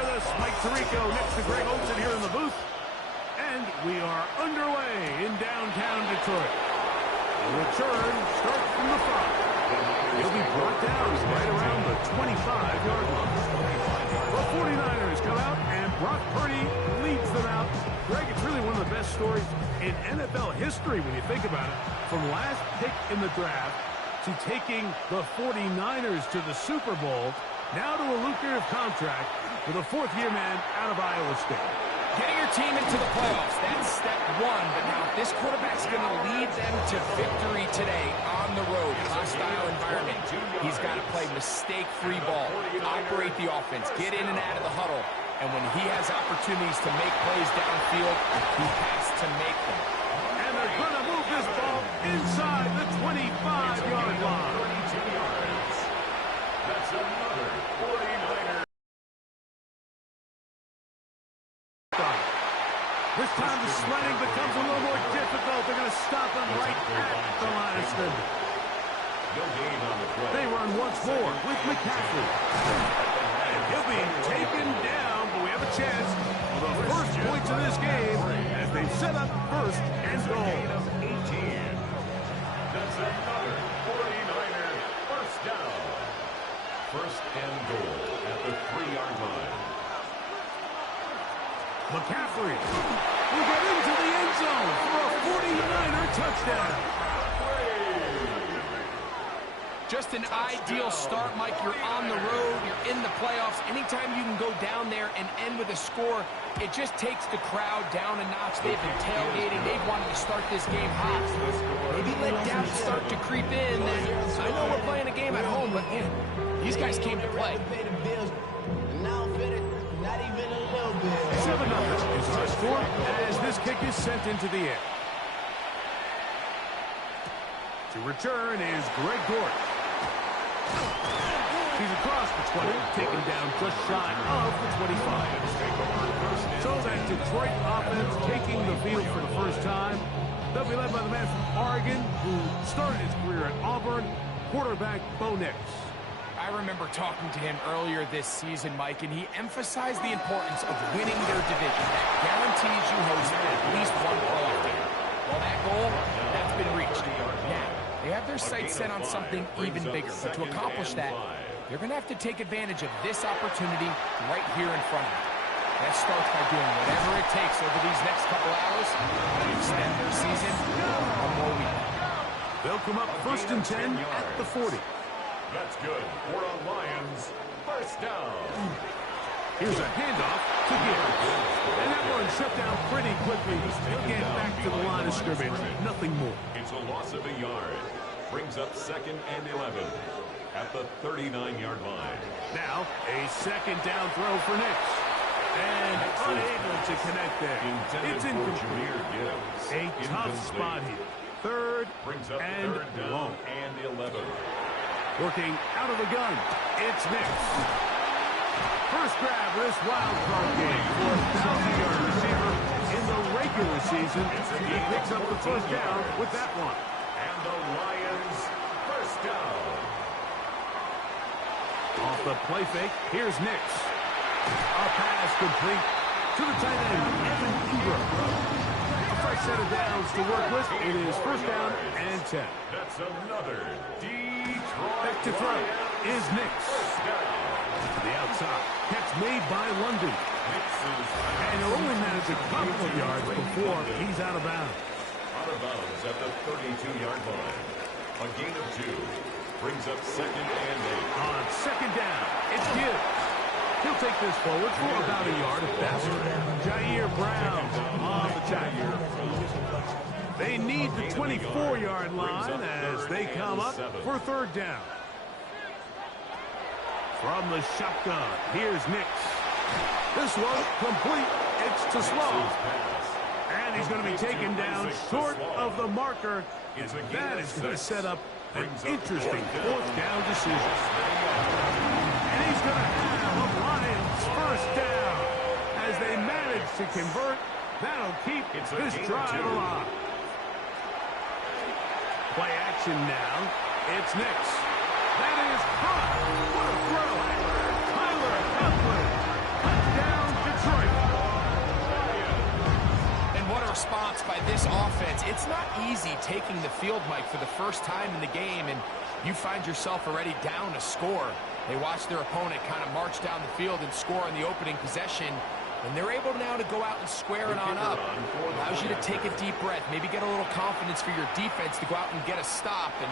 with us. Mike Tirico next to Greg Olsen here in the booth. And we are underway in downtown Detroit. The return starts from the 5. He'll be brought down right around the 25-yard line. The 49ers come out, and Brock Purdy leads them out. Greg, it's really one of the best stories in NFL history when you think about it. From last pick in the draft to taking the 49ers to the Super Bowl, now to a lucrative contract with a fourth-year man out of Iowa State. Getting your team into the playoffs, that's step one. But now this quarterback's going to lead them to victory today on the road. Hostile environment. He's got to play mistake-free ball, operate the offense, get in and out of the huddle. And when he has opportunities to make plays downfield, he has to make them. And they're going to move this ball inside the 25-yard line. That's another 49er. This time the sledding becomes a little more difficult. They're going to stop him right at the line of scrimmage. They run once more with McCaffrey. And he'll be taken down, but we have a chance for the first points of this game as they set up first and goal. That's another 49er first down. First and goal at the 3-yard line. McCaffrey will get into the end zone for a 49er touchdown. Just an ideal start, Mike. You're on the road. You're in the playoffs. Anytime you can go down there and end with a score, it just takes the crowd down a notch. They've been tailgating. They've wanted to start this game hot. Maybe let doubt start to creep in. I know we're playing a game at home, but man, these guys came to play. 7-0 is our score as this kick is sent into the air. To return is Greg Gordon. He's across the 20, taken down just shy of the 25. So that Detroit offense taking the field for the first time. They'll be led by the man from Oregon who started his career at Auburn, quarterback Bo Nix. I remember talking to him earlier this season, Mike, and he emphasized the importance of winning their division. That guarantees you host at least one playoff game. Well, that goal, that's been reached. Now, they have their sights set on something even bigger. But to accomplish that, they're going to have to take advantage of this opportunity right here in front of them. That starts by doing whatever it takes over these next couple hours to extend their season one more week. They'll come up first and 10 at the 40. That's good for a Lions first down. Here's a handoff to Gibbs. And that one shut down pretty quickly. He'll get back to the line of scrimmage. Nothing more. It's a loss of a yard. Brings up 2nd and 11 at the 39-yard line. Now, a second down throw for Nix. And unable to connect there. It's incomplete. A tough spot here. Third and long. And 11. Working out of the gun, it's Nix. First grab of this wild card game for a 1,000-yard receiver in the regular season. He picks up the first down with that one. And the Lions first down. Off the play fake, here's Nix. A pass complete to the tight end, Evan Ingram. A fresh set of downs to work with. It is first down and 10. That's another Back to throw is Nix. To the outside. Catch made by London. And he'll only manage a couple of yards before he's out of bounds. Out of bounds at the 32-yard line. A gain of 2. Brings up 2nd and 8. On second down, it's Gibbs. He'll take this forward for about a yard at best. Jair Brown on the tackle. They need the 24-yard line as they come up for third down. From the shotgun, here's Nix. This one complete. It's to Sloan. And he's going to be taken down short of the marker. And that is going to set up an interesting fourth down decision. And he's going to have a Lions first down as they manage to convert. That'll keep this drive alive. Play action now. It's Nix. That is caught. What a throw. Tyler Huntley. Touchdown. fans, it's not easy taking the field, Mike, for the first time in the game, and you find yourself already down a score. They watch their opponent kind of march down the field and score in the opening possession, and they're able now to go out and square it on up. Allows you to take a deep breath, maybe get a little confidence for your defense to go out and get a stop, and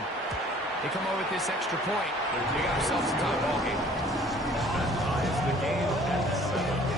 they come over with this extra point. They got themselves a tie ball game. That ties the game at 7.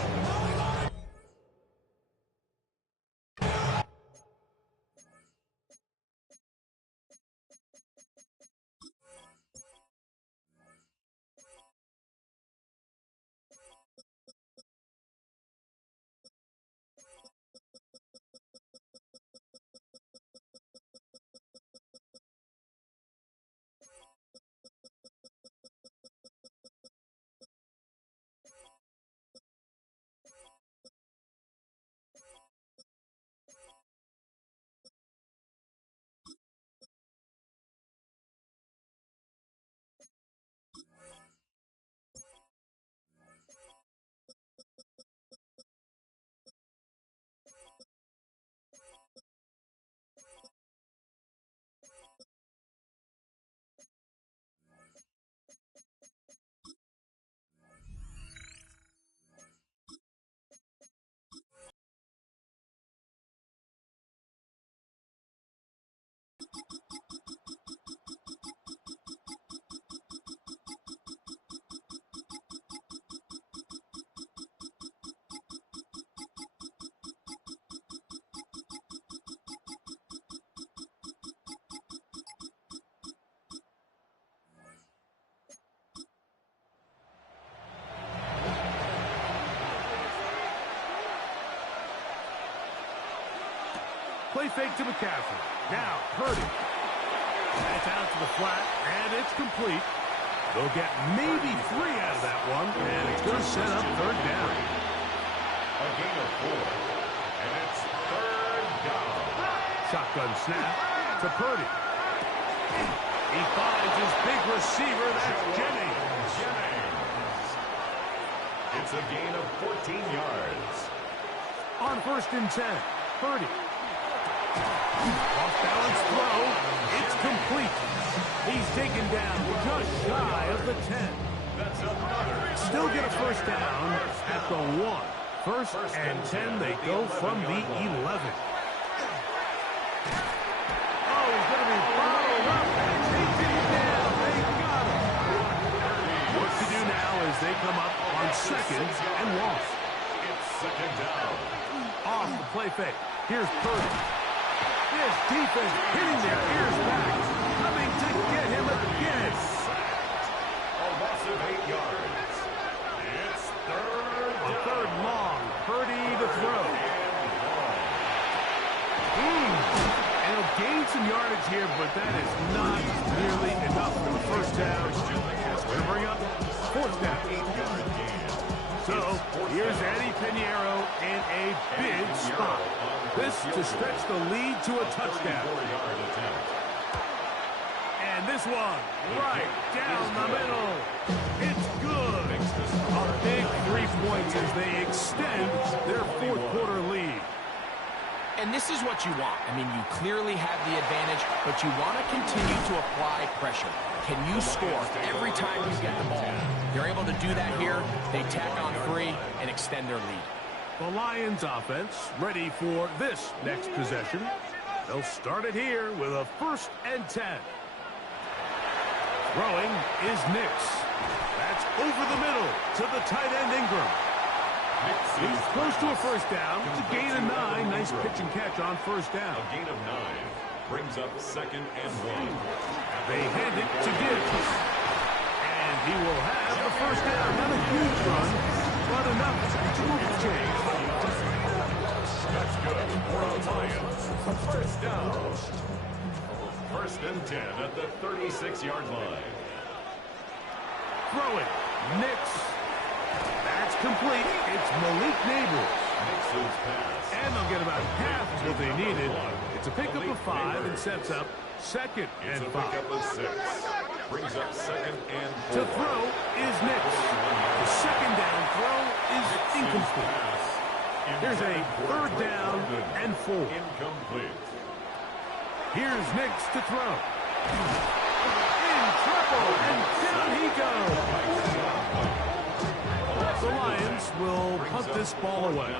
Play fake to McCaffrey. Now, Purdy. That's out to the flat, and it's complete. They'll get maybe 3 out of that one, and it's going to set up third down. A gain of 4, and it's third down. Shotgun snap to Purdy. He finds his big receiver. That's Jennings. It's a gain of 14 yards. On 1st and 10, Purdy. Off-balance throw. It's complete. He's taken down just shy of the 10. That's another. Still get a first down at the 1. 1st and 10, they go from the 11. Oh, he's going to be followed up and taken down. They got him. What to do now is they come up on 2nd and 1. It's 2nd down. Off the play fake. Here's Purdy. His defense hitting their ears back, coming to get him again. A loss of 8 yards. It's third A down. 3rd long. Purdy to throw. And he'll gain some yardage here, but that is not nearly enough for the first down. We're going to bring up 4th down. So here's Eddie Pinheiro in a big spot. This to stretch the lead to a touchdown. And this one right down the middle. It's good. A big 3 points as they extend their 4th quarter lead. And this is what you want. I mean, you clearly have the advantage, but you want to continue to apply pressure. Can you score every time you get the ball? They're able to do that here. They tack on 3 and extend their lead. The Lions offense ready for this next possession. They'll start it here with a 1st and 10. Throwing is Nix. That's over the middle to the tight end Ingram. He's close to a first down. It's a gain of 9. Nice pitch and catch on 1st down. A gain of 9 brings up 2nd and 1. They hand it to Gibbs. And he will have the first down. Not a huge run, but enough to move the chains. That's good for the Lions. 1st down. 1st and 10 at the 36-yard line. Throw it. Nix. That's complete. It's Malik Nabers. Nix's pass. And they'll get about half what they needed. It's a pickup of 5 and sets up 2nd It's and a 5. pickup of 6. Brings up 2nd and 4. To throw is Nix. The 2nd down throw is incomplete. Here's a 3rd down and 4. Incomplete. Here's Nix to throw. In trouble, and down he goes. The Lions will punt this ball away.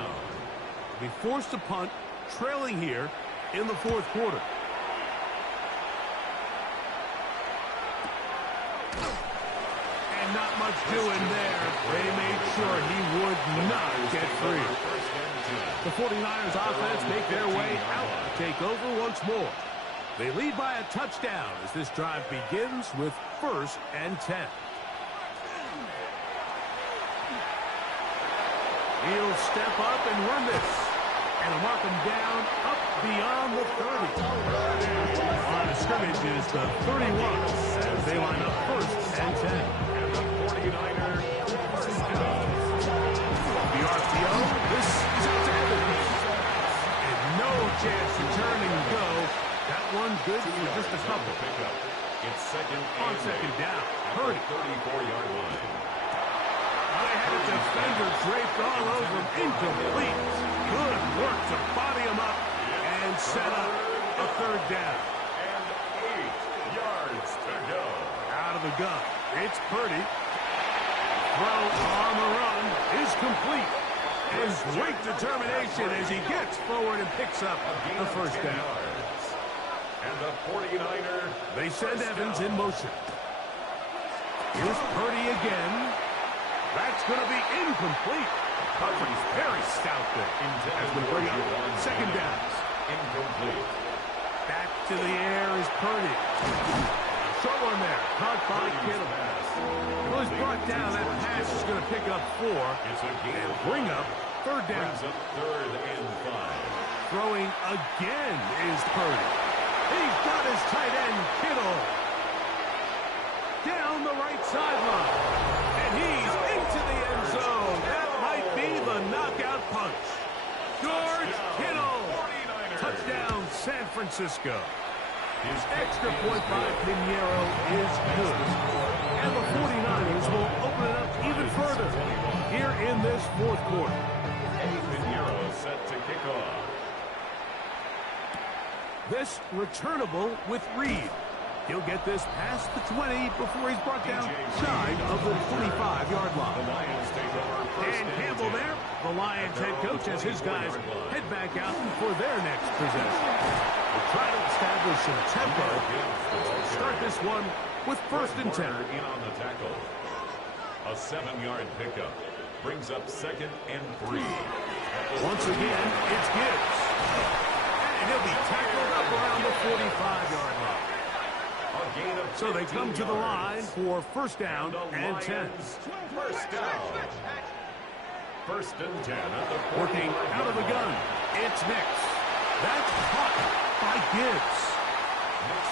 Be forced to punt, trailing here in the fourth quarter. And not much doing there. They made sure he would not get free. The 49ers offense make their way out to take over once more. They lead by a touchdown as this drive begins with 1st and 10. He'll step up and run this. And he'll mark him down up beyond the 30. On the scrimmage is the 31 as they line up 1st and 10. And the 49er first down. The RPO, this is out to Evans. And no chance to turn and go. That one good for just a couple. It's On second down. Purdy. 34-yard line. They had a defender draped all over him. Incomplete. Good work to body him up and set up a 3rd down. And 8 yards to go. Out of the gun. It's Purdy. Throw on the run is complete. And great determination as he gets forward and picks up the 1st down. And the 49er. They send Evans in motion. Here's Purdy again. That's going to be incomplete. Coverage very stout there as we bring up 2nd downs. Incomplete. Back to the air is Purdy. Short one there. Caught by Kittle. Well, he's brought down. That pass is going to pick up 4 and bring up 3rd down. Brings up 3rd and 5. Throwing again is Purdy. He's got his tight end, Kittle. Down the right sideline. And he's into the end zone. That might be the knockout punch. George Kittle. Touchdown, San Francisco. His extra point by Pinheiro is good. And the 49ers will open it up even further here in this 4th quarter. Pinheiro set to kick off. This returnable with Reed. He'll get this past the 20 before he's brought down shy of the 25-yard line. The Lions take over And Campbell there, the Lions head coach, as his guys head back out for their next possession. We'll try to establish some tempo. Start this one with 1st and 10. In on the tackle. A 7-yard pickup brings up 2nd and 3. Once again, it's Gibbs. And he'll be tackled up around the 45-yard line. So they come to the line for 1st down and 10. 1st down. 1st and 10 at the 40. Working out of the gun. It's Nix. That's caught by Gibbs.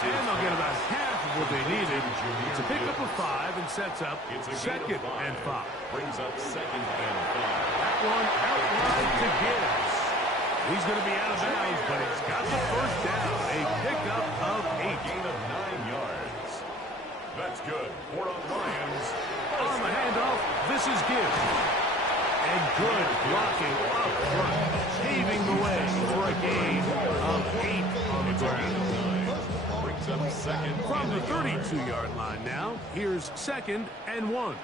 And they'll get about half of what they needed to pick up a 5 and sets up 2nd and 5. Brings up 2nd and 5. That one out wide to Gibbs. He's going to be out of bounds, but he's got the 1st down. A pickup of 8. Gain of 9 yards. That's good for the Lions. On the handoff, this is Gibbs. And good blocking up front, paving the way for a gain of 8 on the ground. Brings up 2nd. From the 32-yard line now, here's 2nd and 1.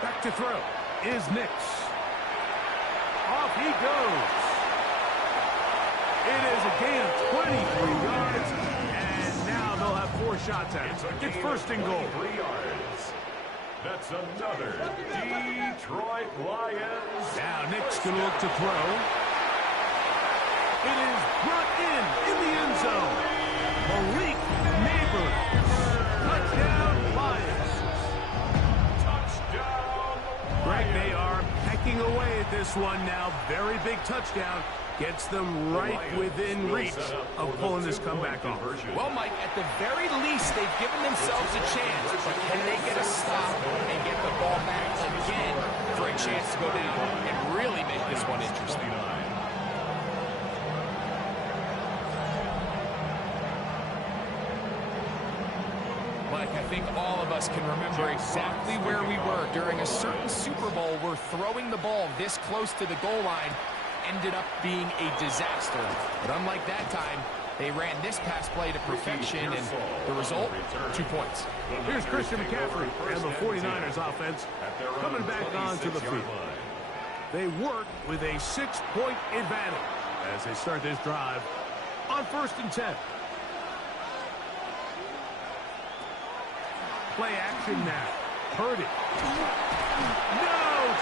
Back to throw is Nix. Off he goes. It is a gain of 23 yards, and now they'll have 4 shots at it. It's 1st and goal. 3 yards. That's another Detroit Lions. Now Nix going to look to throw. It is brought in the end zone. Malik Neighbors. Touchdown Lions. Touchdown. Greg, they are pecking away at this one now. Very big touchdown. Gets them right within reach of pulling this comeback off. Well, Mike, at the very least, they've given themselves a chance. But can they get a stop and get the ball back again for a chance to go down and really make this one interesting? Mike, I think all of us can remember exactly where we were during a certain Super Bowl where throwing the ball this close to the goal line ended up being a disaster. But unlike that time, they ran this pass play to perfection, and the result, 2 points. Here's Christian McCaffrey and the 49ers offense coming back onto the field. They work with a 6-point advantage as they start this drive on 1st and 10. Play action now. Purdy. No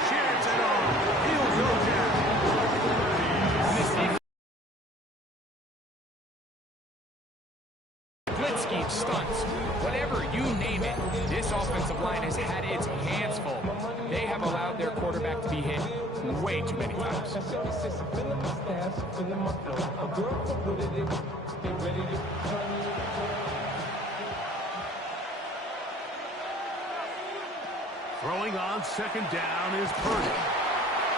chance at all. He'll go down. Blitz scheme, stunts, whatever you name it, this offensive line has had its hands full. They have allowed their quarterback to be hit way too many times. Throwing on 2nd down is Purdy.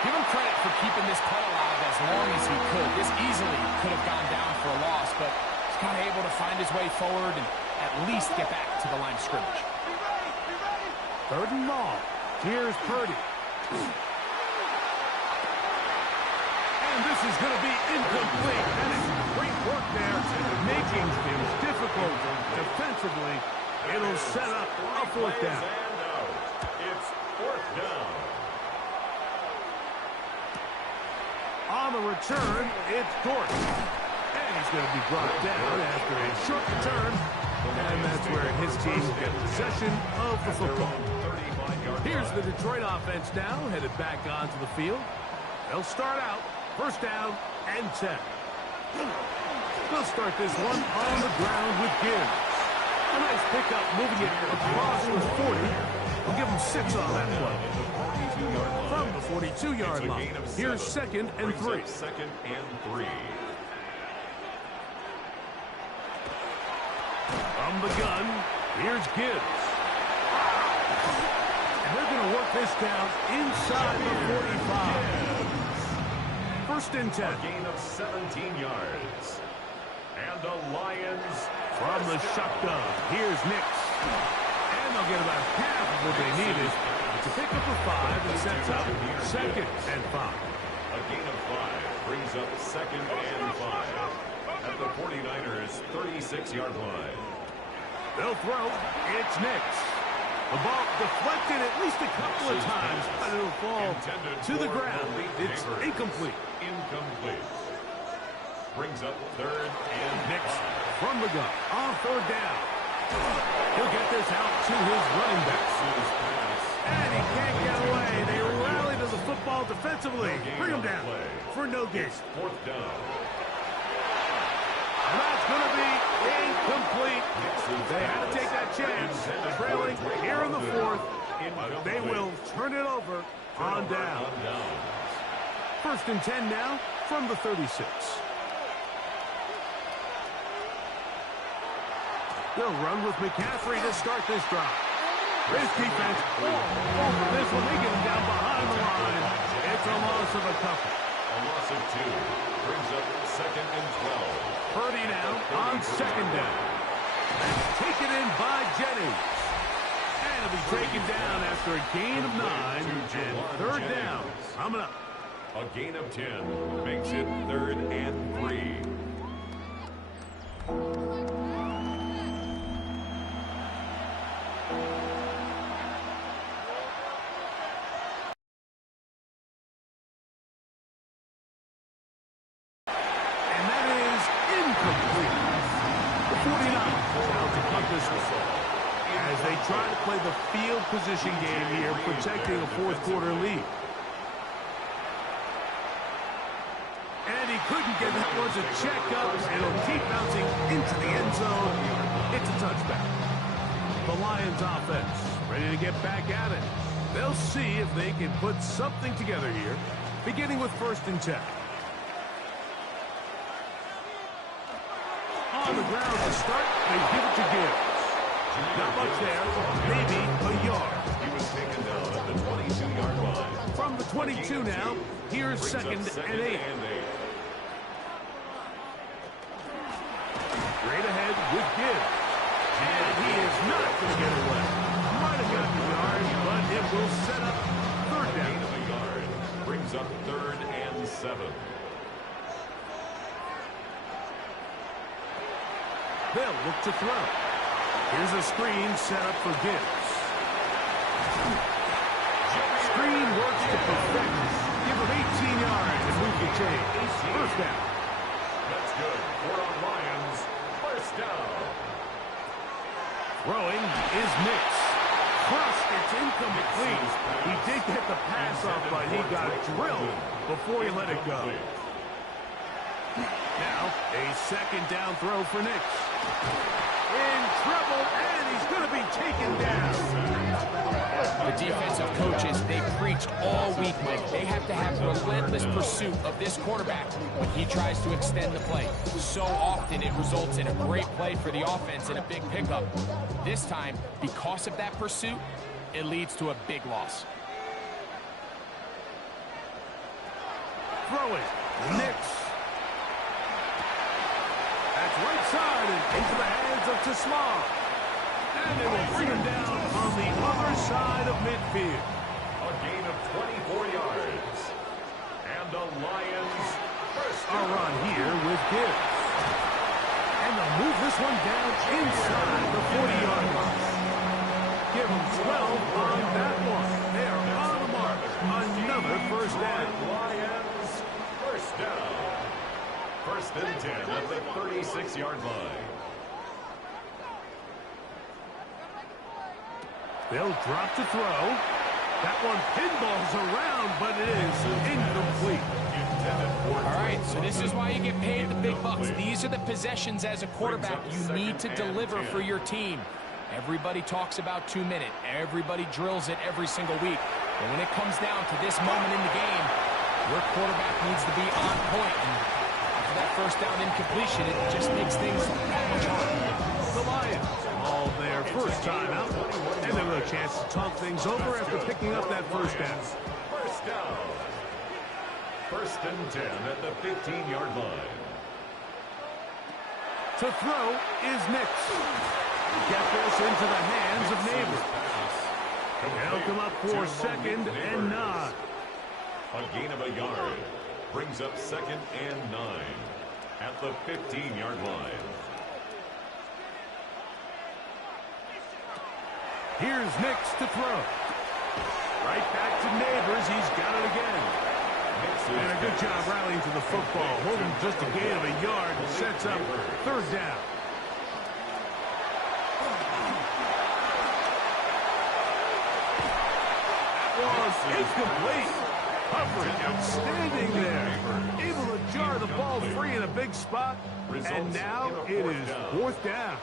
Give him credit for keeping this play alive as long as he could. This easily could have gone down for a loss, but he's kind of able to find his way forward and at least get back to the line of scrimmage. 3rd and long. Here's Purdy. And this is going to be incomplete. That is great work there, making things difficult defensively. It'll set up a 4th down. It's 4th down. On the return, it's Gordon. And he's going to be brought down after a short return. And that's where his team will get possession of the football. Here's the Detroit offense now, headed back onto the field. They'll start out 1st down and 10. They'll start this one on the ground with Gibbs. A nice pickup, moving it across the 40. We'll give him 6 on that play. From the 42-yard line, here's 2nd and 3. 2nd and 3. From the gun, here's Gibbs. And they're going to work this down inside the 45. 1st and 10. A gain of 17 yards. And the Lions from the shotgun. Here's Nix. And they'll get about half of what they needed. It's a pickup of 5 and sets up 2nd and 5. A gain of 5 brings up 2nd and 5 at the 49ers 36-yard line. They'll throw. It's Nix. The ball deflected at least a couple of times, but it'll fall to the ground. It's incomplete. Incomplete. Brings up 3rd and Nix from the gun on 3rd down. He'll get this out to his running back. And he can't get away. They rally to the football defensively. Bring him down for no gain. 4th down. And that's going to be incomplete. They had to take that chance. Trailing here in the 4th. They will turn it over on down. 1st and 10 now from the 36. They'll run with McCaffrey to start this drive. His defense all for this one. They get him down behind the line. It's a loss of a couple. A loss of 2. Brings up 2nd and 12. Purdy now on 2nd down. That's taken in by Jennings. And it'll be taken down after a gain of 9 and 3rd down. Coming up. A gain of 10 makes it 3rd and 3. As they try to play the field position game here, protecting a 4th quarter lead. And he couldn't get that one to check up. It'll keep bouncing into the end zone. It's a touchback. The Lions offense ready to get back at it. They'll see if they can put something together here, beginning with 1st and 10. On the ground to start, they give it to Gibbs. Not much there, maybe a yard. He was taken down at the 22-yard line. From the 22 now, here's 2nd and 8. Straight ahead with Gibbs. And he is not going to get away. Might have got the yard, but it will set up third down. Gain of a yard brings up 3rd and 7. They'll look to throw. Here's a screen set up for Gibbs. Screen works to perfection. Give him 18 yards and move the chain. First down. That's good for our Lions. First down. Throwing is Nix. Cross, it's incomplete. He did get the pass off, but he got drilled before he let it go. Now, a second down throw for Nix. In trouble, and he's going to be taken down. The defensive coaches, they preached all week, Mike. They have to have relentless pursuit of this quarterback when he tries to extend the play. So often it results in a great play for the offense and a big pickup. This time, because of that pursuit, it leads to a big loss. Throwing. Nix. That's right side and into the hands of Tismar. And they will bring him down on the other side of midfield. A gain of 24 yards. And the Lions first A down. run here with Gibbs. And they'll move this one down inside the 40-yard line. Give them 12 on that one. They are on the mark. Another first down. Lions first down. 1st and 10 at the 36-yard line. They'll drop to throw. That one pinballs around, but it is incomplete. All right, so this is why you get paid the big bucks. These are the possessions as a quarterback you need to deliver for your team. Everybody talks about 2 minutes. Everybody drills it every single week. But when it comes down to this moment in the game, your quarterback needs to be on point. And after that first down incompletion, it just makes things that much harder. The Lions all their first time out, and they'll have a chance to talk things over after picking up that first down. First down. 1st and 10 at the 15-yard line. To throw is Nix. Get this into the hands of Neighbors. They'll come up for 2nd and 9. A gain of a yard brings up 2nd and 9 at the 15-yard line. Here's Nix to throw. Right back to Neighbors. He's got it again. And a good job rallying to the football. Holding just a gain of a yard and sets up 3rd down. Was incomplete. Coverage outstanding there. Able to jar the ball free in a big spot. And now it is 4th down.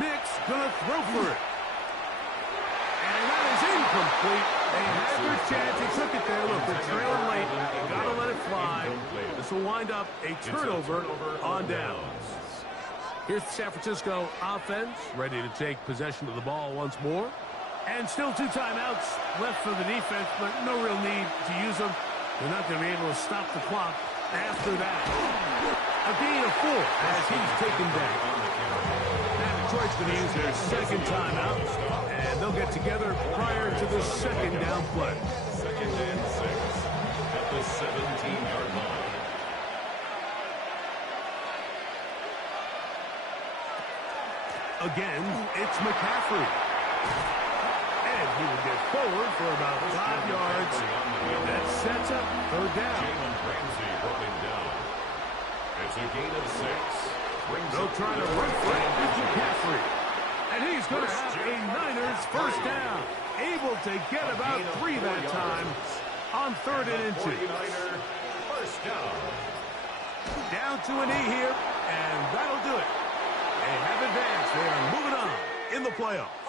Nix gonna throw for it. And that is incomplete. They had their chance. They took it there. Look, they're trailing late. You gotta let it fly. This will wind up a turnover on downs. Here's the San Francisco offense, ready to take possession of the ball once more. And still 2 timeouts left for the defense, but no real need to use them. They're not going to be able to stop the clock after that. A gain of 4 as he's taken down. Now Detroit's going to use their 2nd timeout, and they'll get together prior to the 2nd down play. 2nd and 6 at the 17-yard line. Again, it's McCaffrey. And he will get forward for about 5 yards. That sets up 3rd down. Jalen Ramsey brought him down. It's a gain of 6. They'll try to run for it with McCaffrey. And he's going to have a Niners first down. Able to get about 3 that time on 3rd and into. 49er first down. Down to a knee here, and that'll do it. They have advanced. They are moving on in the playoffs.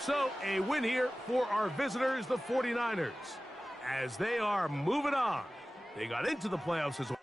So a win here for our visitors, the 49ers, as they are moving on. They got into the playoffs as well.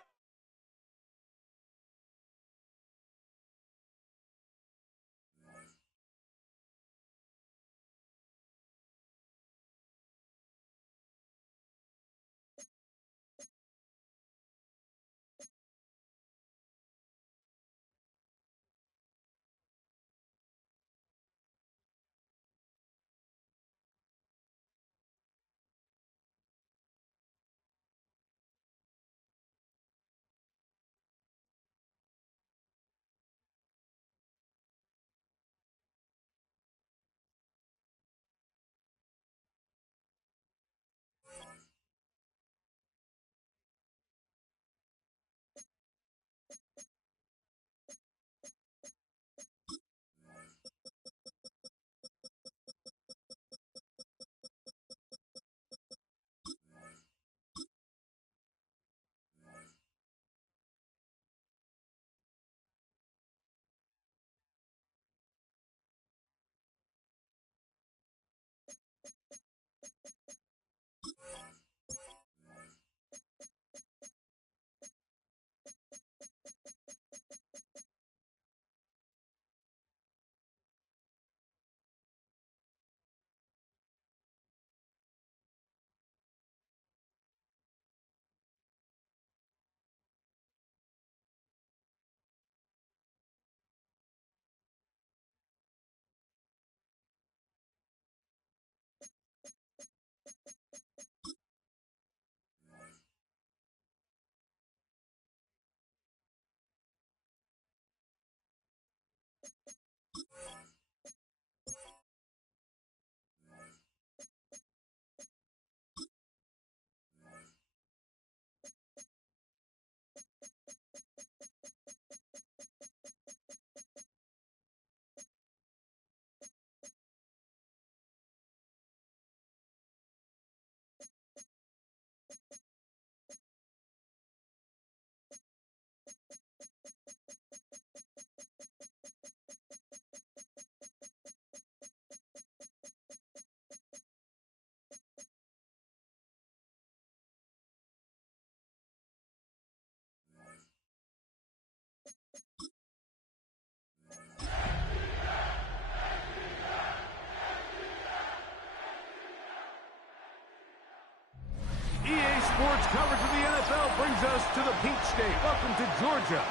brings us to the Peach State. Welcome to Georgia,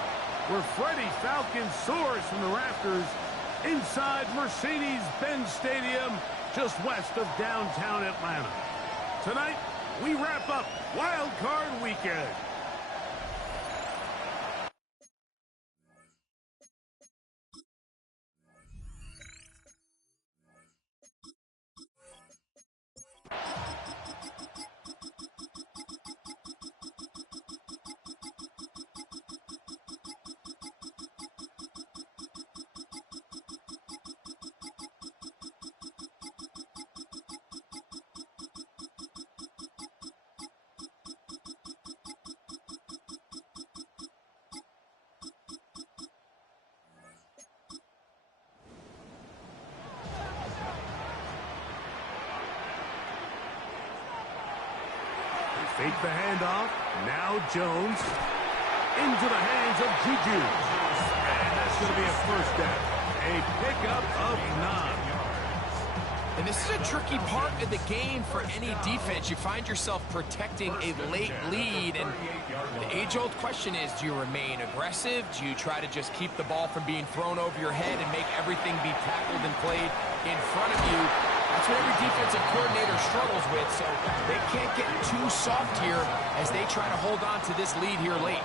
where Freddie Falcon soars from the rafters inside Mercedes-Benz Stadium, just west of downtown Atlanta. Tonight, we wrap up Wild Card Weekend. Fake the handoff. Now Jones into the hands of Juju. And that's going to be a first down. A pickup of 9. And this is a tricky part of the game for any defense. You find yourself protecting a late lead, and the age-old question is, do you remain aggressive? Do you try to just keep the ball from being thrown over your head and make everything be tackled and played in front of you? That's what every defensive coordinator struggles with, so they can't get too soft here as they try to hold on to this lead here late.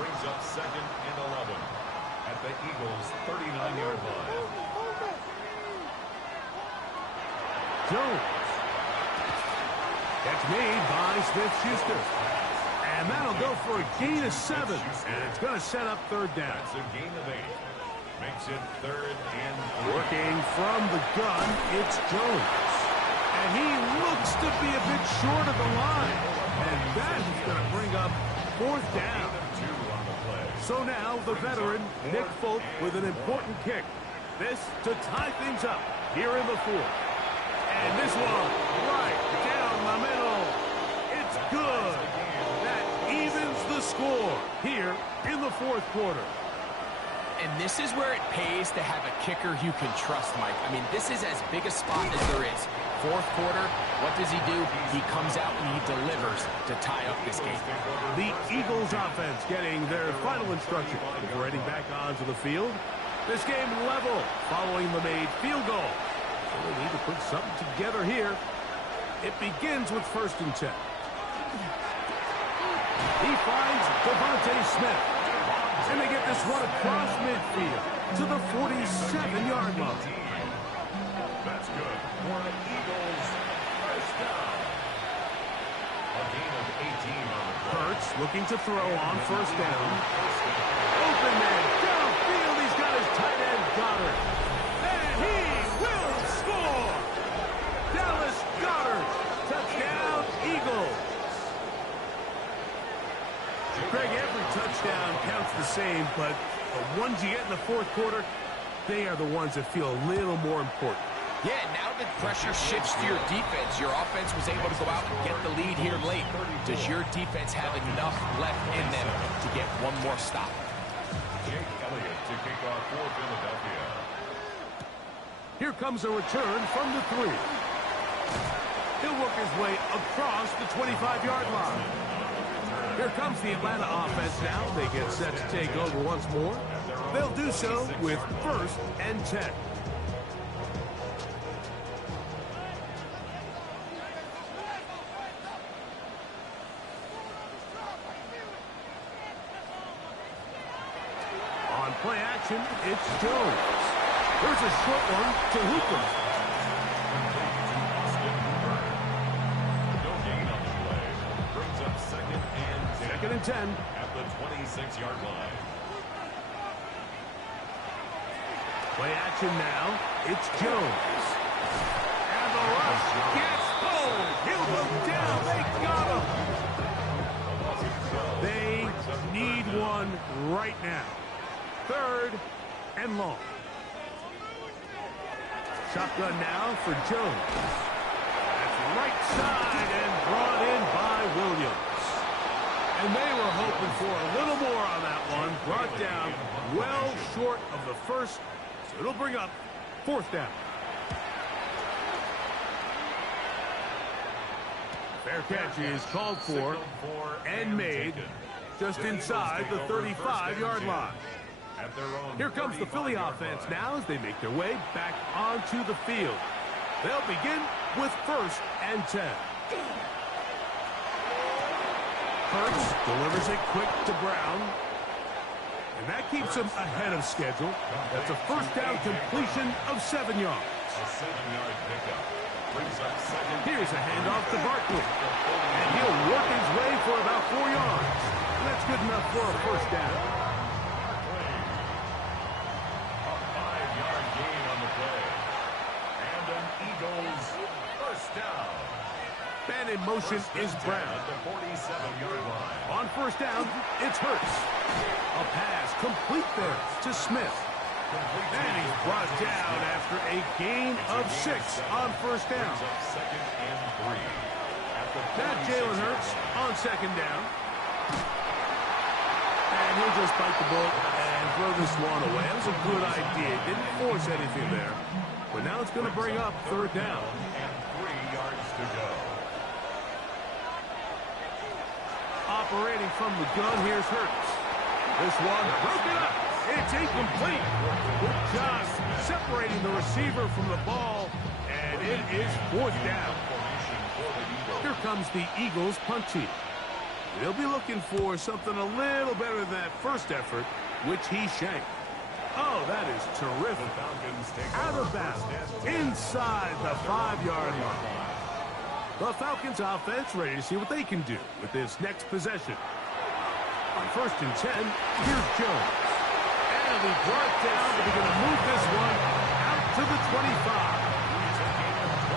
Brings up 2nd and 11 at the Eagles' 39-yard line. Jones. That's made by Smith-Schuster. And that'll go for a gain of 7. And it's going to set up 3rd down. That's a gain of 8. Makes it 3rd and 3. Working from the gun, it's Jones. And he looks to be a bit short of the line. And that is going to bring up 4th down. So now the veteran, Nick Folk, with an important kick. This to tie things up here in the 4th. And this one right down the middle. It's good. That evens the score here in the 4th quarter. And this is where it pays to have a kicker you can trust, Mike. I mean, this is as big a spot as there is. 4th quarter, what does he do? He comes out and he delivers to tie up this game. The Eagles offense getting their final instruction before heading back onto the field. This game level following the made field goal. So they need to put something together here. It begins with 1st and 10. He finds Devontae Smith. And they get this one across midfield to the 47-yard line. That's good for the Eagles. First down. A gain of 18 on the play. Hurts looking to throw on 1st down. Open man downfield. He's got his tight end Goddard. And he will score. Dallas Goddard. Touchdown, Eagles. Greg, every touchdown counts the same, but the ones you get in the 4th quarter, they are the ones that feel a little more important. Yeah, now that pressure shifts to your defense, your offense was able to go out and get the lead here late. Does your defense have enough left in them to get one more stop? Jake Elliott to kick off for Philadelphia. Here comes a return from the 3. He'll work his way across the 25-yard line. Here comes the Atlanta offense now. They get set to take over once more. They'll do so with 1st and 10. On play action, it's Jones. Here's a short one to Hooper. Second and 10. At the 26-yard line. Play action now. It's Jones. And the rush gets home. He'll go down. They got him. They need one right now. 3rd and long. Shotgun now for Jones. That's right side and brought in by Williams. And they were hoping for a little more on that one. Brought down well short of the 1st. So it'll bring up 4th down. Fair catch is called for and made just inside the 35-yard line. Here comes the Philly offense now as they make their way back onto the field. They'll begin with 1st and 10. Hurts delivers it quick to Brown. And that keeps him ahead of schedule. That's a first down completion of 7 yards. A 7-yard pickup. Brings up second. Here's a handoff to Barkley. And he'll work his way for about 4 yards. That's good enough for a first down. A 5-yard gain on the play. And an Eagles first down. Man in motion is Brown. At the 47-yard line. On first down, it's Hurts. A pass complete there to Smith. And he's brought down after a gain of 6 on first down. Brings up second and 3. At the Now Jalen Hurts on second down. And he'll just bite the bullet and throw this one away. That was a good idea. Didn't force anything there. But now it's going to bring up third down. And 3 yards to go. Operating from the gun, here's Hurts. This one broken up. It's incomplete. Good job separating the receiver from the ball, and it is fourth down. Here comes the Eagles punt team. They'll be looking for something a little better than that first effort, which he shanked. Oh, that is terrific. Out of bounds, inside the 5-yard line. The Falcons offense ready to see what they can do with this next possession. On 1st and 10, here's Jones. And he brought down, but they're going to move this one out to the 25.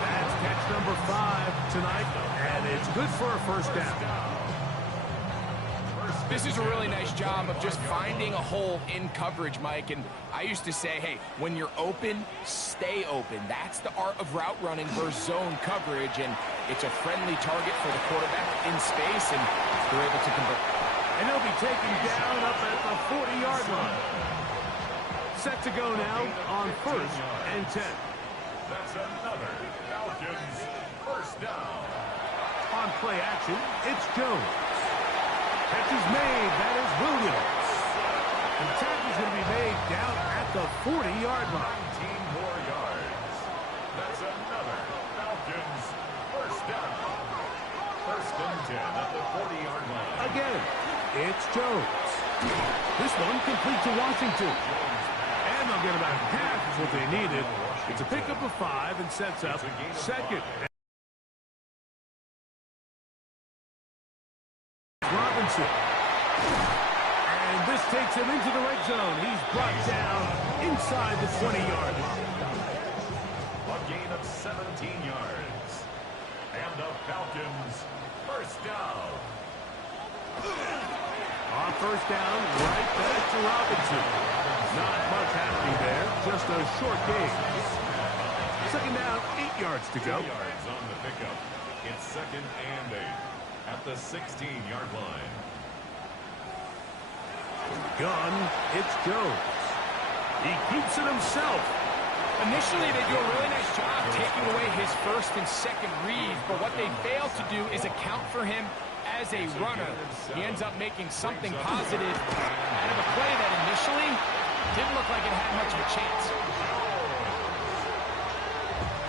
That's catch number 5 tonight, and it's good for a first down. This is a really nice job of just finding a hole in coverage, Mike. And I used to say, hey, when you're open, stay open. That's the art of route running versus zone coverage. And it's a friendly target for the quarterback in space, and they're able to convert. And he'll be taken down up at the 40-yard line. Set to go now on 1st and 10. That's another Falcons first down. On play action, it's Jones. Catch is made. That is Williams. The tackle is going to be made down at the 40-yard line. 19 more yards. That's another Falcons first down. 1st and 10 at the 40-yard line. Again, it's Jones. This one complete to Washington. And they'll get about half what they needed. It's a pickup of 5 and sets up second. Robinson. And this takes him into the red zone. He's brought down inside the 20-yard line. A gain of 17 yards. And the Falcons first down. On first down, right back to Robinson. Not much happening there, just a short gain. Second down, 8 yards to go. 2 yards on the pickup. It's 2nd and 8 at the 16-yard line. Gun, it's Jones. He keeps it himself. Initially, they do a really nice job taking away his first and second read, but what they fail to do is account for him as a runner. He ends up making something positive out of a play that initially didn't look like it had much of a chance.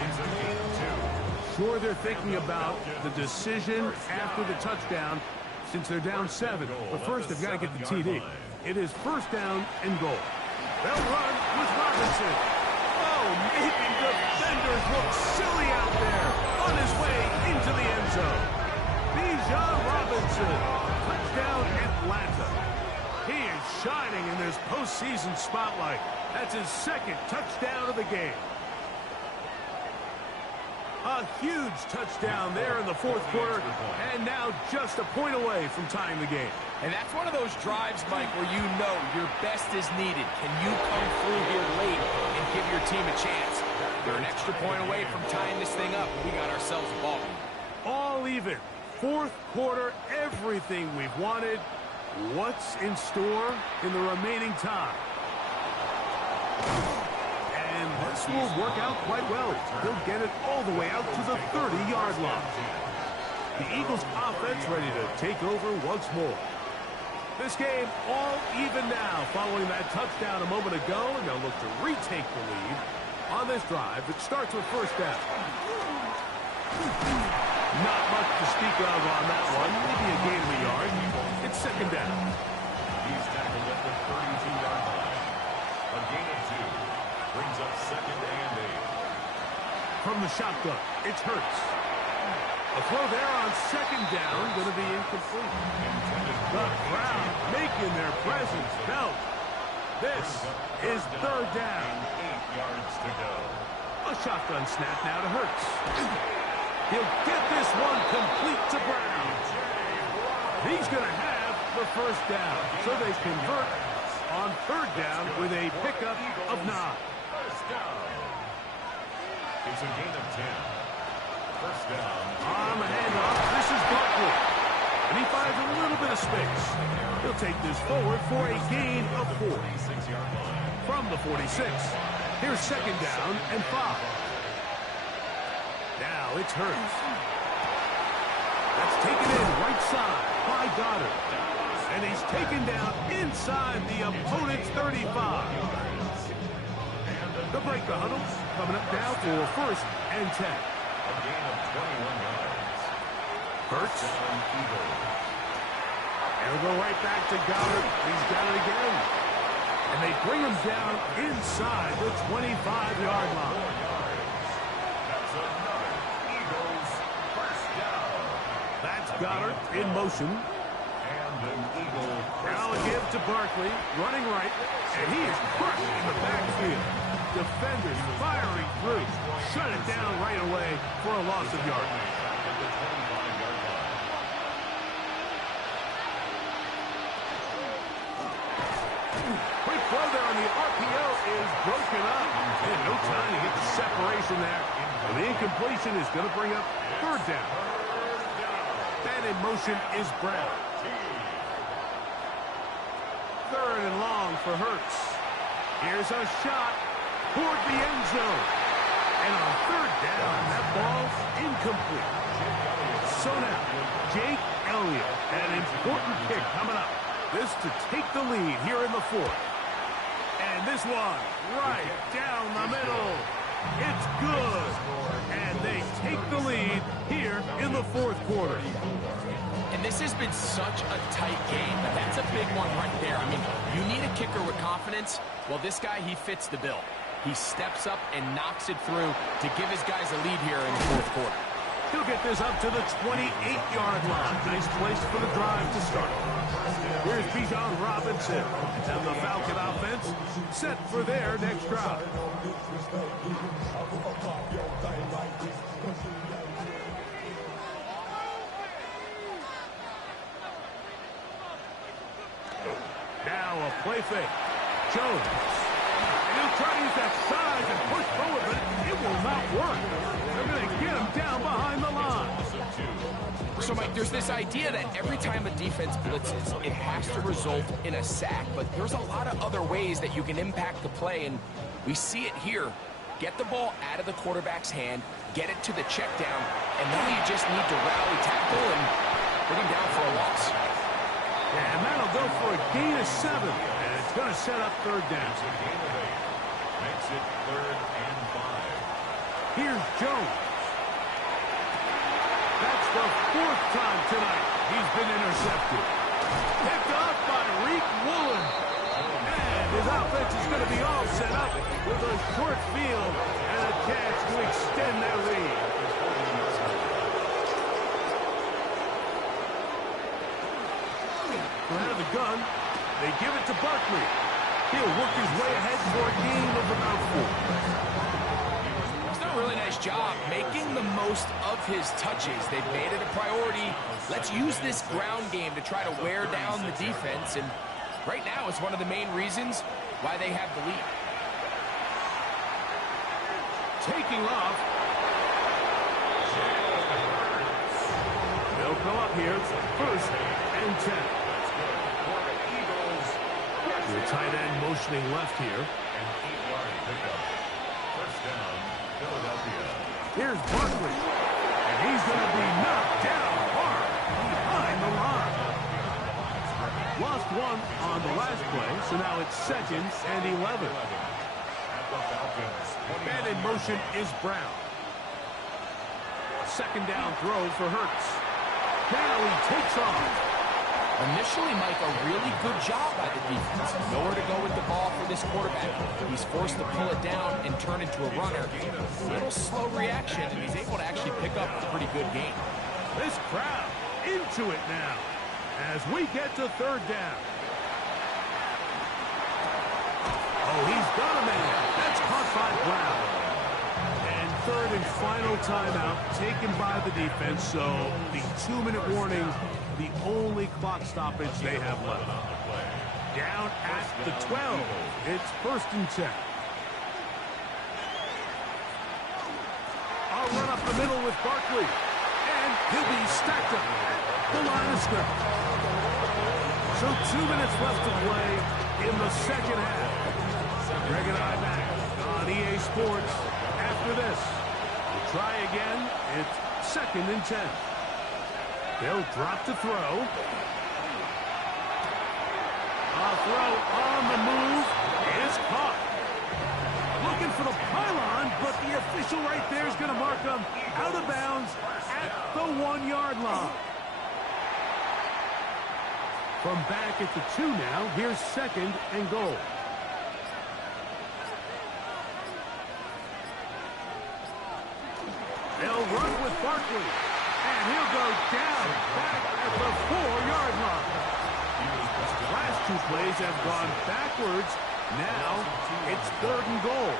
It's a gain of 2. Sure, they're thinking about the decision after the touchdown since they're down 7. But first, they've got to get the TD. It is first down and goal. They'll run with Robinson. Oh, making defenders look silly out there on his way into the end zone. Bijan Robinson, touchdown Atlanta. He is shining in this postseason spotlight. That's his 2nd touchdown of the game. A huge touchdown there in the 4th quarter, and now just a point away from tying the game. And that's one of those drives, Mike, where you know your best is needed. Can you come through here late and give your team a chance? They're an extra point away from tying this thing up. We got ourselves a ball. All even. 4th quarter, everything we've wanted. What's in store in the remaining time? And this will work out quite well. He'll get it all the way out to the 30-yard line. The Eagles offense ready to take over once more. This game all even now following that touchdown a moment ago, and they'll look to retake the lead on this drive that starts with first down. Not much to speak of on that one. Maybe a gain of a yard. It's second down. He's tackled at the 32-yard line. A gain of 2 brings up second and 8. From the shotgun, it's Hurts. A throw there on second down, going to be incomplete. The crowd making their presence felt. This is third down. 8 yards to go. A shotgun snap now to Hurts. He'll get this one complete to Brown. He's going to have the first down. So they convert on third down with a pickup of 9. First down. It's a gain of 10. First down. On the handoff, this is Barkley. And he finds a little bit of space. He'll take this forward for a gain of 4. 46-yard line. From the 46. Here's second down and 5. Now it's Hurts. That's taken in right side by Goddard. And he's taken down inside the opponent's 35. The break the huddle coming up now for first and 10. A gain of 21 yards. Hurts. Down Eagles. And he'll go right back to Goddard. He's got it again. And they bring him down inside the 25-yard line. That's another Eagles first down. That's Goddard in motion. And an Eagle Now a give to Barkley, running right, and he is crushed in the backfield. Defenders firing through. Shut it down right away for a loss of yardage. at the 25-yard line. Quick throw there on the RPO is broken up. And no time to get the separation there. And the incompletion is going to bring up third down. That in motion is Brown. Third and long for Hurts. Here's a shot toward the end zone. And on third down, that ball's incomplete. So now, Jake Elliott, an important kick coming up. This to take the lead here in the fourth. And this one, right down the middle. It's good. And they take the lead here in the fourth quarter. And this has been such a tight game, but that's a big one right there. I mean, you need a kicker with confidence. Well, this guy, he fits the bill. He steps up and knocks it through to give his guys a lead here in the fourth quarter. He'll get this up to the 28-yard line. Nice place for the drive to start. Here's Bijan Robinson. And the Falcon offense set for their next drive. Now a play fake. Jones. And he'll try to use that size and push forward, but it will not work. They're going to get him down behind the line. So, Mike, there's this idea that every time a defense blitzes, it has to result in a sack. But there's a lot of other ways that you can impact the play, and we see it here. Get the ball out of the quarterback's hand, get it to the check down, and then you just need to rally tackle and bring him down for a loss. And that'll go for a gain of 7. And it's going to set up third down. It's a gain of 8. Makes it 3rd and 5. Here's Jones. That's the 4th time tonight he's been intercepted. Picked up by Reek Woolen. And his offense is going to be all set up with a short field and a chance to extend their lead. Out of the gun, they give it to Barkley. He'll work his way ahead for a gain of about 4. He's done a really nice job making the most of his touches. They've made it a priority. Let's use this ground game to try to wear down the defense. And right now, it's one of the main reasons why they have the lead. Taking off. They'll come up here first and 10. The tight end motioning left here. An 8-yard pickup. First down, Philadelphia. Here's Barkley. And he's going to be knocked down Lost one on the last play, so now it's 2nd and 11. And in motion is Brown. Second down throw for Hurts. Now he takes off. Initially, Mike, a really good job by the defense. Nowhere to go with the ball for this quarterback. He's forced to pull it down and turn into a runner. A little slow reaction, and he's able to actually pick up a pretty good gain. This crowd into it now as we get to 3rd down. Oh, he's got a man. That's caught by Brown. And 3rd and final timeout taken by the defense, so the 2-minute warning, the only clock stoppage they have left. Down at the 12. It's 1st and 10. I'll run up the middle with Barkley. And he'll be stacked up at the line of scrimmage. So 2 minutes left to play in the 2nd half. Greg and I back on EA Sports after this. We'll try again. It's 2nd and 10. They'll drop to throw. A throw on the move is caught. Looking for the pylon, but the official right there is going to mark him out of bounds at the 1-yard line. From back at the 2 now, here's 2nd and goal. They'll run with Barkley, and he'll go down back at the 4-yard line. Last 2 plays have gone backwards. Now it's 3rd and goal.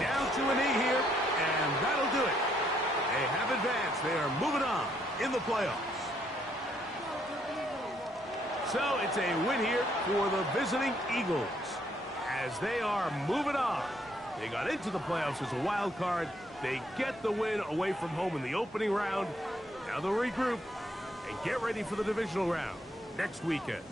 Down to a knee here, and that'll do it. They have advanced. They are moving on in the playoffs. So it's a win here for the visiting Eagles as they are moving on. They got into the playoffs as a wild card. They get the win away from home in the opening round. Now they'll regroup and get ready for the divisional round next weekend.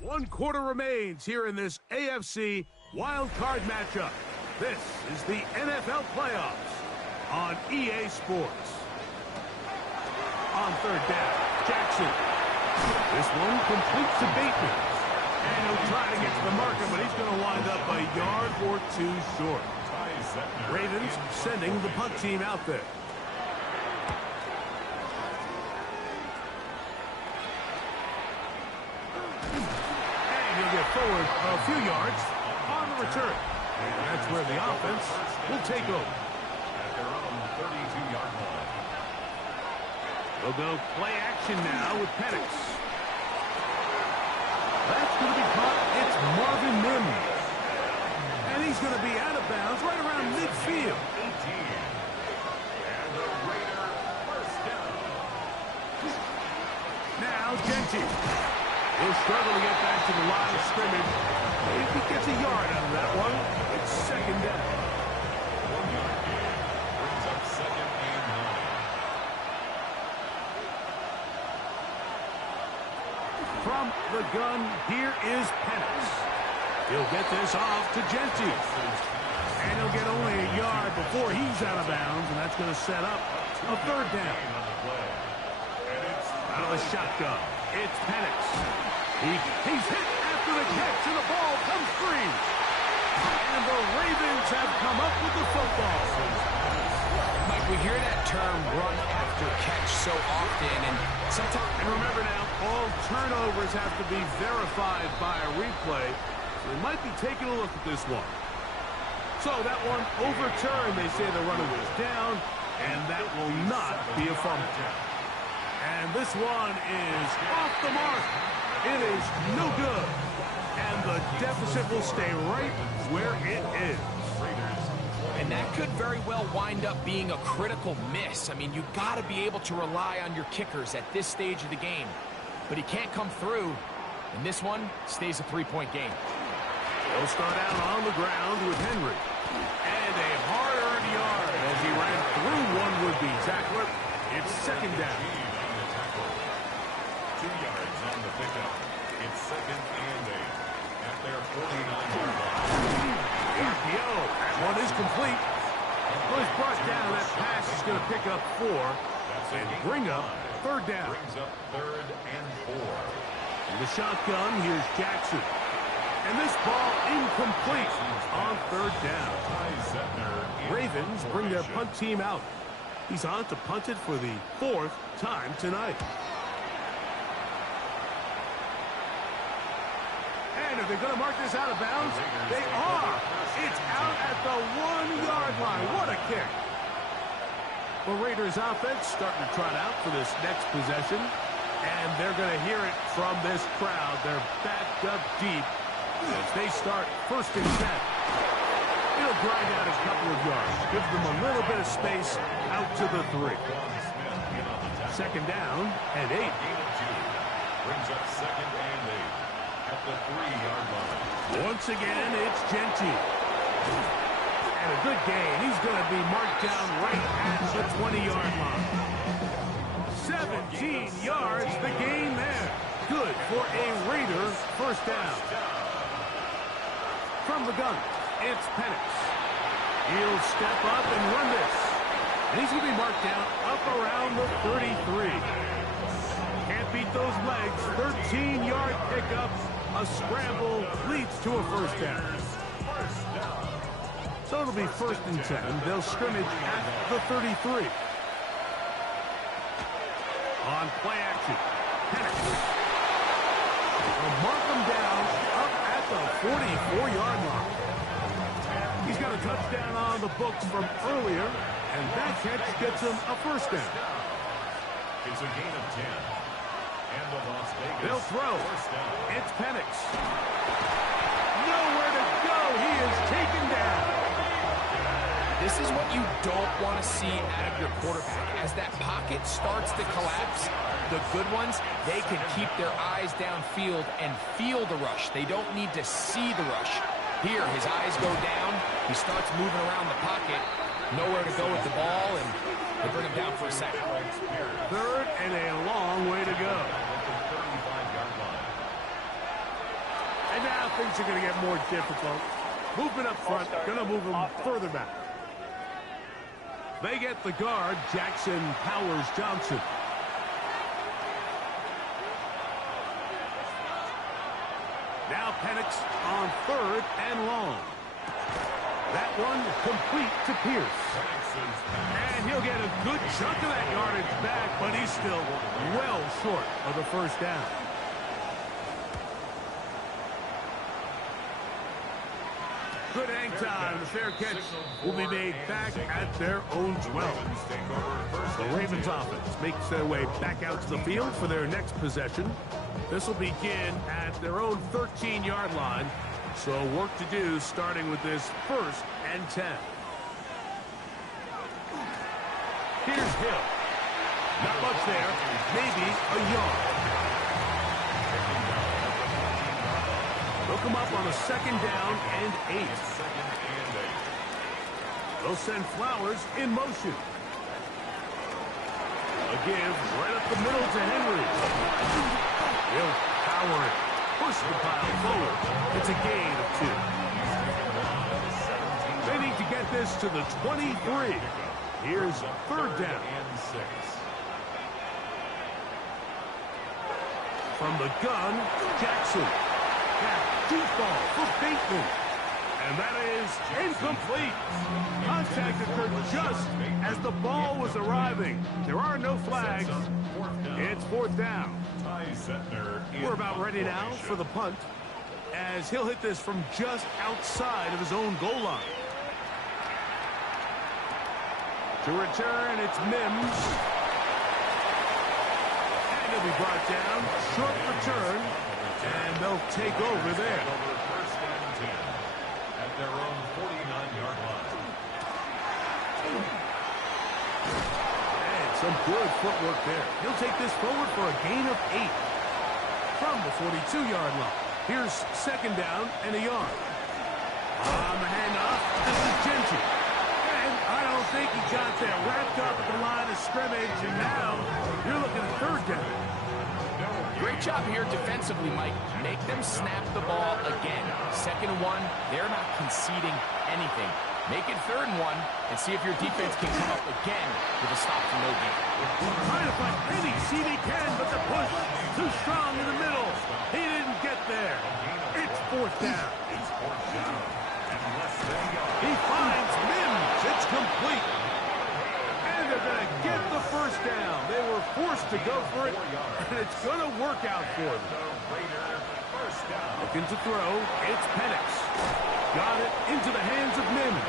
One quarter remains here in this AFC wild card matchup. This is the NFL playoffs on EA Sports. On 3rd down, Jackson. This one completes to Bateman. And he'll try to get to the marker, but he's going to wind up a yard or 2 short. Ravens sending the punt team out there. Forward a few yards on the return. And that's where the offense will take over. At their own 32-yard line. They'll go play action now with Penix. That's going to be caught. It's Marvin Mims. And he's going to be out of bounds right around midfield. 18. And the Raider first down. Now Genty. He'll struggle to get back to the line of scrimmage. If he gets a yard out of that one, it's second down. 1 yard gain brings up second and 9. From the gun, here is Penix. He'll get this off to Genty. And he'll get only a yard before he's out of bounds, and that's going to set up a third down. Out of the shotgun, it's Penix. He's hit after the catch, and the ball comes free. And the Ravens have come up with the football. Mike, we hear that term run after catch so often, and sometimes... And remember now, all turnovers have to be verified by a replay. So we might be taking a look at this one. So that one overturned. They say the runner was down, and that will not be a fumble. And this one is off the mark. It is no good. And the deficit will stay right where it is. And that could very well wind up being a critical miss. I mean, you've got to be able to rely on your kickers at this stage of the game. But he can't come through. And this one stays a three-point game. They'll start out on the ground with Henry. And a hard-earned yard as he ran through one would-be tackler. It's second down. 2 yards on the pickup. It's second and 8 at their 49-yard line. RPO. That one is complete. Well, he's brought down. That pass is going to pick up 4 and bring up third down. Brings up third and 4. In the shotgun, here's Jackson. And this ball incomplete on third down. Ravens bring their punt team out. He's on to punt it for the 4th time tonight. And if they're going to mark this out of bounds, they are. It's out at the 1-yard line. What a kick. The Raiders offense starting to trot out for this next possession. And they're going to hear it from this crowd. They're backed up deep as they start first and 10. He'll grind out a couple of yards. Gives them a little bit of space out to the 3. Second down and 8. Brings up second and 8 at the 3-yard line. Once again, it's Genty. And a good gain. He's going to be marked down right at the 20-yard line. 17 yards, the gain there. Good for a Raider first down. From the gun, it's Penix. He'll step up and run this. And he's going to be marked down up around the 33. Can't beat those legs. 13-yard pickup. A scramble leads to a first down. So it'll be first and 10. They'll scrimmage at the 33. On play action, Penix will mark them down up at the 44-yard line. He's got a touchdown on the books from earlier, and that catch gets him a first down. It's a gain of 10. And the Las Vegas They'll throw. first down. It's Penix. Nowhere to go. He is taken down. This is what you don't want to see out of your quarterback. As that pocket starts to collapse, the good ones, they can keep their eyes downfield and feel the rush. They don't need to see the rush. Here, his eyes go down. He starts moving around the pocket. Nowhere to go with the ball, and they bring him down for a second. Third and a long way to go. And now things are going to get more difficult. Movement up front, going to move them further back. They get the guard, Jackson Powers Johnson. Now Penix on third and long. That one complete to Pierce. And he'll get a good chunk of that yardage back, but he's still well short of the first down. Good hang time. The fair catch will be made back at their own 12. The Ravens offense makes their way back out to the field for their next possession. This will begin at their own 13-yard line. So work to do starting with this first and 10. Here's Hill. Not much there. Maybe a yard. They'll come up on a 2nd down and 8. They'll send Flowers in motion. A give right up the middle to Henry. He'll power it. Push the pile forward. It's a gain of 2. They need to get this to the 23. Here's 3rd down. From the gun, Jackson. Back deep ball for Bateman. And that is incomplete. Contact occurred just as the ball was arriving. There are no flags. It's 4th down. We're about ready now for the punt, as he'll hit this from just outside of his own goal line. To return, it's Mims. And he'll be brought down. Short return. And they'll take over there. First and 10 at their own 49-yard line. And some good footwork there. He'll take this forward for a gain of 8. From the 42-yard line. Here's 2nd down and a yard. On the handoff, this is Genty. And I don't think he got there. Wrapped up at the line of scrimmage, and now you're looking at 3rd down. Great job here defensively, Mike. Make them snap the ball again. 2nd and 1, they're not conceding anything. Make it 3rd and 1, and see if your defense can come up again with a stop for no gain. Trying to find any seat he can, but the push too strong in the middle. He didn't get there. It's 4th down. He finds Mims. It's complete. And they're going to get the 1st down. They were forced to go for it, and it's going to work out for them. Looking to throw, it's Penix. Got it into the hands of Mims.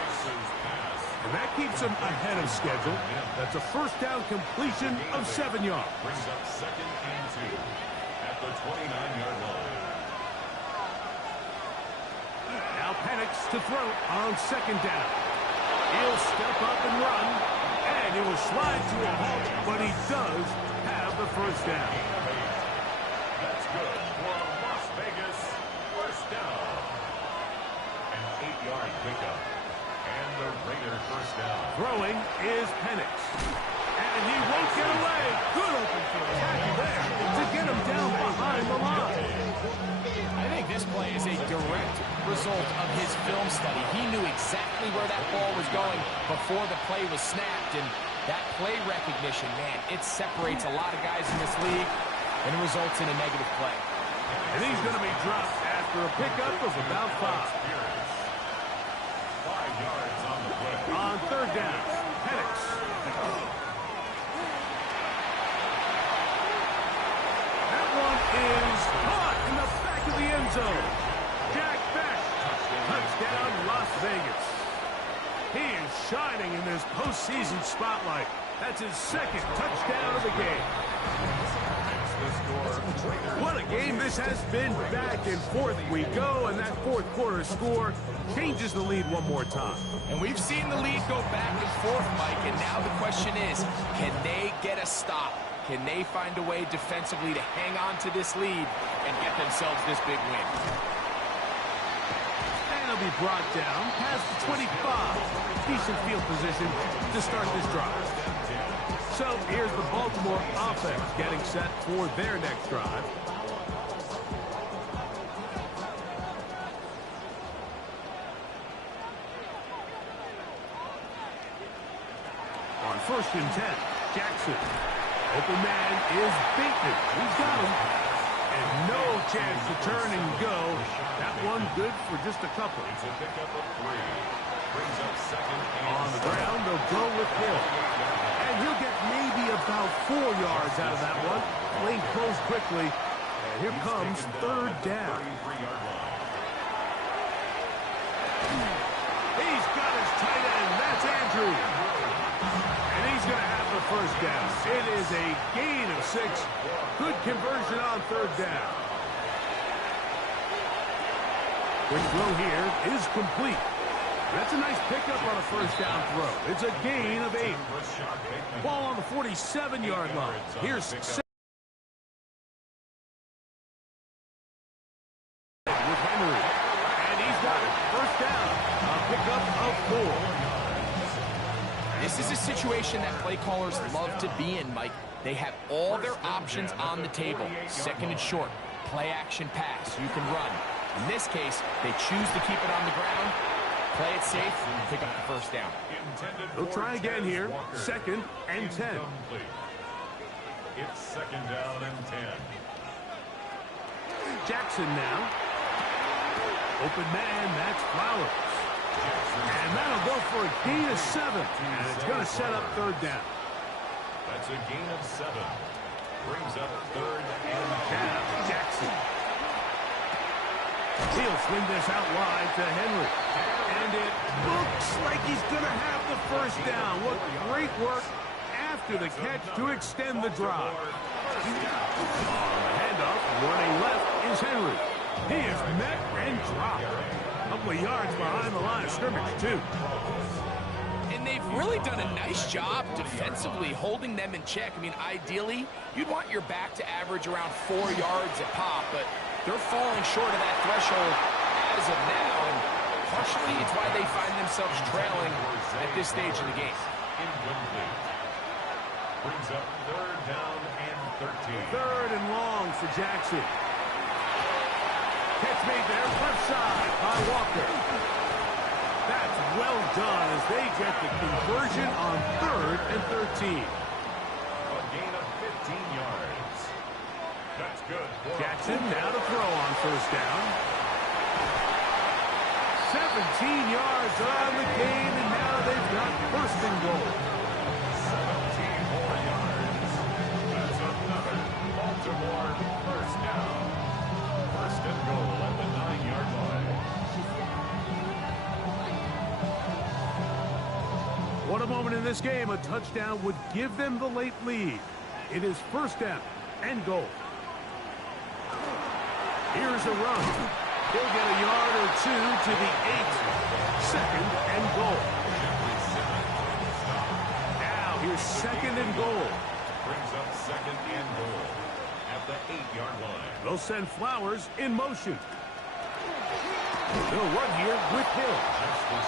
And that keeps him ahead of schedule. That's a 1st down completion of 7 yards. Brings up 2nd and 2 at the 29-yard line. Now Penix to throw on 2nd down. He'll step up and run, and he will slide to a halt, but he does have the 1st down. That's good for Las Vegas. 1st down. An 8-yard pickup. And the Raiders 1st down. Throwing is Penix. And he won't get away. Good open for a tackle there to get him down behind the line. I think this play is a direct result of his film study. He knew exactly where that ball was going before the play was snapped, and that play recognition, man, it separates a lot of guys in this league, and it results in a negative play. And he's going to be dropped after a pickup of about 5. 5 yards on the play. On 3rd down, Penix. That one is caught in the back of the end zone. Jack Beck. Touchdown, Las Vegas. He is shining in this postseason spotlight. That's his 2nd touchdown of the game. What a game this has been. Back and forth we go, and that 4th quarter score changes the lead one more time. And we've seen the lead go back and forth, Mike, and now the question is, can they get a stop? Can they find a way defensively to hang on to this lead and get themselves this big win? And he'll be brought down past the 25. Decent field position to start this drive. So here's the Baltimore offense getting set for their next drive. On 1st and 10, Jackson. Open man is Bateman. He's got him. And no chance to turn and go. That one good for just a couple. It's a pickup of 3. Brings up 2nd and On the ground, they'll go with Hill. And he'll get maybe about 4 yards out of that one. Lane closed quickly. And here comes 3rd down. 33-yard line. He's got his tight end. That's Andrew. And he's going to have the 1st down. It is a gain of 6. Good conversion on 3rd down. Quick throw here is complete. That's a nice pickup on a 1st down throw. It's a gain of 8. Ball on the 47-yard line. Here's 6 with Henry. got it. First down. A pickup of 4. This is a situation that play callers love to be in, Mike. They have all their options on the table. Second and short, play action pass. You can run. In this case, they choose to keep it on the ground, play it safe, and pick up the first down. They'll try again here. Second and 10. It's second down and 10. Jackson now. Open man, that's Flowers. And that'll go for a gain of 7. And it's going to set up third down. That's a gain of 7. Brings up third and Now, Jackson. He'll swing this out wide to Henry. And it looks like he's going to have the first down. What great work after the catch to extend the drive. On the handoff, running left is Henry. He is met and dropped. A couple of yards behind the line of scrimmage, too. And they've really done a nice job defensively holding them in check. I mean, ideally, you'd want your back to average around 4 yards a pop, but they're falling short of that threshold as of now, and partially it's why they find themselves trailing at this stage of the game. incomplete. Brings up third down and 13. Third and long for Jackson. Catch made there, left side by Walker. That's well done as they get the conversion on third and 13. A gain of 15 yards. That's good. Jackson now to throw on first down. 17 yards on the gain, and now they've got first and goal. 17 more yards. That's another Baltimore first down. First and goal at the 9-yard line. What a moment in this game. A touchdown would give them the late lead. It is first down and goal. Here's a run. He'll get a yard or two to the 8. Second and goal. Now here's second and goal. Brings up second and goal at the 8-yard line. They'll send Flowers in motion. They'll run here with Hill.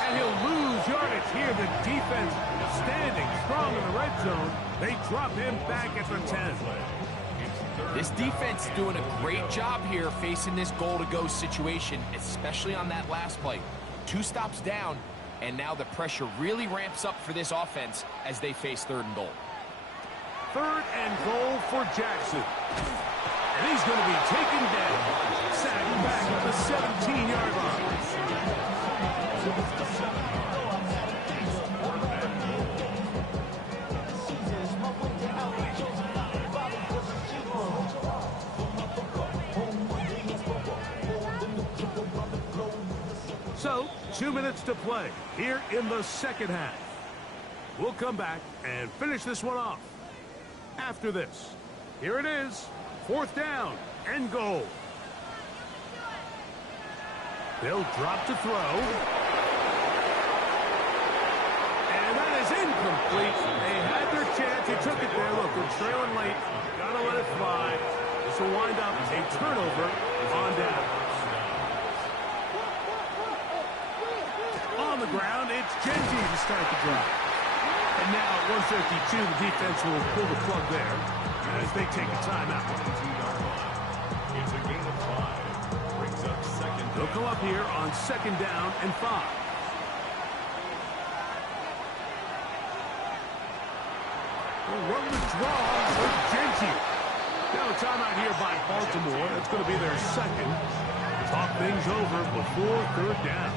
And he'll lose yardage here. The defense standing strong in the red zone. They drop him back at the 10. This defense is doing a great job here facing this goal-to-go situation, especially on that last play. 2 stops down, and now the pressure really ramps up for this offense as they face third and goal. Third and goal for Jackson. And he's going to be taken down. Sacked back at the 17-yard line. So, 2 minutes to play here in the second half. We'll come back and finish this one off after this. Here it is, fourth down and goal. They'll drop to throw. And that is incomplete. They had their chance. They took it there. Look, they're trailing late. Got to let it fly. This will wind up a turnover on down. On the ground, it's Genty to start the drive. And now at 1:52, the defense will pull the plug there as they take a timeout. It's a gain of 5. Brings up second down. They'll come up here on second down and 5. We'll run the draw with Genty. Now a timeout here by Baltimore. That's going to be their second. Talk things over before third down.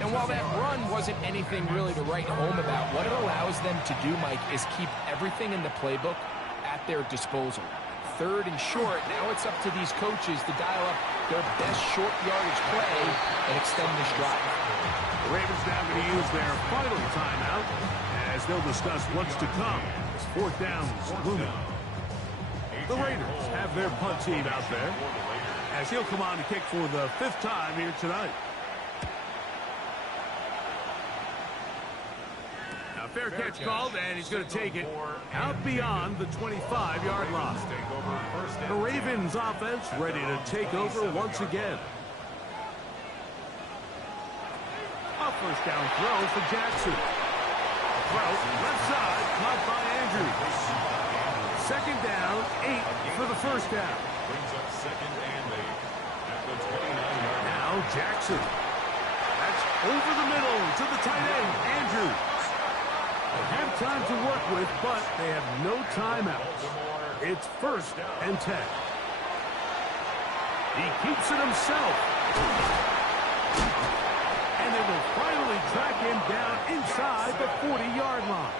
And while that run wasn't anything really to write home about, what it allows them to do, Mike, is keep everything in the playbook at their disposal. Third and short, now it's up to these coaches to dial up their best short yardage play and extend this drive. The Ravens now going to use their final timeout as they'll discuss what's to come as fourth down is looming. The Raiders have their punt team out there as he'll come on to kick for the 5th time here tonight. Fair catch called, and he's going to take it out beyond the 25-yard line. The Ravens offense ready to take over once again. first down throw for Jackson. Throw, left side, caught by Andrews. Second down, 8 for the first down. Brings up second and 8 at the 29-yard line. Now Jackson. That's over the middle to the tight end, Andrews. They have time to work with, but they have no timeouts. It's first and 10. He keeps it himself. And they will finally track him down inside the 40-yard line.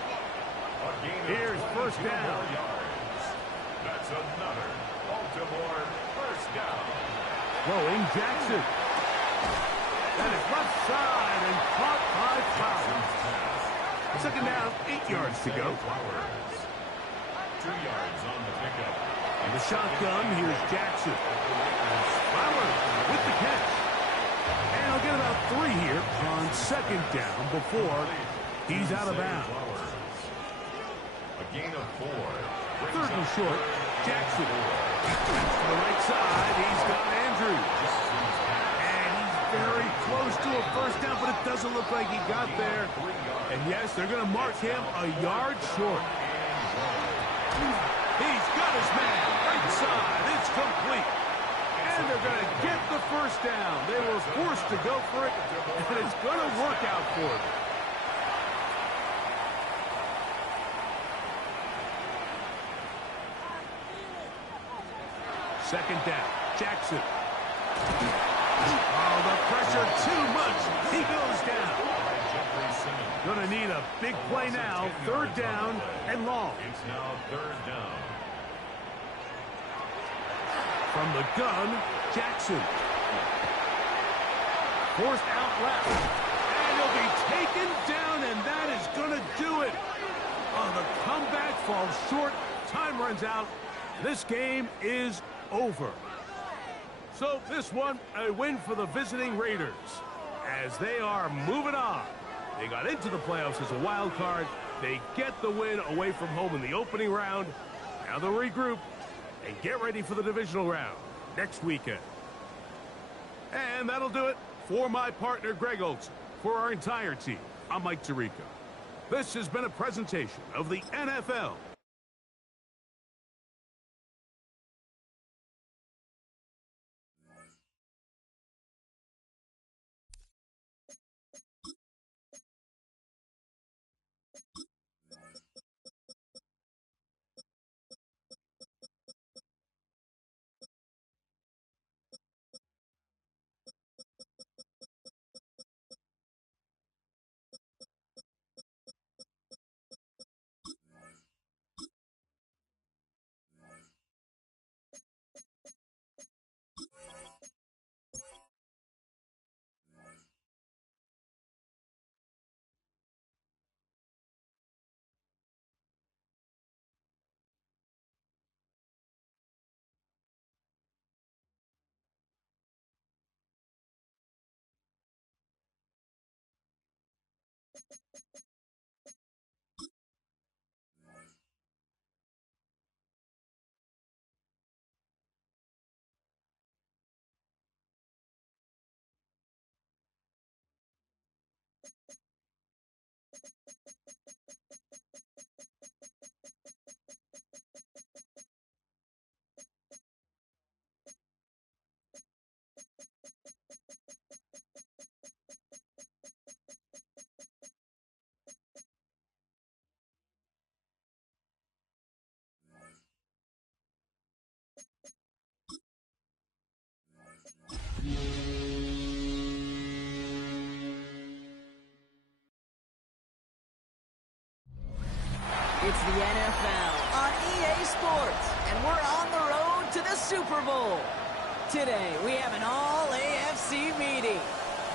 Here's first down. That's another Baltimore first down. Throwing Jackson. That is left side and caught by Flowers. Second down, 8 yards to go. 2 yards on the pickup. In the shotgun, here's Jackson. Flowers with the catch. And he'll get about 3 here on second down before he's out of bounds. A gain of 4. Third and short, Jackson. That's to the right side. He's got Andrews. And he's very close to a first down, but it doesn't look like he got there. And yes, they're going to mark him a yard short. He's got his man right side. It's complete. And they're going to get the first down. They were forced to go for it, and it's going to work out for them. Second down, Jackson. Oh, the pressure too much. He goes down. Gonna need a big play now. Third down and long. It's now third down. From the gun, Jackson. Forced out left. And he'll be taken down, and that is gonna do it. Oh, the comeback falls short. Time runs out. This game is over. So this one, a win for the visiting Raiders as they are moving on. They got into the playoffs as a wild card. They get the win away from home in the opening round. Now they'll regroup and get ready for the divisional round next weekend. And that'll do it for my partner, Greg Olson. For our entire team, I'm Mike Tirico. This has been a presentation of the NFL. It's the NFL on EA Sports, and we're on the road to the Super Bowl. Today, we have an all-AFC meeting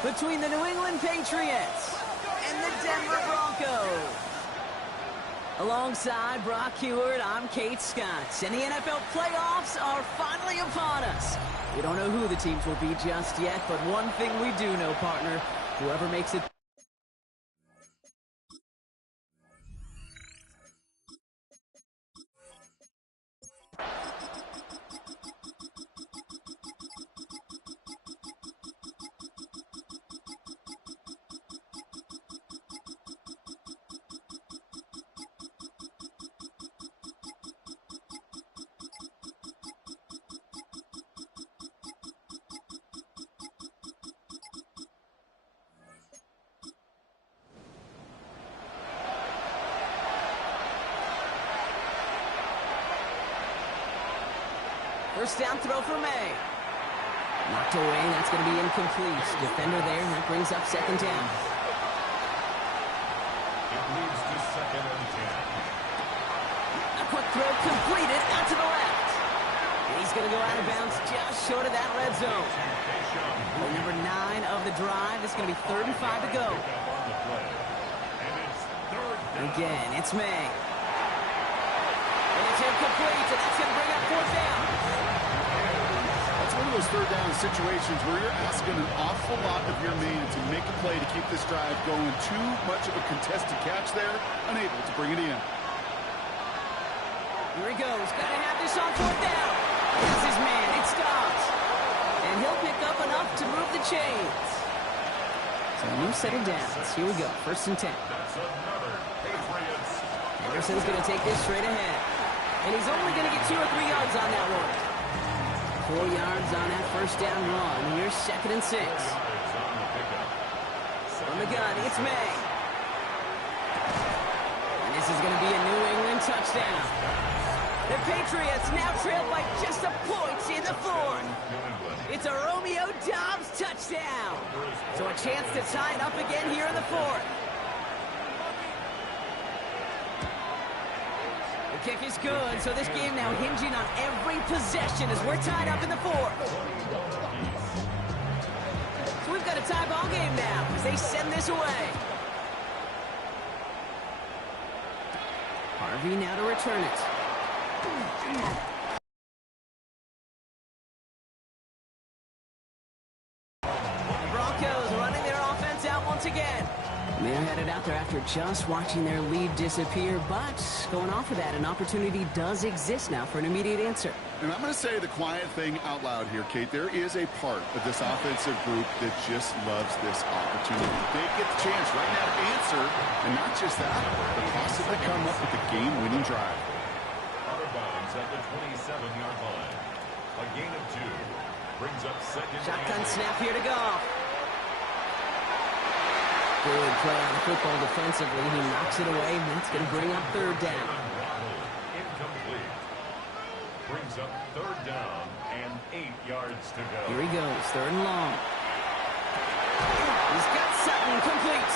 between the New England Patriots and the Denver Broncos. Alongside Brock Heward, I'm Kate Scott, and the NFL playoffs are finally upon us. We don't know who the teams will be just yet, but one thing we do know, partner, whoever makes it First down throw for May. Knocked away, that's going to be incomplete. Defender there, and that brings up second down. It leads to second and 10. A quick throw completed out to the left. And he's going to go out of bounds just short of that red zone. Well, number 9 of the drive. It's going to be 3rd and 5 to go. Again, it's May. And it's incomplete, and that's going to bring up 4th down. That's one of those third down situations where you're asking an awful lot of your man to make a play to keep this drive going. Too much of a contested catch there, unable to bring it in. Here he goes. Got to have this on 4th down. That's his man. It stops. And he'll pick up enough to move the chains. So a new set of downs. Here we go. 1st and 10. That's another Patriots. Anderson's going to take this straight ahead. And he's only going to get 2 or 3 yards on that one. 4 yards on that first down run. Here's 2nd and 6. From the gun, it's May. And this is going to be a New England touchdown. The Patriots now trail by just a point in the 4th. It's a Romeo Doubs touchdown. So a chance to tie it up again here in the 4th. The kick is good, so this game now hinging on every possession as we're tied up in the 4th. So we've got a tie ball game now as they send this away. Harvey now to return it. The Broncos running their offense out once again. They're headed out there after just watching their lead disappear, but going off of that, an opportunity does exist now for an immediate answer. And I'm going to say the quiet thing out loud here, Kate. There is a part of this offensive group that just loves this opportunity. They get the chance right now to answer, and not just that, but possibly come up with a game-winning drive. Out of bounds at the 27-yard line. A gain of 2 brings up second. Shotgun snap here to go. Good play on the football defensively. He knocks it away, and that's going to bring up 3rd down. Incomplete. Brings up 3rd down and 8 yards to go. Here he goes, 3rd and long. He's got Sutton complete.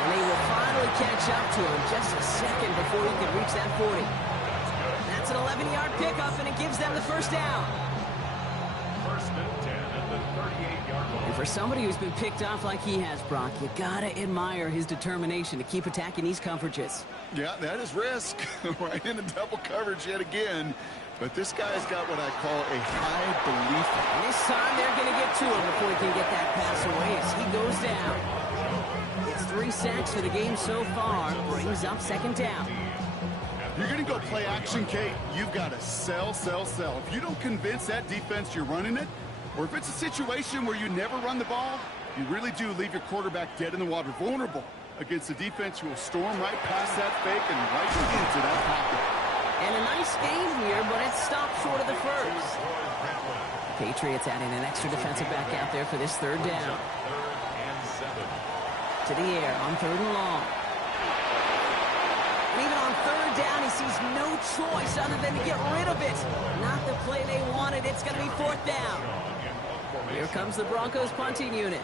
And they will finally catch up to him just a second before he can reach that 40. That's an 11-yard pickup, and it gives them the 1st down. 1st and 10 at the 38-yard line. And for somebody who's been picked off like he has, Brock, you gotta admire his determination to keep attacking these coverages. Yeah, that is risk. Right into double coverage yet again. But this guy's got what I call a high belief. And this time they're going to get to him before he can get that pass away as he goes down. It's 3 sacks for the game so far. Brings up 2nd down. You're going to go play action, Kate. You've got to sell, sell, sell. If you don't convince that defense you're running it, or if it's a situation where you never run the ball, you really do leave your quarterback dead in the water, vulnerable against a defense who will storm right past that fake and right into that pocket. And a nice game here, but it stopped short of the 1st. Patriots adding an extra defensive back out there for this 3rd down. 3rd and 7. To the air on 3rd and long. And even on 3rd down, he sees no choice other than to get rid of it. Not the play they wanted. It's going to be 4th down. Here comes the Broncos punting unit.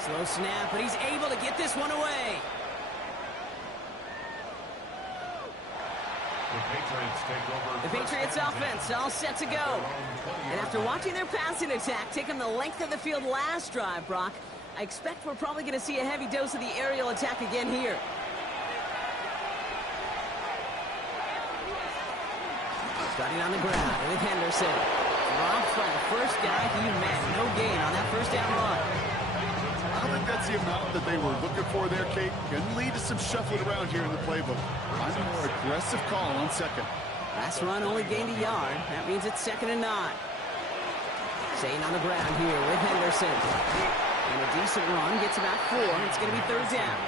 Slow snap, but he's able to get this one away. The Patriots offense all set to go. And after watching their passing attack take them the length of the field last drive, Brock, I expect we're probably going to see a heavy dose of the aerial attack again here. Starting on the ground with Henderson. Drops by the first guy he met. No gain on that 1st down run. I don't think that's the amount that they were looking for there, Kate. Can lead to some shuffling around here in the playbook. I'm a more aggressive call on 2nd. Last run only gained a yard. That means it's 2nd and 9. Staying on the ground here with Henderson. And a decent run gets about 4. It's going to be 3rd down.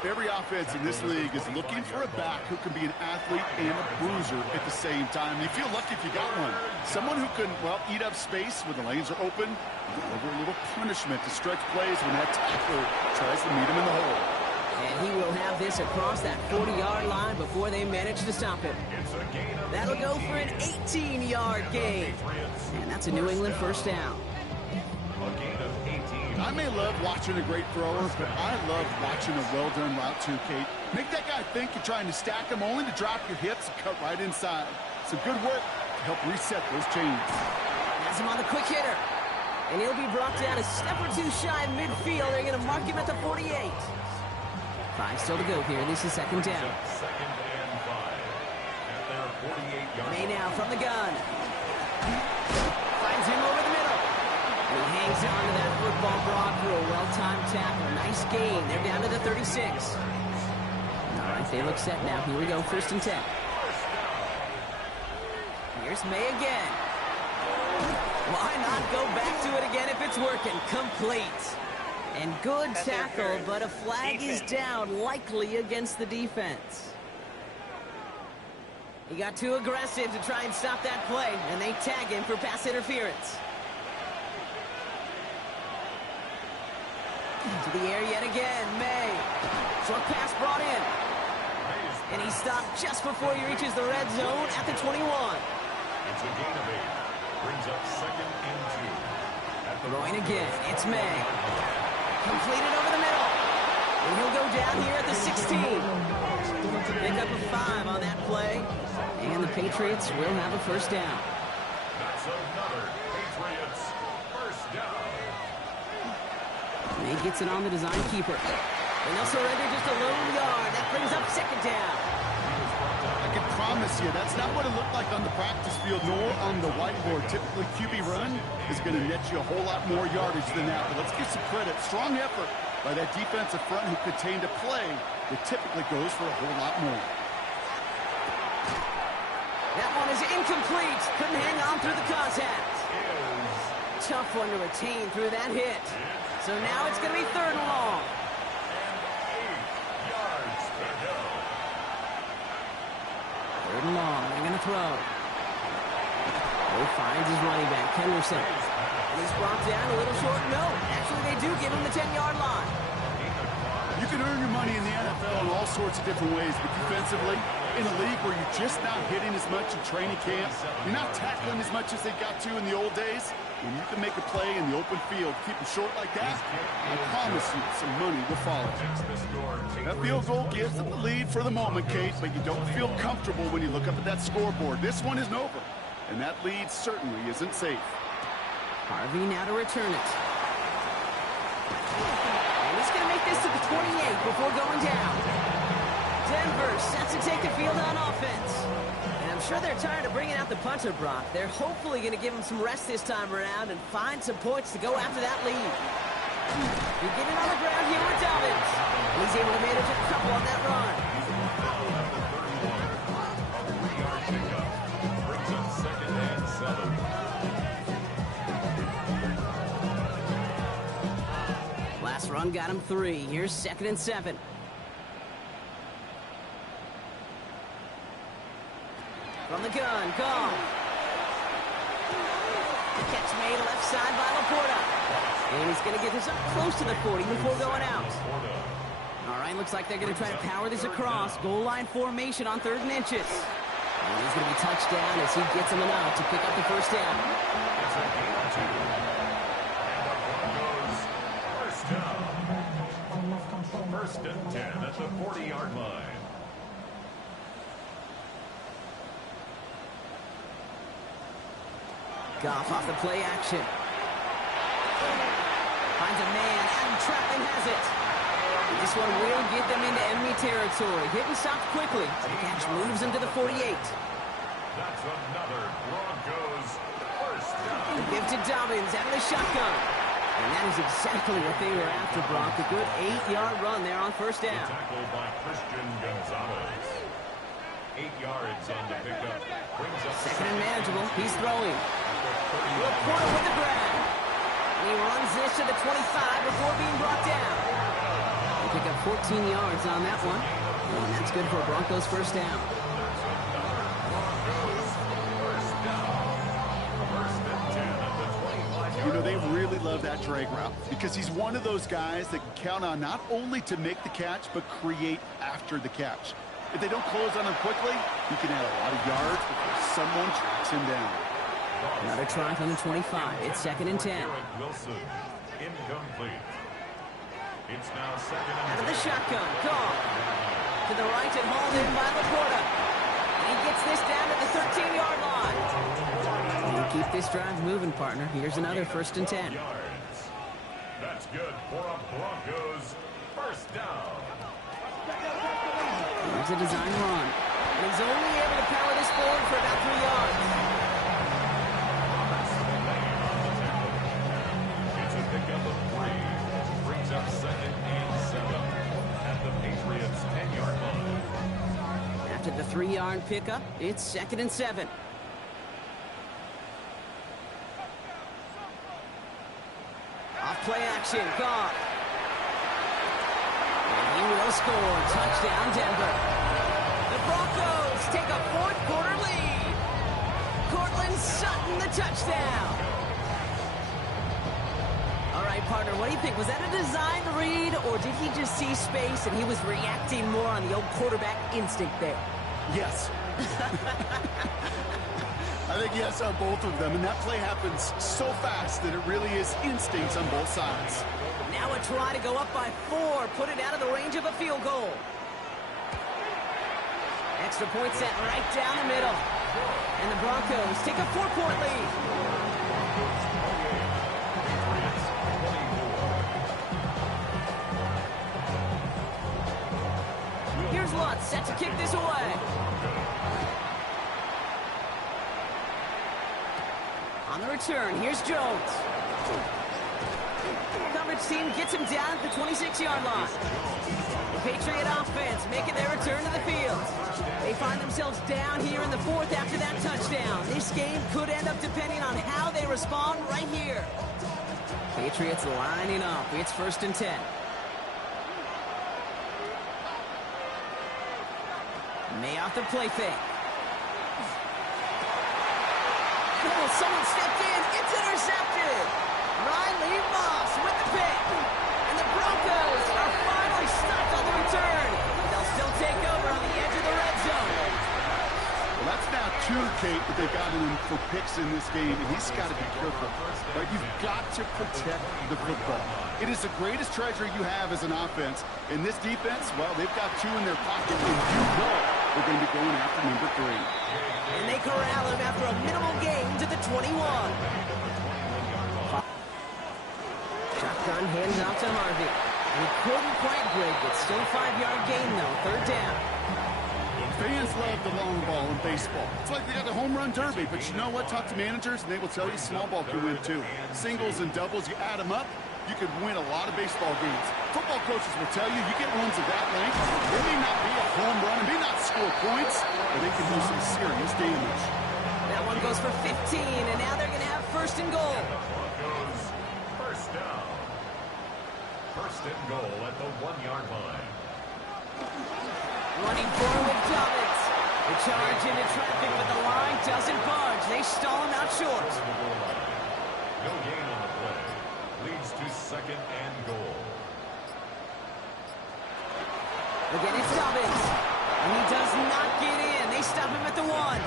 Every offense in this league is looking for a back who can be an athlete and a bruiser at the same time. You feel lucky if you got one. Someone who can, well, eat up space when the lanes are open, and deliver a little punishment to stretch plays when that tackler tries to meet him in the hole. And he will have this across that 40-yard line before they manage to stop him. That'll go for an 18-yard gain. And that's a New England first down. I may love watching a great thrower, but I love watching a well-done route too, Kate. Make that guy think you're trying to stack him, only to drop your hips and cut right inside. Some good work to help reset those chains. Has him on the quick hitter. And he'll be brought down a step or two shy of midfield. They're going to mark him at the 48. 5 still to go here. This is second down. Second and 5. At their 48-yard May now from the gun. Finds him over the middle. And he hangs on to that football, Brock, for a well-timed tackle. Nice gain. They're down to the 36. All right, they look set now. Here we go, first and 10. Here's May again. Why not go back to it again if it's working? Complete. And good tackle, but a flag is down, likely against the defense. He got too aggressive to try and stop that play, and they tag him for pass interference. To the air yet again, May. Short pass brought in. And he stopped just before he reaches the red zone at the 21. It's a gain of 8. Brings up second and 2. Throwing again, it's May. Completed over the middle. And he'll go down here at the 16. Pick up a 5 on that play. And the Patriots will have a first down. That's another Patriots first down. May gets it on the design keeper. And they'll surrender just a lone yard. That brings up second down. I can promise you, that's not what it looked like on the practice field nor on the whiteboard. Typically, QB run is going to net you a whole lot more yardage than that. But let's give some credit. Strong effort by that defensive front who contained a play that typically goes for a whole lot more. That one is incomplete. Couldn't hang on through the contact. Tough one to retain through that hit. So now it's going to be third and long. Third and long. They're going to throw. He finds his running back, Henderson. And he's brought down a little short. No, actually they do give him the 10-yard line. You can earn your money in the NFL in all sorts of different ways, but defensively, in a league where you're just not hitting as much in training camp, you're not tackling as much as they got to in the old days, when you can make a play in the open field, keep them short like that, I promise you some money will follow. That field goal gives them the lead for the moment, Kate, but you don't feel comfortable when you look up at that scoreboard. This one isn't over, and that lead certainly isn't safe. Harvey now to return it. And he's going to make this to the 28 before going down. Denver sets to take the field on offense. And I'm sure they're tired of bringing out the punter, Brock. They're hopefully going to give him some rest this time around and find some points to go after that lead. You're getting on the ground here with Dobbins. He's able to manage a couple on that run. Brings up second and 7. Last run got him 3. Here's second and 7. From the gun, Goff. Catch made left side by Laporta. And he's going to get this up close to the 40 before going out. All right, looks like they're going to try to power this across. Goal line formation on 3rd and inches. And he's going to be touched down as he gets him enough to pick up the first down. It's a gain of 2. And the Broncos first down. First and 10 at the 40-yard line. Goff off the play action. Finds a man. Adam Trautman has it. And this one will get them into enemy territory. Hit and stopped quickly. The catch moves him to the 48. That's another Broncos first down. Give to Dobbins out of the shotgun. And that is exactly what they were after, Brock. A good 8-yard run there on first down. Tackled by Christian Gonzalez. 8 yards on the pickup. Brings up Second and manageable. He's throwing. Laporta with the grab. And he runs this to the 25 before being brought down. They pick up 14 yards on that one. And that's good for Broncos first down. You know, they really love love that drag route because he's one of those guys that can count on not only to make the catch, but create after the catch. If they don't close on him quickly, he can add a lot of yards before someone tracks him down. Another try from the 25. It's 2nd and 10. Wilson, incomplete. It's now 2nd and 10. Out of the shotgun, Goff. To the right and hauled in by Laporta. And he gets this down to the 13-yard line. You keep this drive moving, partner. Here's another 1st and 10. Yards. That's good for a Broncos first down. Here's a design run. And he's only able to power this forward for about 3 yards. It's a pickup of 3. Brings up 2nd and 7 at the Patriots' 10-yard line. After the 3-yard pickup, it's 2nd and 7. Off play action, Goff. And he will score. Touchdown, Denver. The Broncos take a 4th-quarter lead. Cortland Sutton, the touchdown. All right, partner, what do you think? Was that a design read, or did he just see space and he was reacting more on the old quarterback instinct there? Yes. I think yes on both of them, and that play happens so fast that it really is instincts on both sides. Now a try to go up by 4, put it out of the range of a field goal. Extra point set right down the middle. And the Broncos take a 4-point lead. Here's Lutz set to kick this away. On the return, here's Jones. Coverage team gets him down at the 26-yard line. The Patriot offense making their return to the field. They find themselves down here in the 4th after that touchdown. This game could end up depending on how they respond right here. Patriots lining up. It's 1st and 10. May off the play fake. Oh, someone stepped in. It's intercepted. Riley Moss with the pick. And the Broncos are finally stopped on the return. They'll still take over on the edge of the red zone. Well, that's now 2, Kate, that they've gotten him for picks in this game, and he's got to be careful. Right? You've got to protect the football. It is the greatest treasure you have as an offense. And this defense, well, they've got 2 in their pocket, and you know they're going to be going after number 3. And they corral him after a minimal gain to the 21. Shotgun hands off to Harvey. And he couldn't quite break it. Still 5-yard gain, though. 3rd down. Fans love the long ball in baseball. It's like they got the home run derby, but you know what? Talk to managers, and they will tell you small ball can win, too. Singles and doubles, you add them up, you could win a lot of baseball games. Football coaches will tell you, you get runs of that length, it may not be a home run, it may not score points, but they can do some serious damage. That one goes for 15, and now they're going to have 1st and goal. Broncos first down. 1st and goal at the 1-yard line. Running forward, Dobbins. The charge into traffic, but the line doesn't budge. They stall him out short. No gain on the play. Leads to 2nd and goal. Again, it's Dobbins. And he does not get in. They stop him at the 1.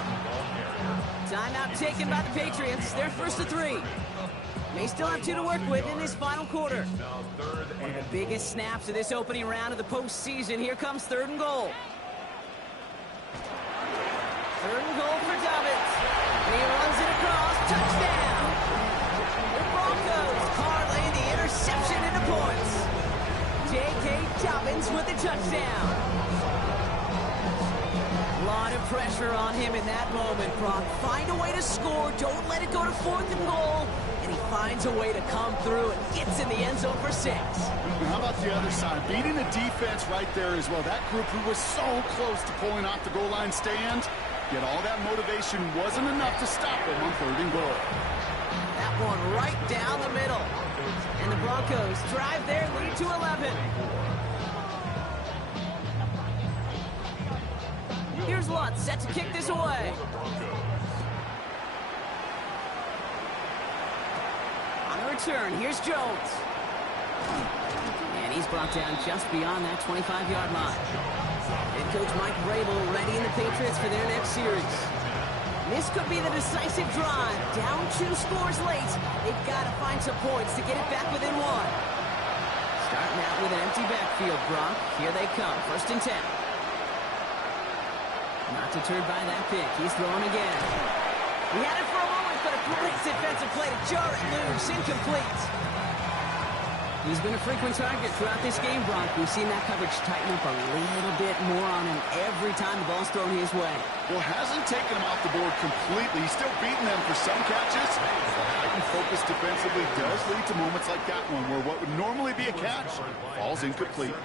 Timeout taken by the Patriots. They're 1st to 3. May still have 2 to work with in this final quarter. Now 3rd One of and the biggest snaps of this opening round of the postseason. Here comes 3rd and goal. 3rd and goal for Dobbins. And he runs it across. Touchdown! The Broncos parlay the interception into points. J.K. Dobbins with the touchdown. A lot of pressure on him in that moment, Brock. Find a way to score. Don't let it go to 4th and goal. And he finds a way to come through and gets in the end zone for 6. How about the other side? Beating the defense right there as well. That group who was so close to pulling off the goal line stand, yet all that motivation wasn't enough to stop them on 3rd and goal. That one right down the middle. And the Broncos drive their lead to 11. Here's Lutz set to kick this away. On the return, here's Jones. And he's brought down just beyond that 25-yard line. Head coach Mike Vrabel ready in the Patriots for their next series. This could be the decisive drive. Down 2 scores late. They've got to find some points to get it back within 1. Starting out with an empty backfield, Brock. Here they come. 1st and 10. Not deterred by that pick. He's throwing again. He had it for a moment, but a great defensive play to jar it loose. Incomplete. He's been a frequent target throughout this game, Brock. We've seen that coverage tighten up a little bit more on him every time the ball's thrown his way. Well, hasn't taken him off the board completely. He's still beating them for some catches. The heightened focus defensively does lead to moments like that one, where what would normally be a catch falls incomplete.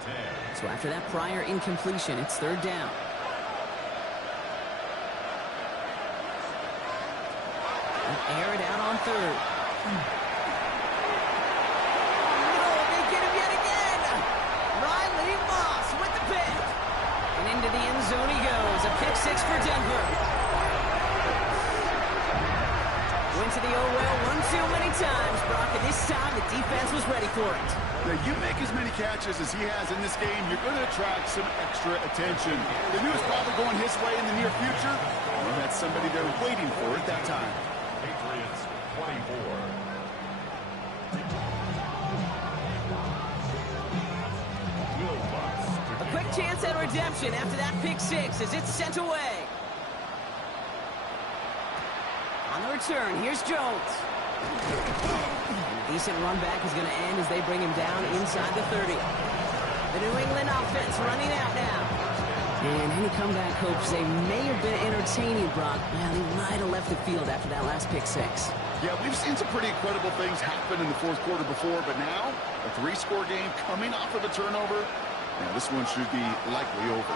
So after that prior incompletion, it's 3rd down. Air it out on 3rd. Into the end zone he goes. A pick 6 for Denver. Went to the well 1-2 many times, Brock, and this time the defense was ready for it. Now, you make as many catches as he has in this game, you're going to attract some extra attention. They knew it was probably going his way in the near future, and they had somebody there waiting for it that time. Patriots 24. Quick chance at redemption after that pick 6 as it's sent away. On the return, here's Jones. A decent run back is going to end as they bring him down inside the 30. The New England offense running out now. And any comeback hopes, they may have been entertaining, Brock. Man, they might have left the field after that last pick 6. Yeah, we've seen some pretty incredible things happen in the 4th quarter before, but now a 3-score game coming off of a turnover. Now, this one should be likely over.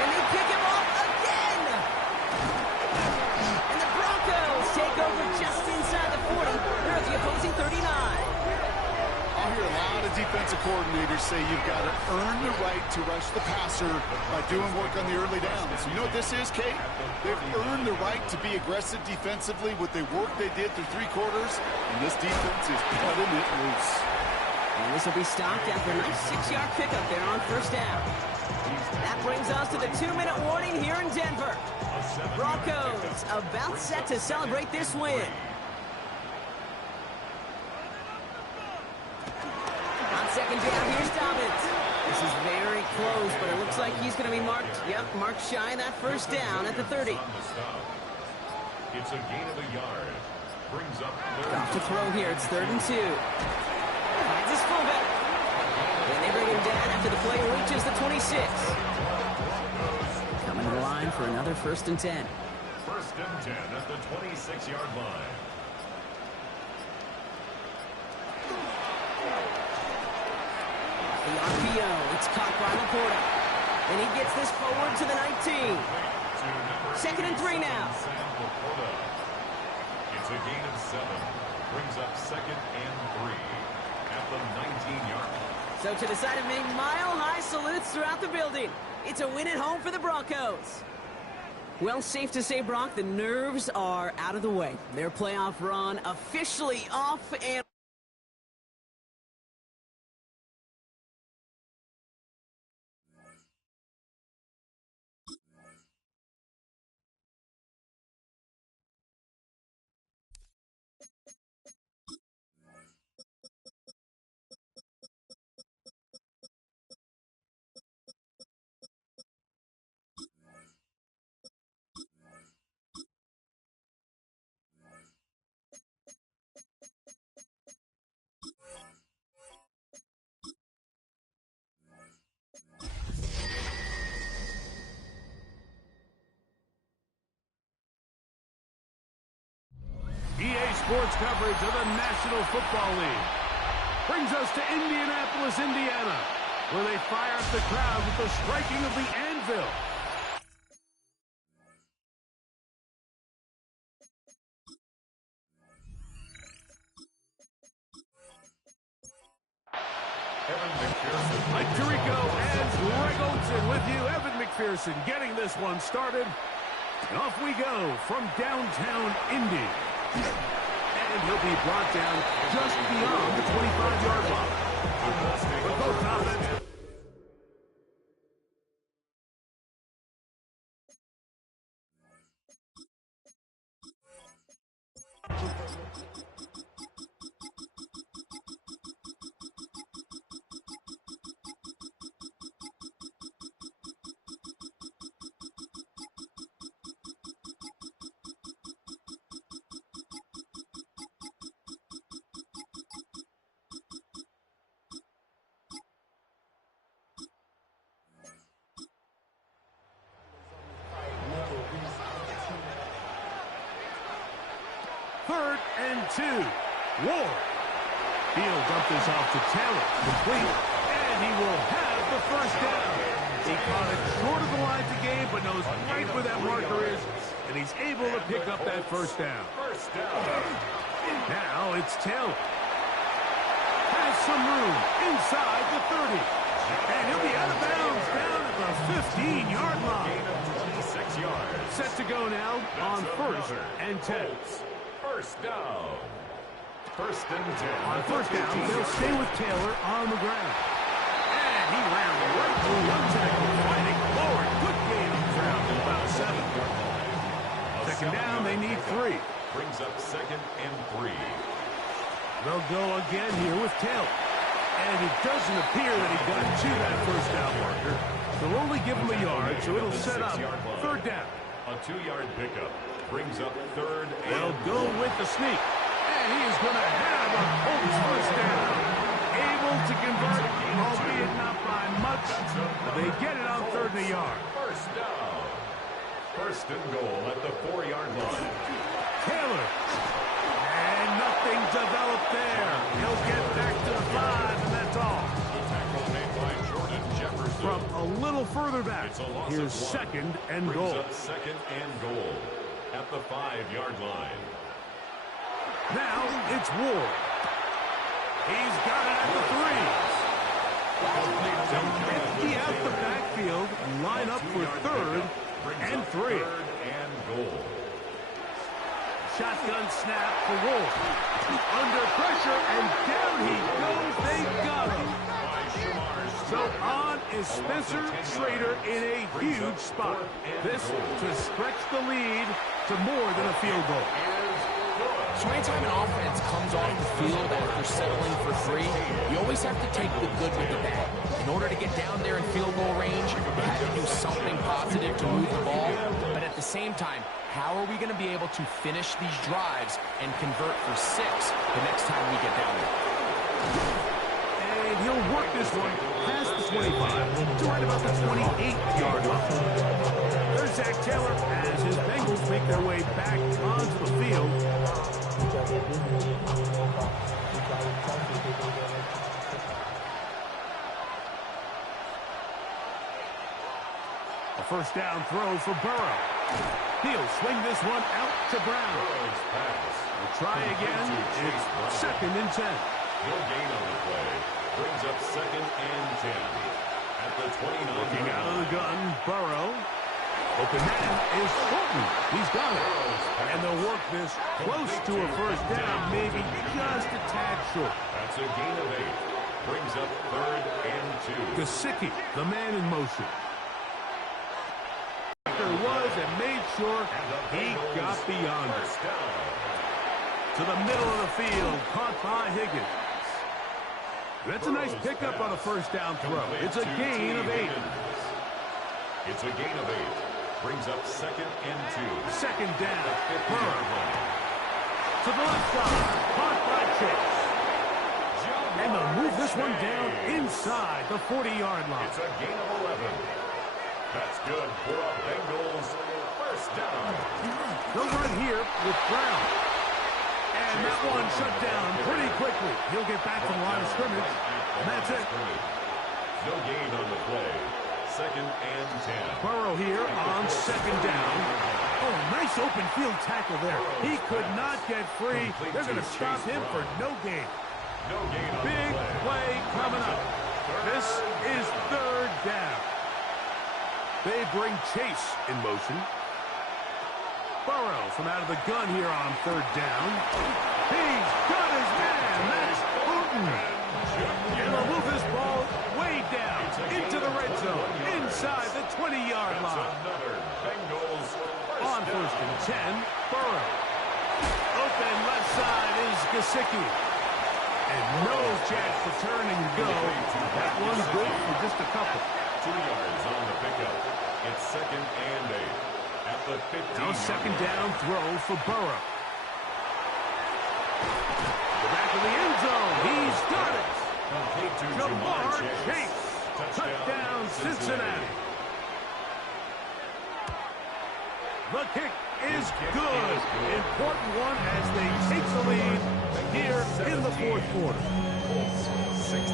And they pick him off again! And the Broncos take over just inside the 40. They're at the opposing 39. I'll hear a lot of defensive coordinators say you've got to earn the right to rush the passer by doing work on the early downs. You know what this is, Kate? They've earned the right to be aggressive defensively with the work they did through 3 quarters, and this defense is cutting it loose. And this will be stopped after a nice 6-yard pickup there on 1st down. That brings us to the 2-minute warning here in Denver. Broncos about set to celebrate this win. On 2nd down, here's Dobbins. This is very close, but it looks like he's going to be marked shy of that 1st down at the 30. It's a gain of a yard. Brings up Off to throw here. It's 3rd and 2. Finds his fullback. And they bring him down after the play reaches the 26. Coming to the line for another 1st and 10. 1st and 10 at the 26-yard line. The RPO. It's caught by Laporta. And he gets this forward to the 19. 2nd and 3 now. It's a gain of 7. Brings up 2nd and 3 at the 19-yard line. So to the side of me, mile-high salutes throughout the building. It's a win at home for the Broncos. Well, safe to say, Brock, the nerves are out of the way. Their playoff run officially off and... EA Sports coverage of the National Football League brings us to Indianapolis, Indiana, where they fire up the crowd with the striking of the anvil. Mike Tirico and Greg Olsen with you. Evan McPherson getting this one started. And off we go from downtown Indy. And he'll be brought down just beyond the 25-yard line. For both offenses. Third and 2. Ward. He'll dump this off to Taylor. Complete. And he will have the first down. He caught it short of the line to gain, but knows right where that marker is. And he's able to pick up that first down. Now it's Taylor. Has some room inside the 30. And he'll be out of bounds down at the 15-yard line. 26 yards. Set to go now on first and 10. First down. First and 10. On first down, they'll stay with Taylor on the ground. And he ran right through one tackle, fighting forward. Good gain on the ground at about 7. Second down, they need 3. Brings up second and 3. They'll go again here with Taylor. And it doesn't appear that he got to that first down marker. They'll only give him a yard, so it'll set up third down. A 2-yard pickup brings up third and... They'll go with the sneak. And he is going to have a Colts first down. Able to convert, albeit not by much. They get it on third and a yard. First down. First and goal at the 4-yard line. Taylor. And nothing developed there. He'll get back to the 5, and that's all. The tackle made by Jordan Jefferson. From a little further back, It's a loss here's of 1. second and Brings goal. up second and goal at the 5-yard line. Now it's Ward. He's got it at the 3. They'll empty out the backfield and line up for third and 3. Third and goal. Shotgun snap for Ward. Under pressure, and down he goes. They got him. So on is Spencer Schrader in a huge spot. This to stretch the lead to more than a field goal. So anytime an offense comes off the field after settling for 3, you always have to take the good with the bad. In order to get down there in field goal range, you have to do something positive to move the ball. But at the same time, how are we going to be able to finish these drives and convert for 6 the next time we get down there? And he'll work this one past the 25 to right about the 28-yard line. There's Zach Taylor as his Bengals make their way back onto the field. A first down throw for Burrow. He'll swing this one out to Brown. We'll try again. It's second and 10. No gain on the play. Brings up second and 10. At the 29. Looking out of the gun, Burrow. Open man is Fulton. He's got it. And they'll work this close to a first down, maybe just a tad short. That's a gain of 8. Brings up third and 2. Gesicki, the man in motion. There was and made sure he got beyond it. To the middle of the field, caught by Higgins. That's a nice pickup on a first down throw. It's a gain of 8. It's a gain of 8. Brings up second and 2. Second down. Burrow. To the left side. Caught by Chase. And they'll move this one down inside the 40-yard line. It's a gain of 11. That's good for a Bengals first down. They'll run here with Brown. And that one shut down pretty quickly. He'll get back to the line of scrimmage. And that's it. No gain on the play. Second and 10. Burrow here on second down. Oh, nice open field tackle there. He could not get free. They're going to stop him for no gain. No gain on Big the play coming up. This is third down. They bring Chase in motion. Burrow from out of the gun here on third down. He's got his man. That's Booten. And they'll move this ball way down into the red zone, inside the 20-yard line. On first and 10, Burrow. Open left side is Gesicki. And no chance to turn and go. That one's good for just a couple. 2 yards on the pickup. It's second and 8 at the 15. Now second down throw for Burrow. The back of the end zone. He's got it. Complete to Jamar Chase. Touchdown, Cincinnati. The kick is good. Important one as they take the lead here in the fourth quarter. 16.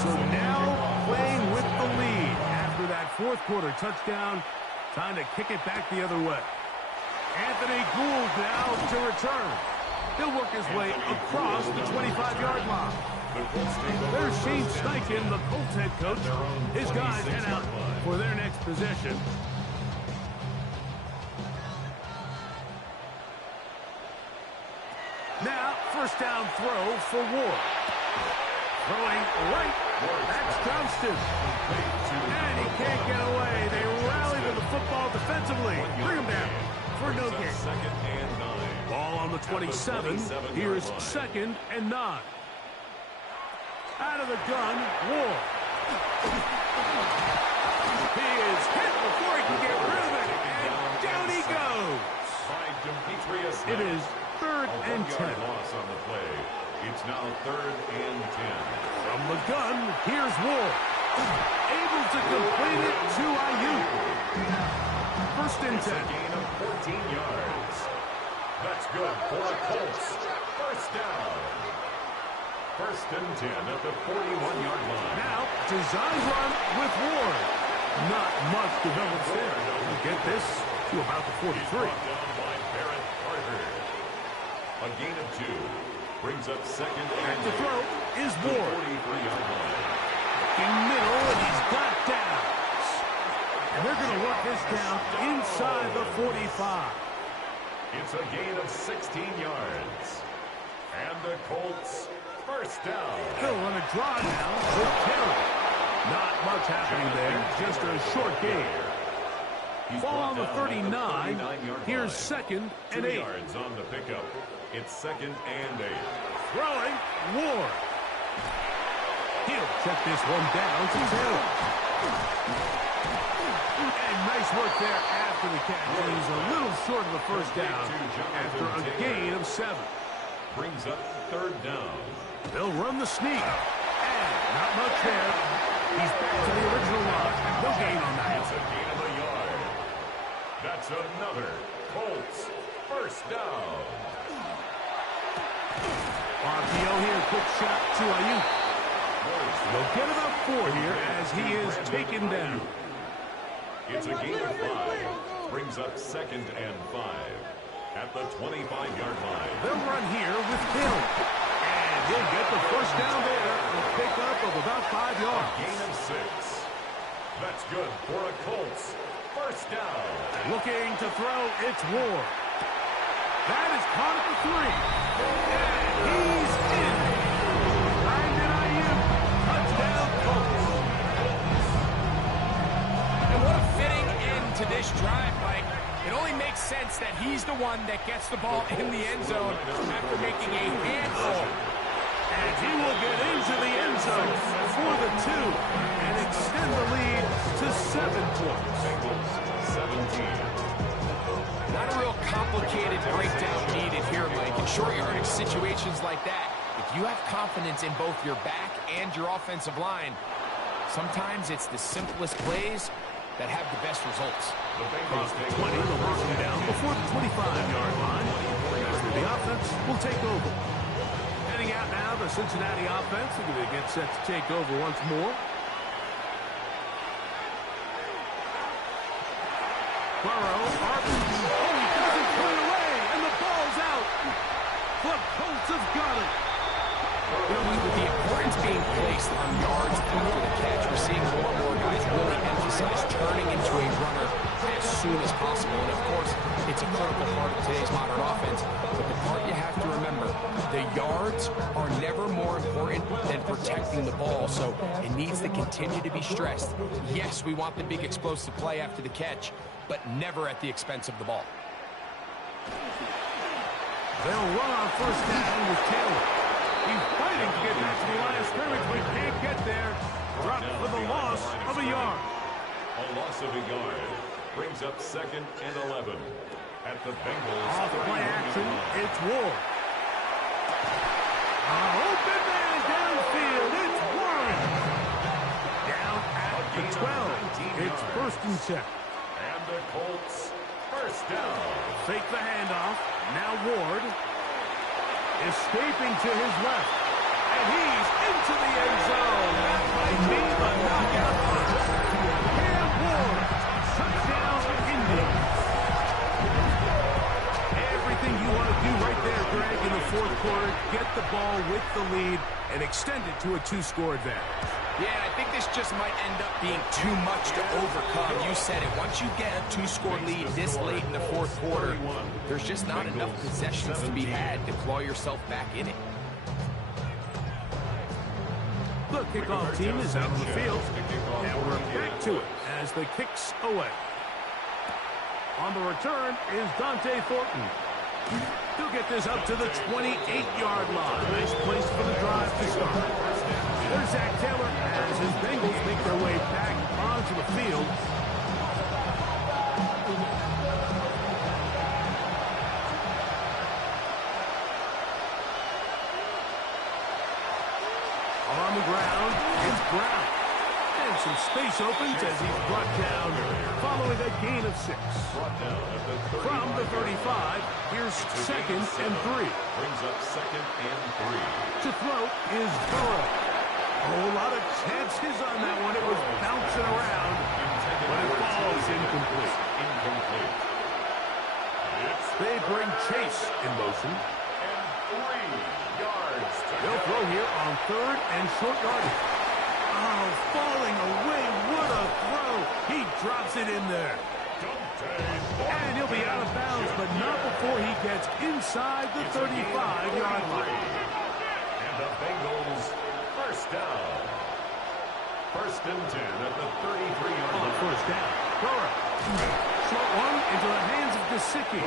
So now playing with the lead after that fourth quarter touchdown. Time to kick it back the other way. Anthony Gould now to return. He'll work his way across the 25-yard line. There's Shane Steichen, the Colts head coach. His guys head out for their next possession. Now, first down throw for Ward. Throwing right. That's Johnston. And he can't get away. They rally to the football defensively. Bring him down for no gain. Second and 9. Ball on the 27. Here's second and 9. Out of the gun, Ward. He is hit before he can get rid of it. And down he goes. It is third and 10. Loss on the play. It's now third and 10. From the gun, here's Ward. Able to complete it to Ayuk. First and 10. It's a gain of 14 yards. That's good for the Colts. First down. First and 10 at the 41-yard line. Now, design run with Ward. Not much develops there. We'll get this to about the 43. Brought down by Barrett Carter. A gain of 2. Brings up second and The throw is Ward. 43-yard line. In middle, and he's got downs. And they're going to work this down inside the 45. It's a gain of 16 yards. And the Colts, first down. They'll run a draw now with Terry. Not much happening there, just a short gain. Ball on the 39. Here's second and 8. 2 yards on the pickup. It's second and 8. Throwing, Ward. He'll check this one down to Taylor. And nice work there after the catch. He's a little short of the first down after a gain of 7. Brings up third down. They'll run the sneak. And not much there. He's back to the original line. No gain on that. It's a gain of a yard. That's another Colts first down. RPO here, quick shot to Ayuk. They'll get about 4 here as he is taken down. It's a gain of 5. Brings up second and 5 at the 25-yard line. They'll run here with Hill. And he'll get the first down there. A pickup of about 5 yards. Gain of 6. That's good for a Colts first down. Looking to throw, it's Ward. That is caught at the 3. And he's in. Brandon Ayuk, touchdown Colts. And what a fitting end to this drive, Mike. It only makes sense that he's the one that gets the ball in the end zone after making a handful. And he will get into the end zone for the 2 and extend the lead to 7 points. 17. Not a real complicated breakdown needed here, Mike. In short yardage situations like that, if you have confidence in both your back and your offensive line, sometimes it's the simplest plays that have the best results. Across the 20, they'll mark him down before the 25-yard line. The offense will take over. Heading out now, the Cincinnati offense are going to get set to take over once more. Burrow, oh, he doesn't put it away, and the ball's out. The Colts have got it. With the importance being placed on yards after the catch, we're seeing more and more guys really emphasize turning into a runner as soon as possible. And of course, it's a critical part of today's modern offense. But the part you have to remember, the yards are never more important than protecting the ball. So it needs to continue to be stressed. Yes, we want the big explosive play after the catch, but never at the expense of the ball. They'll run on first down with Taylor. He's fighting to get back to the line of scrimmage, but can't get there. Dropped for the loss of a yard. A loss of a yard brings up 2nd and 11 at the Bengals. Off play action, it's Ward. Open man downfield, it's Warren. Down at the 12. It's 1st and 10. And the Colts first down. Fake the handoff. Now Ward. Escaping to his left. And he's into the end zone. That might be the knockout punch. Cam Ward. Touchdown, Indy. Everything you want to do right there, Greg, in the 4th quarter. Get the ball with the lead and extend it to a 2-score advantage. Yeah, and I think this just might end up being too much to overcome. You said it. Once you get a 2-score lead this late in the 4th quarter, there's just not enough possessions to be had to claw yourself back in it. The kickoff team is out on the field, and we're back to it as the kick's away. On the return is Dante Thornton. He'll get this up to the 28-yard line. Nice place for the drive to start. There's Zach Taylor as his Bengals make their way back onto the field. On the ground, it's Brown. And some space opens as he's brought down following a gain of 6. From the 35, here's 2nd and 3. Brings up 2nd and 3. To throw is Burrow. A whole lot of chances on that one. It was bouncing around, but it falls incomplete. They bring Chase in motion. And 3 yards to They'll go. throw here on 3rd and short yardage. Oh, falling away. What a throw. He drops it in there. And he'll be out of bounds, but not before he gets inside the 35-yard line. And the Bengals first down. 1st and 10 at the 33-yard On line. first down, Burrow. Short one into the hands of Gesicki.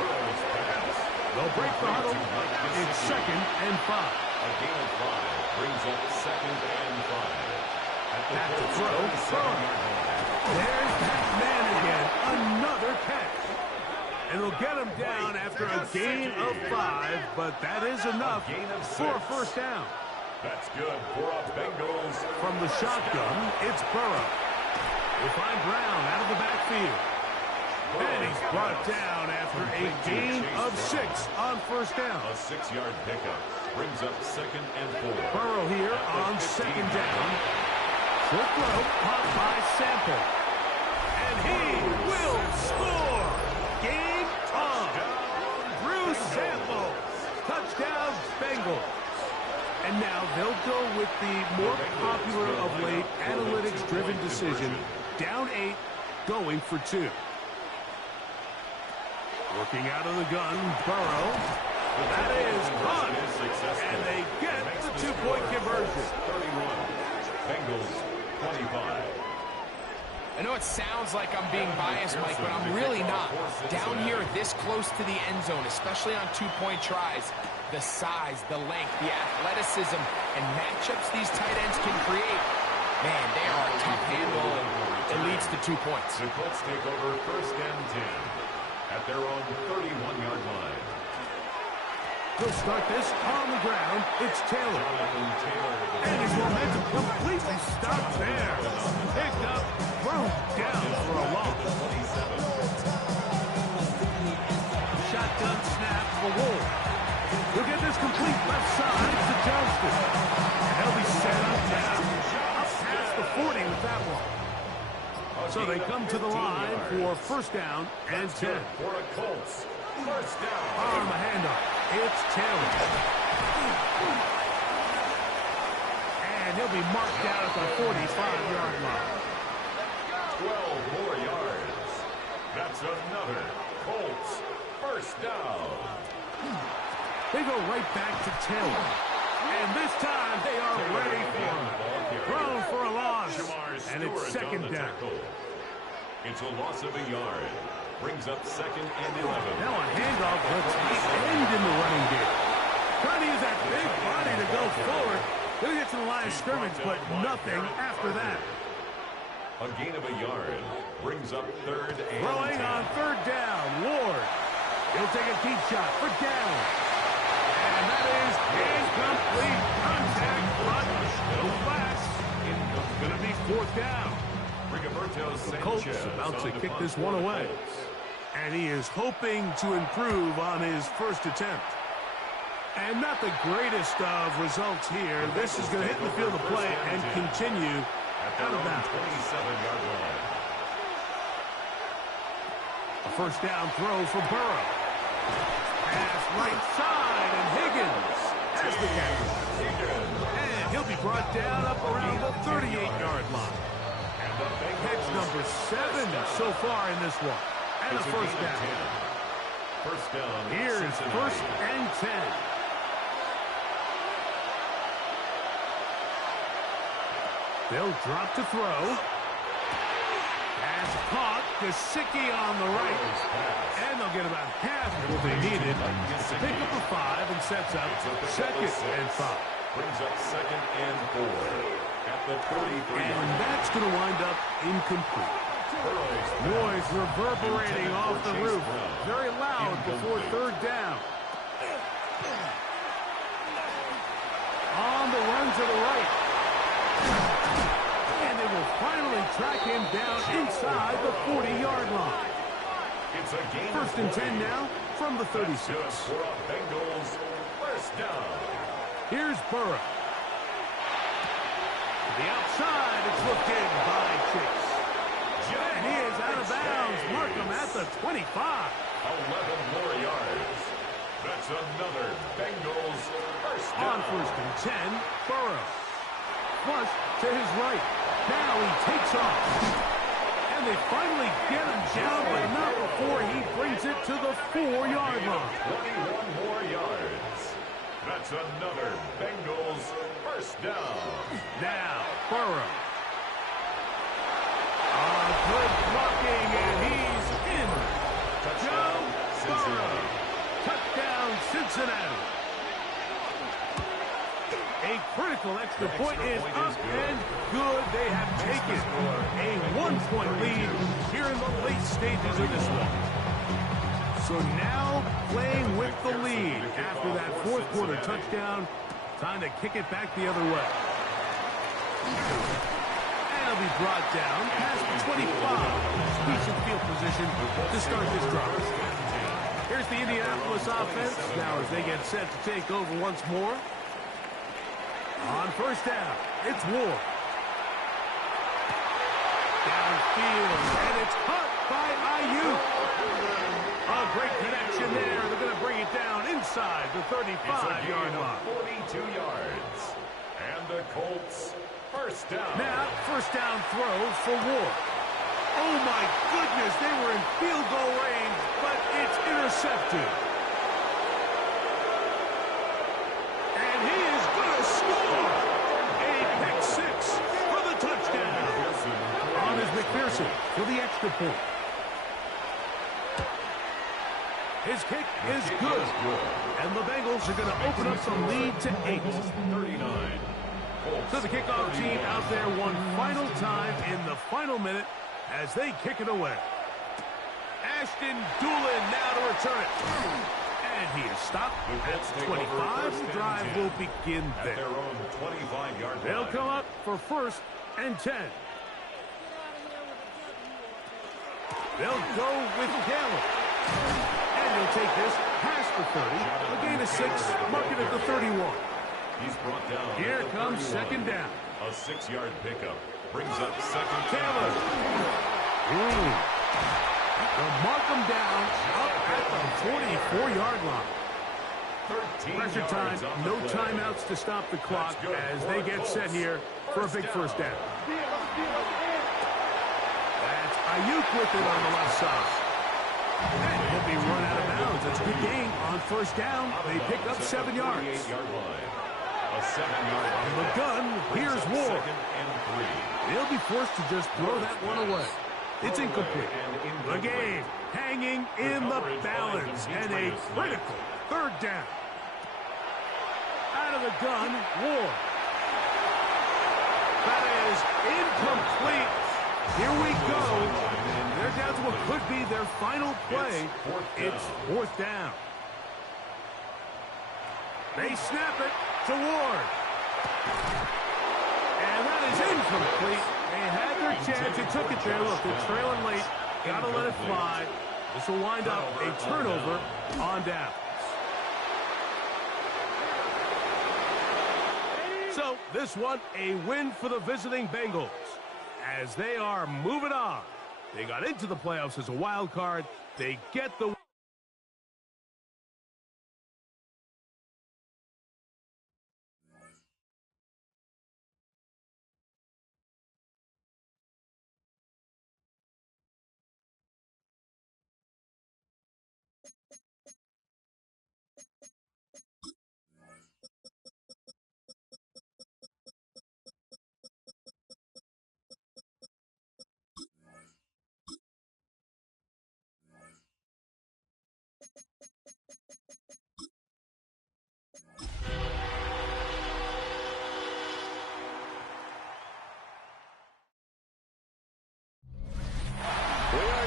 They'll break the huddle. It's 2nd and 5. A gain of 5 brings up 2nd and 5. Back to throw, Burrow. There's that man again. Another catch. And they'll get him down after a gain of 5, but that is enough for a first down. That's good for a Bengals. From the shotgun, it's Burrow. They find Brown out of the backfield. And he's brought down after a gain of 6 on first down. A 6-yard pickup brings up 2nd and 4. Burrow here on 2nd down. Short throw, caught by Sample. And he will score. Game on. Drew Sample. Touchdown, Bengals. And now they'll go with the more popular of late analytics-driven decision. Down 8, going for 2. Working out of the gun, Burrow. That is caught. And they get the 2-point conversion. 31. Bengals 25. I know it sounds like I'm being biased, Mike, but I'm really not. Down here this close to the end zone, especially on 2-point tries, the size, the length, the athleticism, and matchups these tight ends can create, man, they are a tough handle, and it leads to 2 points. The Colts take over 1st and 10 at their own 31-yard line. They'll start this on the ground. It's Taylor. And his momentum completely stopped there. Picked up, thrown down for a loss. Shotgun snap for Wolf. He'll get this complete left side to Johnston. And he'll be set up now. Up past the 40 with that one. So they come to the line for first down and 10. For the Colts. First down. On the handoff, it's Taylor. And he'll be marked down at the 45-yard line. 12 more yards. That's another Colts first down. They go right back to Taylor. And this time they are ready for him. Thrown for a loss. And it's second down. It's a loss of a yard. Brings up second and 11. Now a handoff to tight end in the running game. Trying to use that big body to go forward. Then he gets to the line of scrimmage, but nothing after that. A gain of a yard. Brings up third and Throwing 10. on third down. Ward. He'll take a deep shot for down. And that is incomplete contact, but no flags. It's going to be fourth down. The Colts about to kick this one away. And he is hoping to improve on his first attempt. And not the greatest of results here. This is going to hit the field of play and continue out of bounds. 27-yard line. A first down throw for Burrow. Pass right side, and Higgins has the catch. And he'll be brought down up around the 38-yard line. Catch number 7 so far in this one. And a first down. First down. Here's Cincinnati. first and 10. They'll drop to throw. Pass caught. Gesicki on the right. And they'll get about half of what they needed. Pick up a 5 and sets up second and 5. Brings up second and 4 at the 33. And that's going to wind up incomplete. Noise reverberating off the roof. Very loud before third down. On the run to the right. And they will finally track him down inside the 40-yard line. It's a gain First and 10 now from the 36. For a Bengals first down. Here's Burrow. To the outside, it's looked in by Chase. And he is out of bounds. Mark him at the 25. 11 more yards. That's another Bengals first down. On first and 10, Burrow. Flush to his right. Now he takes off. And they finally get him down, but not before he brings it to the 4-yard line. 21 more yards. That's another Bengals first down. Now, Burrow. Good blocking, and he's in. Joe Burrow. Touchdown, Cincinnati. A critical extra point is up and good. They have taken a 1-point lead here in the late stages of this one. So now playing with the lead after that fourth quarter touchdown. Time to kick it back the other way. And he'll be brought down past the 25. Decent field position to start this drive. Here's the Indianapolis offense. Now as they get set to take over once more. On first down, it's Ward. Downfield, and it's caught by Ayuk. A great connection there. They're going to bring it down inside the 35-yard line. 42 yards. And the Colts first down. Now, first down throw for Ward. Oh, my goodness, they were in field goal range, but it's intercepted. And he is going to score. A pick 6 for the touchdown. On is McPherson for the extra point. His kick is good. And the Bengals are going to open up the lead to 8. 39. So the kickoff team out there one final time in the final minute as they kick it away. Ashton Doolin now to return it. And he is stopped at 25. The drive will begin At there. their own 25-yard line. They'll come up for first and 10. They'll go with Gallup. And he'll take this past the 30. A gain of 6, mark it at the 31. He's brought down. Here at the comes 31. second down. A 6-yard pickup. Brings up second Taylor. down. They'll mark him down up at the 44-yard line. Pressure time, no timeouts to stop the clock as they get set here for a big first down. That's Ayuk with it on the left side. And he'll be run out of bounds. That's a good gain on first down. They pick up 7 yards. On the gun, here's Ward. They'll be forced to just throw that one away. It's incomplete. The game hanging in the balance and a critical third down. Out of the gun, Ward. That is incomplete. Here we go. They're down to what could be their final play. It's fourth down. They snap it to Ward. And that is incomplete. They had their chance. They took it there. Look, they're trailing late. Got to let it fly. This will wind up a turnover on down. So this one, a win for the visiting Bengals as they are moving on. They got into the playoffs as a wild card. They get the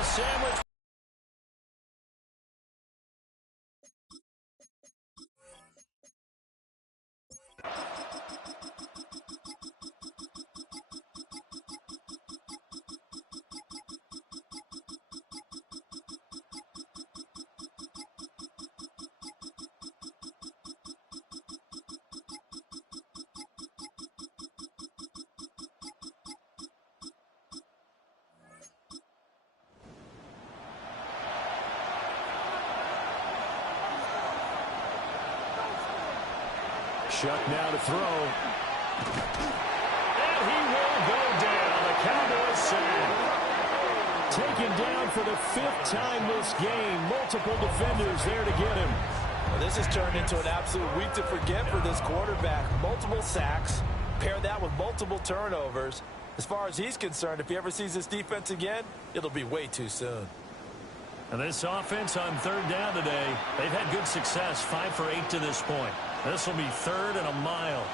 sandwich. Chuck now to throw. And he will go down. The Cowboys sack. Taken down for the 5th time this game. Multiple defenders there to get him. Well, this has turned into an absolute week to forget for this quarterback. Multiple sacks. Pair that with multiple turnovers. As far as he's concerned, if he ever sees this defense again, it'll be way too soon. And this offense on 3rd down today, they've had good success, 5 for 8 to this point. This will be 3rd and a mile.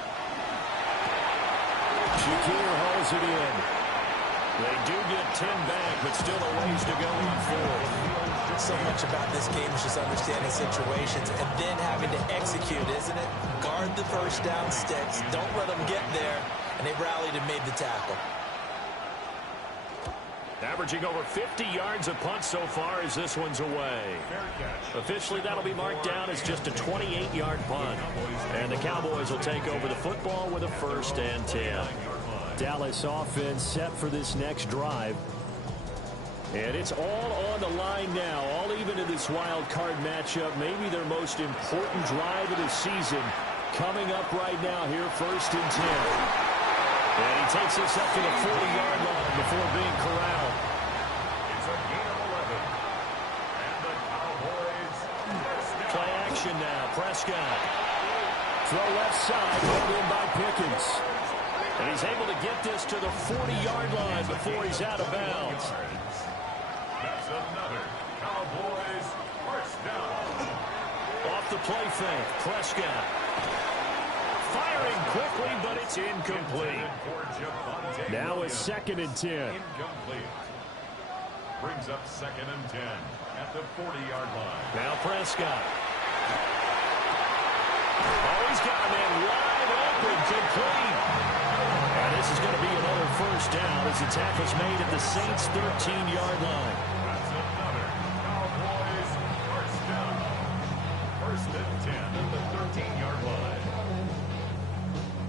Shakir hauls it in. They do get 10 back, but still a ways to go on 4th. So much about this game is just understanding situations and then having to execute, isn't it? Guard the first down sticks. Don't let them get there. And they rallied and made the tackle. Averaging over 50 yards a punt so far as this one's away. Officially, that'll be marked down as just a 28-yard punt. And the Cowboys will take over the football with a 1st and 10. Dallas offense set for this next drive. And it's all on the line now, all even in this wild card matchup. Maybe their most important drive of the season coming up right now here, 1st and 10. And he takes this up to the 40-yard line before being corralled. It's a gain of 11. And the Cowboys Play action now. Prescott. Throw left side, held in by Pickens. And he's able to get this to the 40-yard line before he's out of bounds. That's another Cowboys first down. Off the play fake, Prescott. Firing quickly, but it's incomplete. Now it's 2nd and 10. Incomplete. Brings up 2nd and 10 at the 40-yard line. Now Prescott. Oh, he's got a man wide open, complete. And this is going to be another 1st down as the tackle's made at the Saints' 13-yard line. That's another Cowboys first down. 1st and 10 at the 13-yard line.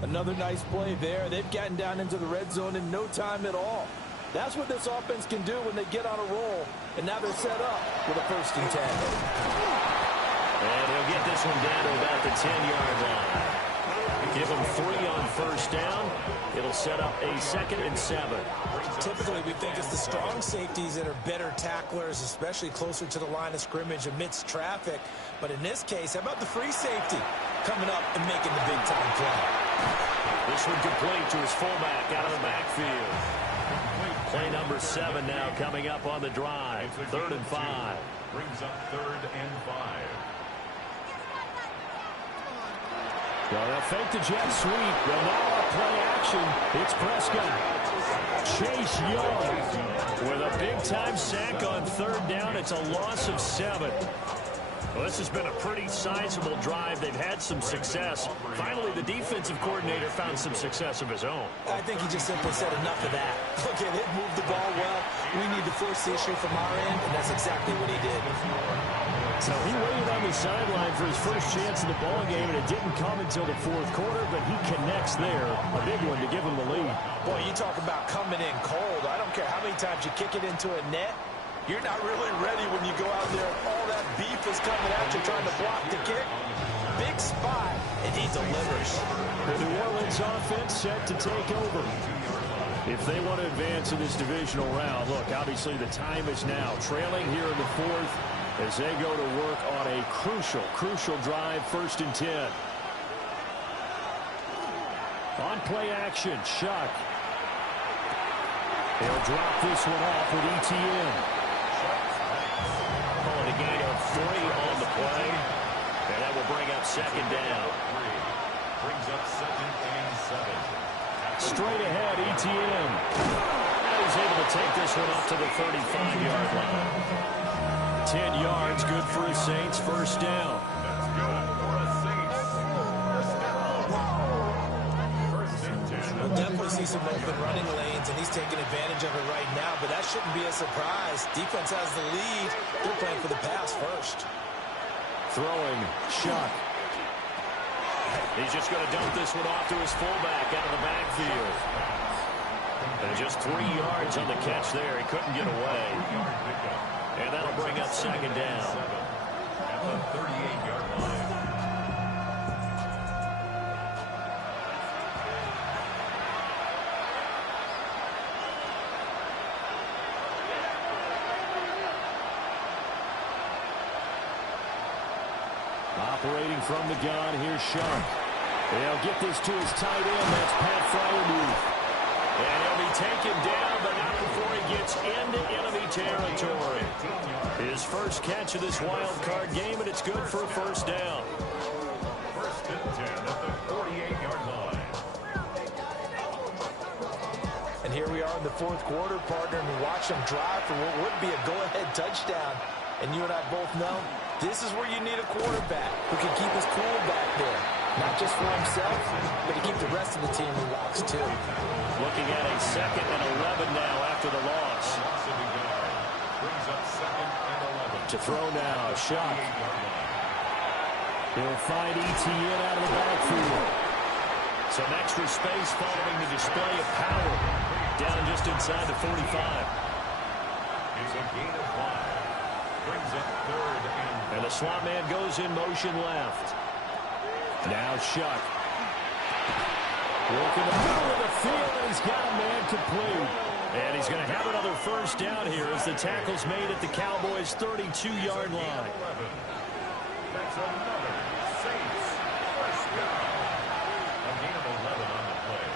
Another nice play there. They've gotten down into the red zone in no time at all. That's what this offense can do when they get on a roll. And now they're set up with a 1st and 10. And he'll get this one down to about the 10-yard line. Give him 3 on first down. It'll set up a 2nd and 7. Typically, we think it's the strong safeties that are better tacklers, especially closer to the line of scrimmage amidst traffic. But in this case, how about the free safety coming up and making the big-time play? This one complete to his fullback out of the backfield. Play number 7 now coming up on the drive. 3rd and 5. Brings up 3rd and 5. Well, they'll fake the jet sweep. They'll now up play action. It's Prescott. Chase Young with a big-time sack on 3rd down. It's a loss of 7. Well, this has been a pretty sizable drive. They've had some success. Finally, the defensive coordinator found some success of his own. I think he just simply said enough of that. Look at it, move the ball well. We need to force the issue from our end, and that's exactly what he did. So he waited on the sideline for his first chance in the ball game, and it didn't come until the 4th quarter, but he connects there. A big one to give him the lead. Boy, you talk about coming in cold. I don't care how many times you kick it into a net. You're not really ready when you go out there. All that beef is coming at you trying to block the kick. Big spot, and he delivers. The New Orleans offense set to take over. If they want to advance in this divisional round, look, obviously the time is now. Trailing here in the 4th as they go to work on a crucial drive, 1st and 10. On play action, Shuck. They'll drop this one off with ETN. Calling a gain of 3 on the play. And that will bring up 2nd down. Brings up 2nd and 7. Straight ahead, ETN. He's able to take this one up to the 35-yard line. 10 yards, good for the Saints, 1st down. That's good for the Saints. 1st down. 1st and 10. We'll definitely see some open running lanes, and he's taking advantage of it right now, but that shouldn't be a surprise. Defense has the lead. They're playing for the pass first. Throwing, Shuck. He's just going to dump this one off to his fullback out of the backfield. And just 3 yards on the catch there. He couldn't get away. And that'll bring up 2nd down. At the 38-yard line. Operating from the gun, here's Shuck. They'll get this to his tight end. That's Pat Freiermuth. And he'll be taken down, but not before he gets into enemy territory. His first catch of this wild card game, and it's good for a 1st down. 1st and 10 at the 48-yard line. And here we are in the 4th quarter, partner, and we watch them drive for what would be a go-ahead touchdown. And you and I both know this is where you need a quarterback who can keep his cool back there. Not just for himself, but to keep the rest of the team relaxed, too. Looking at a 2nd and 11 now after the loss. Brings up 2nd and 11. To throw now, Shuck. He'll find ETN out of the backfield. Some extra space following the display of power. Down just inside the 45. It's a gain of 5. Brings up 3rd and And the slot man goes in motion left. Now Shuck. Working the middle of the field, and he's got a man complete. And he's going to have another 1st down here as the tackle's made at the Cowboys' 32-yard line. that's another Saints 1st down. A gain of 11 on the play.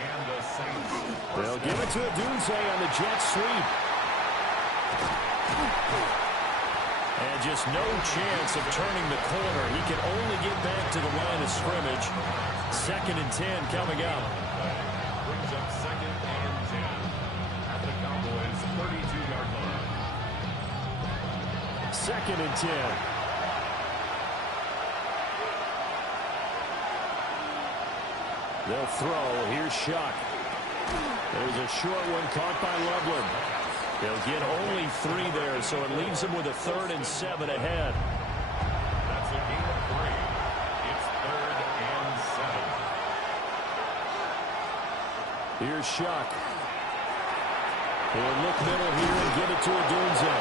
And the Saints. They'll give it to Odunze on the jet sweep. And just no chance of turning the corner. He can only get back to the line of scrimmage. 2nd and 10 coming up. Brings up 2nd and 10 at the Cowboys' 32-yard line. 2nd and 10. They'll throw. Here's Shuck. There's a short one caught by Loveland. They'll get only 3 there, so it leaves them with a 3rd and 7 ahead. That's a gain of 3. It's 3rd and 7. Here's Shuck. He'll look middle here and get it to Odunze.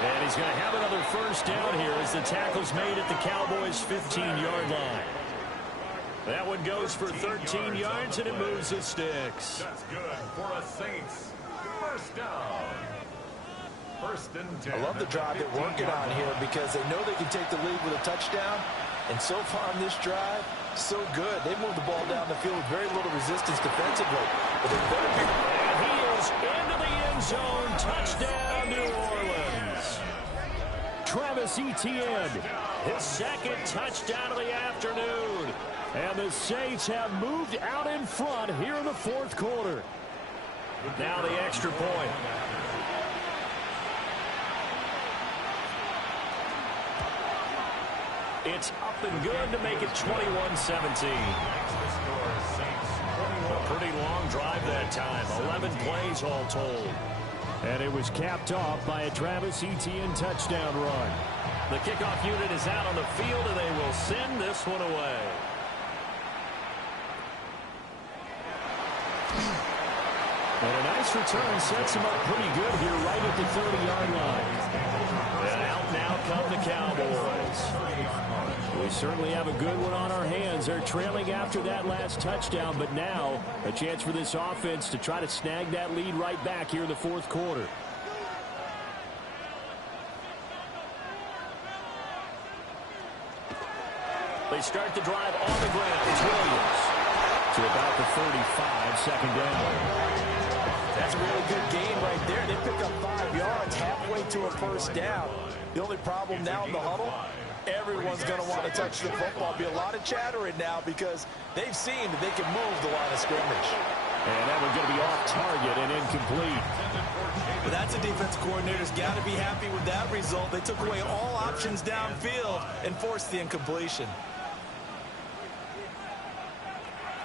And he's going to have another first down here as the tackle's made at the Cowboys' 15-yard line. That one goes for 13 yards, and it moves the sticks. That's good for a Saints first down. First and 10. I love the drive they're working on here because they know they can take the lead with a touchdown. And so far on this drive, so good. They moved the ball down the field with very little resistance defensively. But they better be. And he is into the end zone. Touchdown, New Orleans. Travis Etienne, his second touchdown of the afternoon. And the Saints have moved out in front here in the fourth quarter. Now the extra point. It's up and good to make it 21-17. A pretty long drive that time. 11 plays all told. And it was capped off by a Travis Etienne touchdown run. The kickoff unit is out on the field, and they will send this one away. And a nice return sets him up pretty good here right at the 30-yard line. And out now come the Cowboys. We certainly have a good one on our hands. They're trailing after that last touchdown, but now a chance for this offense to try to snag that lead right back here in the fourth quarter. They start the drive on the ground. It's Williams to about the 35, second down. That's a really good gain right there. They pick up 5 yards halfway to a first down. The only problem now in the huddle, everyone's going to want to touch the football. Be a lot of chattering now because they've seen that they can move the line of scrimmage. And that one's going to be off target and incomplete. But that's a defense coordinator's got to be happy with that result. They took away all options downfield and forced the incompletion.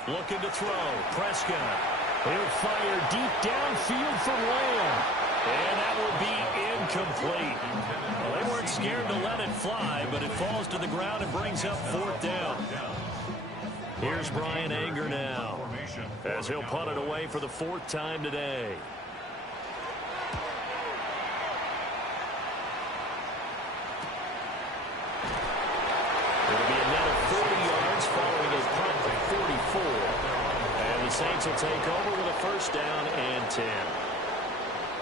Looking to throw. Prescott. He'll fire deep downfield from Lamb. And that will be incomplete. Well, they weren't scared to let it fly, but it falls to the ground and brings up fourth down. Here's Brian Anger now, as he'll punt it away for the fourth time today. It'll be a net of 40 yards following a punt of 44. And the Saints will take over with a first down and 10.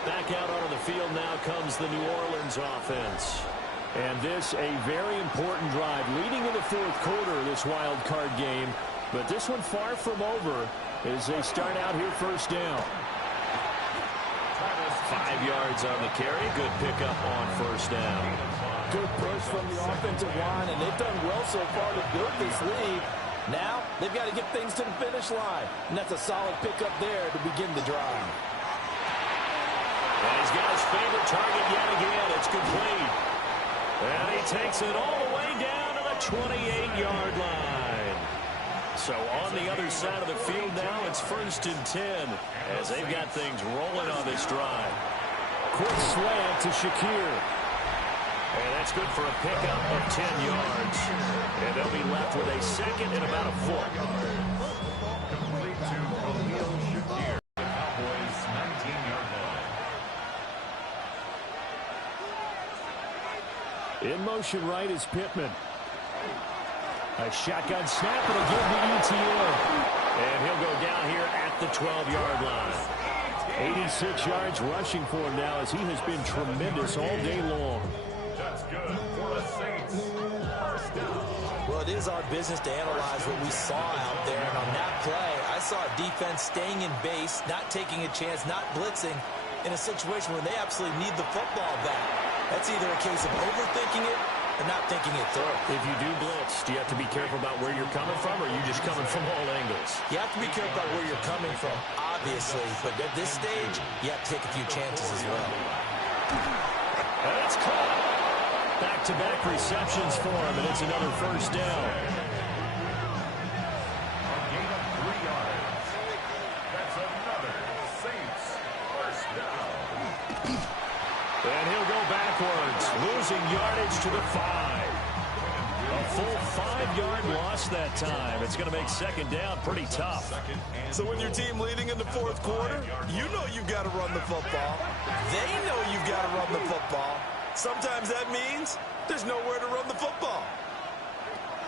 Back out onto the field now comes the New Orleans offense. And this a very important drive leading in the fourth quarter of this wild card game. But this one far from over as they start out here first down. 5 yards on the carry. Good pickup on first down. Good push from the offensive line, and they've done well so far to build this lead. Now they've got to get things to the finish line. And that's a solid pickup there to begin the drive. And he's got his favorite target yet again. It's complete. And he takes it all the way down to the 28-yard line. So on the other side of the field now, it's first and 10 as they've got things rolling on this drive. Quick slant to Shakir. And that's good for a pickup of 10 yards. And they'll be left with a second and about a foot. Complete to Khalil Shakir, the Cowboys' 19-yard line. In motion right is Pittman. A shotgun snap, and a give to Etienne. And he'll go down here at the 12-yard line. 86 yards rushing for him now as he has been tremendous all day long. That's good for the Saints. First down. Well, it is our business to analyze what we saw out there. And on that play, I saw a defense staying in base, not taking a chance, not blitzing in a situation where they absolutely need the football back. That's either a case of overthinking it or not thinking it through. If you do blitz, do you have to be careful about where you're coming from, or are you just coming from all angles? You have to be careful about where you're coming from, obviously. But at this stage, you have to take a few chances as well. And it's caught. Back-to-back receptions for him, and it's another first down. A gain of 3 yards. That's another Saints first down. And he'll go backwards, losing yardage to the 5. A full 5-yard loss that time. It's going to make second down pretty tough. So when your team leading in the fourth quarter, you know you've got to run the football. They know you've got to run the football. Sometimes that means there's nowhere to run the football.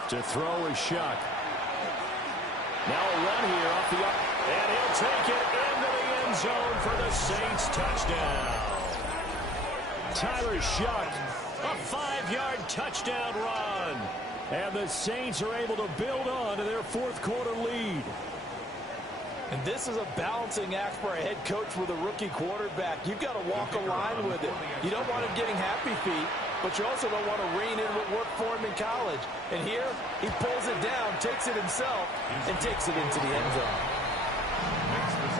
To throw is Shuck. Now a run here off the up, and he'll take it into the end zone for the Saints touchdown. Tyler Shuck, a 5-yard touchdown run. And the Saints are able to build on to their fourth-quarter lead. And this is a balancing act for a head coach with a rookie quarterback. You've got to walk a line with it. You don't want him getting happy feet, but you also don't want to rein in what worked for him in college. And here, he pulls it down, takes it himself, and takes it into the end zone.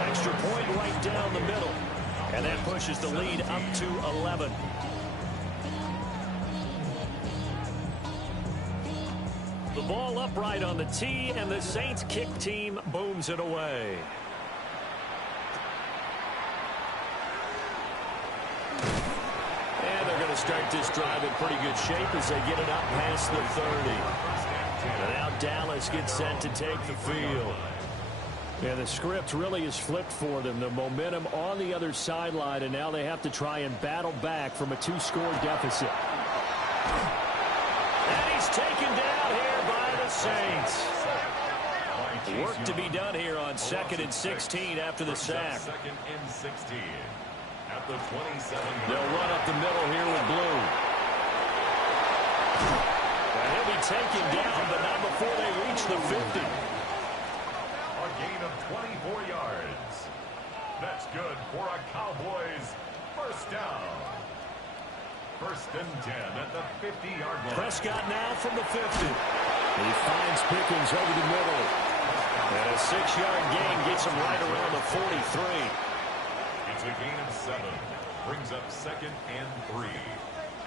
Extra point right down the middle. And that pushes the lead up to 11. The ball upright on the tee, and the Saints kick team booms it away. And they're going to start this drive in pretty good shape as they get it up past the 30. And now Dallas gets set to take the field. Yeah, the script really is flipped for them. The momentum on the other sideline, and now they have to try and battle back from a 2-score deficit. And he's taken down here by the Saints. Work to be done here on 2nd and 16 after the sack. 2nd and 16 at the 27. They'll run up the middle here with Blue. And he'll be taken down, but not before they reach the 50. A gain of 24 yards. That's good for a Cowboys first down. 1st and 10 at the 50-yard line. Prescott now from the 50. He finds Pickens over the middle. And a 6-yard gain gets him right around the 43. It's a gain of 7. Brings up 2nd and 3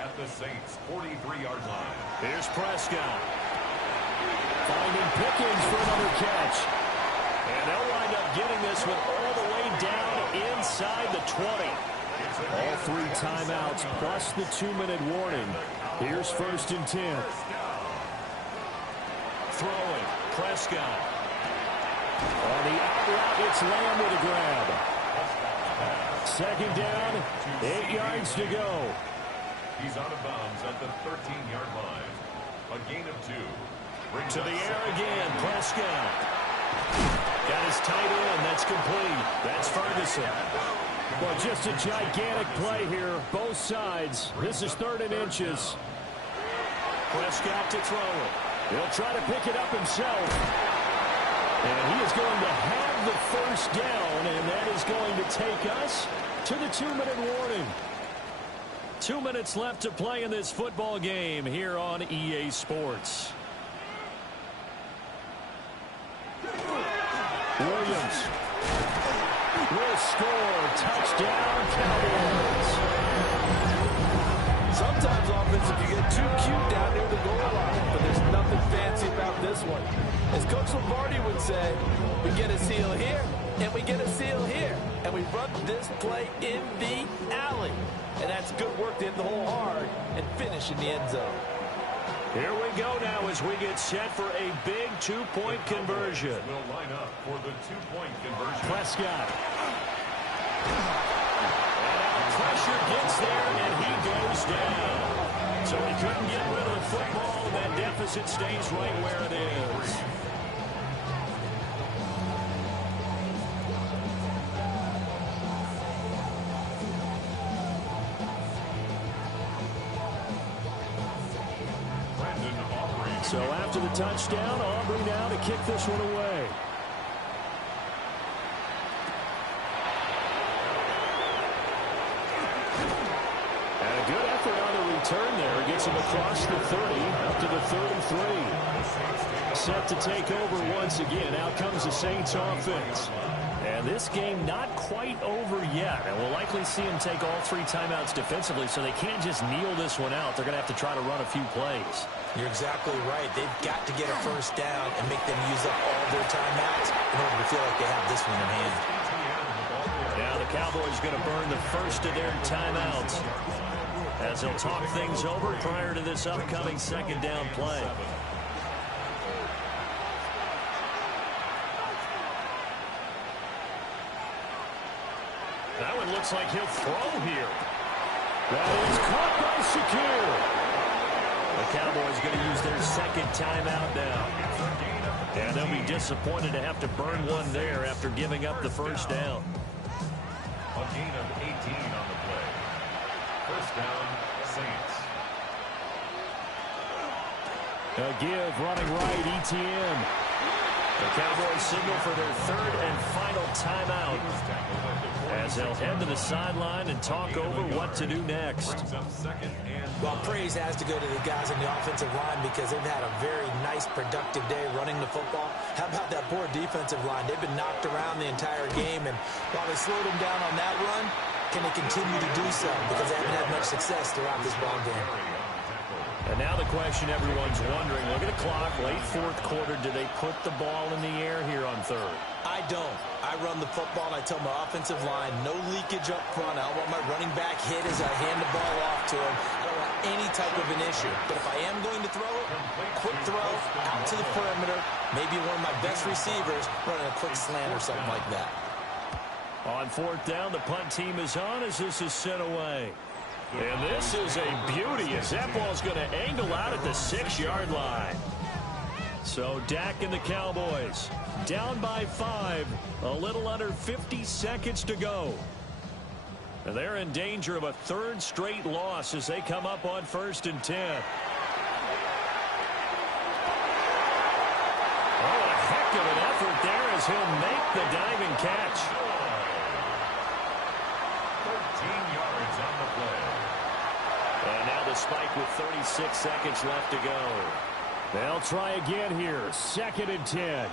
at the Saints' 43-yard line. Here's Prescott. Finding Pickens for another catch. And they'll wind up getting this one all the way down inside the 20. All 3 timeouts plus the 2-minute warning. Here's 1st and 10. Throwing. Prescott. On the out route, it's Lamb with a grab. 2nd down, 8 yards to go. He's out of bounds at the 13-yard line. A gain of 2. To the air again, Prescott. Got his tight end, that's complete. That's Ferguson. Well, just a gigantic play here, both sides. This is 3rd and inches. Prescott to throw it. He'll try to pick it up himself. And he is going to have the 1st down, and that is going to take us to the 2-minute warning. 2 minutes left to play in this football game here on EA Sports. Williams will score. Touchdown, Cowboys. Sometimes offensive, you get too cute down near the goal line, but there's nothing fancy about this one. As Coach Lombardi would say, we get a seal here, and we get a seal here, and we run this play in the alley. And that's good work to hit the hole hard and finish in the end zone. Here we go now as we get set for a big 2-point conversion. Will line up for the 2-point conversion. Prescott. And pressure gets there, and he goes down. So he couldn't get rid of the football, and that deficit stays right where it is. So after the touchdown, Aubrey now to kick this one away. And a good effort on the return there. Gets him across the 30, up to the 33. Set to take over once again. Out comes the Saints offense. And this game not quite over yet. And we'll likely see him take all 3 timeouts defensively, so they can't just kneel this one out. They're going to have to try to run a few plays. You're exactly right. They've got to get a 1st down and make them use up all their timeouts in order to feel like they have this one in hand. Now the Cowboys going to burn the 1st of their timeouts as they'll talk things over prior to this upcoming 2nd down play. That one looks like he'll throw here. That is caught by Shakir. The Cowboys going to use their second timeout now. And they'll be disappointed to have to burn one there after giving up the first down. A gain of 18 on the play. First down, Saints. A give running right, ETN. The Cowboys signal for their third and final timeout as they'll head to the sideline and talk over what to do next. Well, praise has to go to the guys on the offensive line because they've had a very nice, productive day running the football. How about that poor defensive line? They've been knocked around the entire game, and while they slowed them down on that run, can they continue to do so? Because they haven't had much success throughout this ball game. And now the question everyone's wondering, look at the clock, late fourth quarter, do they put the ball in the air here on third? I don't. I run the football, and I tell my offensive line, no leakage up front. I don't want my running back hit as I hand the ball off to him. I don't want any type of an issue. But if I am going to throw it, quick throw, out to the perimeter, maybe one of my best receivers running a quick slant or something like that. On fourth down, the punt team is on as this is sent away. And this is a beauty as that ball's going to angle out at the 6-yard line. So Dak and the Cowboys down by 5, a little under 50 seconds to go. And they're in danger of a third straight loss as they come up on 1st and 10. Oh, a heck of an effort there as he'll make the diving catch. 13 yards on the play. And now the spike with 36 seconds left to go. They'll try again here. 2nd and 10.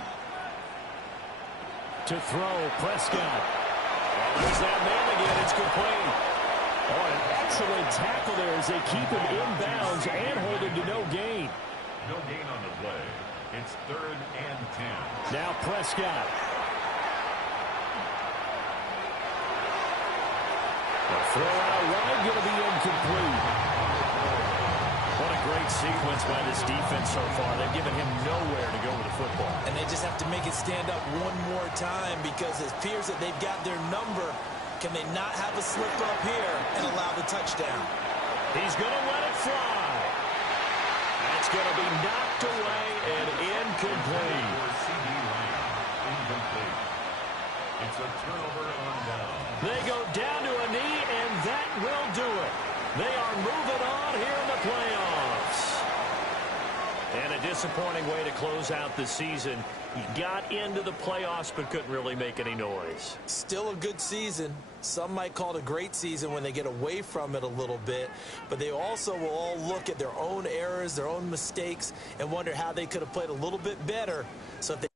To throw, Prescott. Oh, there's that man again. It's complete. Oh, an excellent tackle there as they keep him inbounds and hold him to no gain. No gain on the play. It's 3rd and 10. Now Prescott. The throw out wide going to be incomplete. What a great sequence by this defense so far. They've given him nowhere to go with the football. And they just have to make it stand up one more time because it appears that they've got their number. Can they not have a slip up here and allow the touchdown? He's going to let it fly. That's going to be knocked away and incomplete. Incomplete. It's a turnover on down. They go down to a knee, and that will do it. They are moving on here in the playoffs. And a disappointing way to close out the season. He got into the playoffs but couldn't really make any noise. Still a good season. Some might call it a great season when they get away from it a little bit. But they also will all look at their own errors, their own mistakes, and wonder how they could have played a little bit better. So if they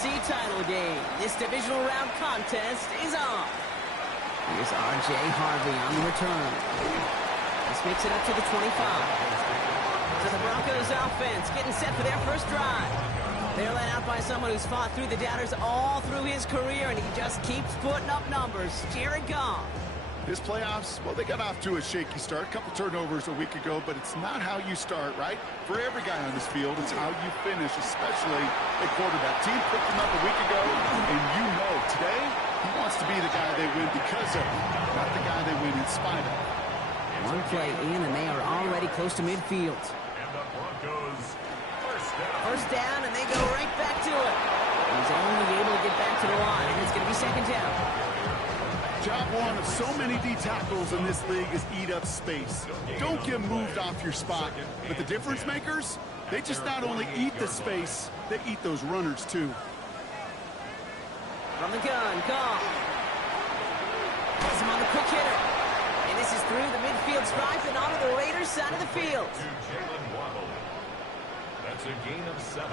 AFC title game. This divisional round contest is on. Here's R.J. Harvey on the return. This makes it up to the 25. So the Broncos offense getting set for their first drive. They're led out by someone who's fought through the doubters all through his career, and he just keeps putting up numbers. Jared Goff. His playoffs, well, they got off to a shaky start. A couple turnovers a week ago, but it's not how you start, right? For every guy on this field, it's how you finish, especially a quarterback. Team picked him up a week ago, and you know today he wants to be the guy they win because of, not the guy they win in spite of. One play in, and they are already close to midfield. And the Broncos First down, and they go right back to it. He's only able to get back to the line, and it's going to be second down. Job one of so many D tackles in this league is eat up space. Don't get moved off your spot. But the difference makers, they just not only eat the space, they eat those runners too. From the gun, Goff. Has him on the quick hitter. And this is through the midfield stripe and onto the Raiders' side of the field. to Jalen Waddle. That's a gain of 7.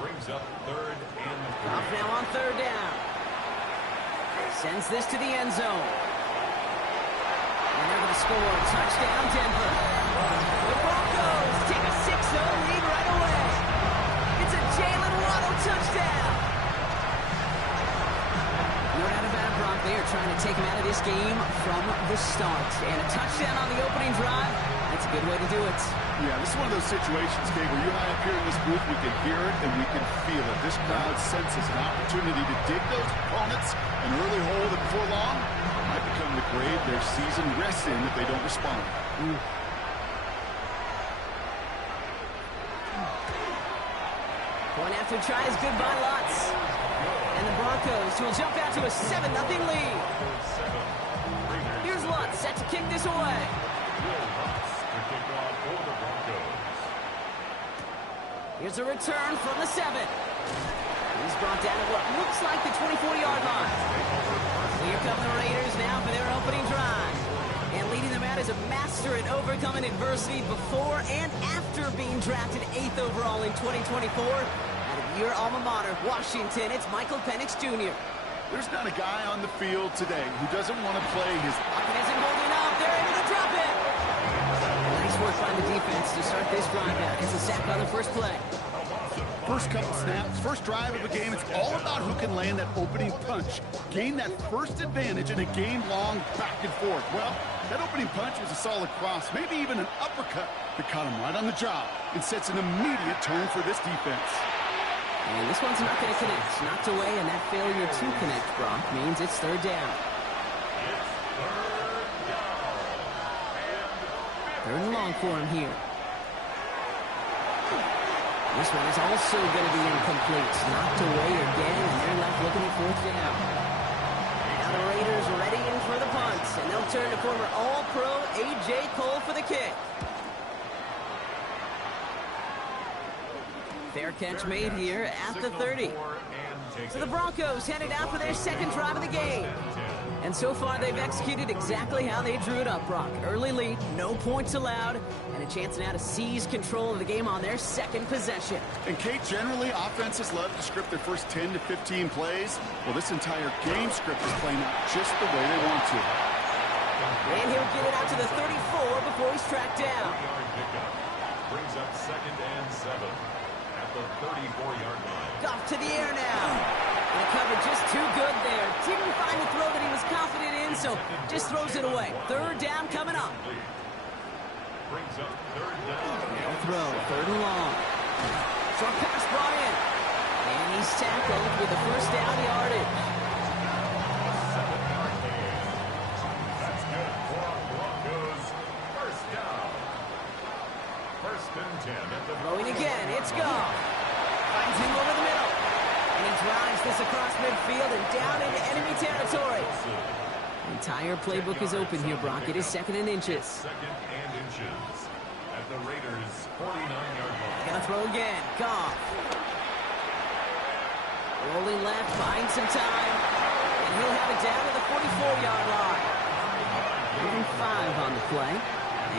Brings up 3rd and 3. Goff now on third down. Sends this to the end zone. And they're going to score. Touchdown, Denver. The Broncos take a 6-0 lead right away. It's a Jalen Waddle touchdown. No doubt about it, Brock. They are trying to take him out of this game from the start. And a touchdown on the opening drive, that's a good way to do it. Yeah, this is one of those situations, Gabe, where you and I up here in this booth, we can hear it and we can feel it. This crowd senses an opportunity to dig those opponents an early hole that before long might become the grave their season rests in if they don't respond. Going after tries good by Lutz. And the Broncos will jump out to a 7-0 lead. Here's Lutz set to kick this away. Here's a return from the 7. He's brought down at what looks like the 24-yard line. Here come the Raiders now for their opening drive. And leading them out is a master at overcoming adversity before and after being drafted 8th overall in 2024. Out of your alma mater, Washington, it's Michael Penix Jr. There's not a guy on the field today who doesn't want to play his... Pocket isn't holding up. They're able to drop it. Nice work by the defense to start this drive out. It's a sack on the first play. First couple snaps, first drive of a game, it's all about who can land that opening punch. Gain that first advantage in a game-long back and forth. Well, that opening punch was a solid cross, maybe even an uppercut that caught him right on the job and sets an immediate tone for this defense. And this one's not going to connect. Knocked away, and that failure to connect, Brock, means it's third down. Third and long for him here. This one is also going to be incomplete. Knocked away again, and they're left looking at fourth down. Now the Raiders ready in for the punt, and they'll turn to former All-Pro A.J. Cole for the kick. Fair catch made here at the 30. So the Broncos headed out for their second drive of the game. And so far, they've executed exactly how they drew it up, Brock. Early lead, no points allowed, and a chance now to seize control of the game on their second possession. And, Kate, generally, offenses love to script their first 10 to 15 plays. Well, this entire game script is playing out just the way they want to. And he'll get it out to the 34 before he's tracked down. Brings up 2nd and 7 at the 34-yard line. Goff to the air now. And the cover just too good there. Didn't find the throw that he was confident in, so just throws it away. Third down coming up. Brings up 3rd down. No throw, third and long. Short pass brought in. And he's tackled with the first down yardage. 7-yard gain. That's good for Broncos. First down. 1st and 10 at the... Throwing again, it's Goff. Finds him over the middle. And he drives this across midfield and down into enemy territory. The entire playbook is open here, Brock. It is 2nd and inches. 2nd and inches at the Raiders' 49-yard line. Gonna throw again. Goff. Rolling left, buying some time. And he'll have it down to the 44-yard line. 5 on the play.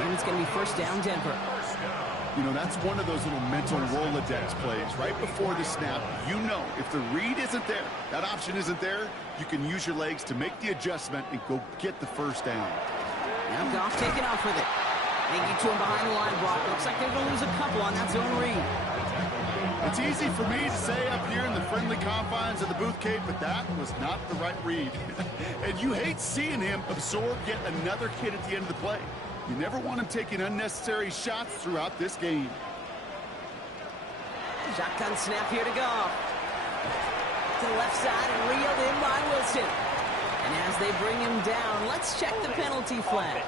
And it's going to be first down, Denver. First down. You know, that's one of those little mental Rolodex plays. Right before the snap, you know if the read isn't there, that option isn't there, you can use your legs to make the adjustment and go get the first down. Now Goff taking off with it. They get to him behind the line block. Looks like they're going to lose a couple on that zone read. It's easy for me to say up here in the friendly confines of the Booth Cape, but that was not the right read. And you hate seeing him absorb yet another hit at the end of the play. You never want him taking unnecessary shots throughout this game. Shotgun snap here to Goff. To the left side and reeled in by Wilson. And as they bring him down, let's check the penalty flag.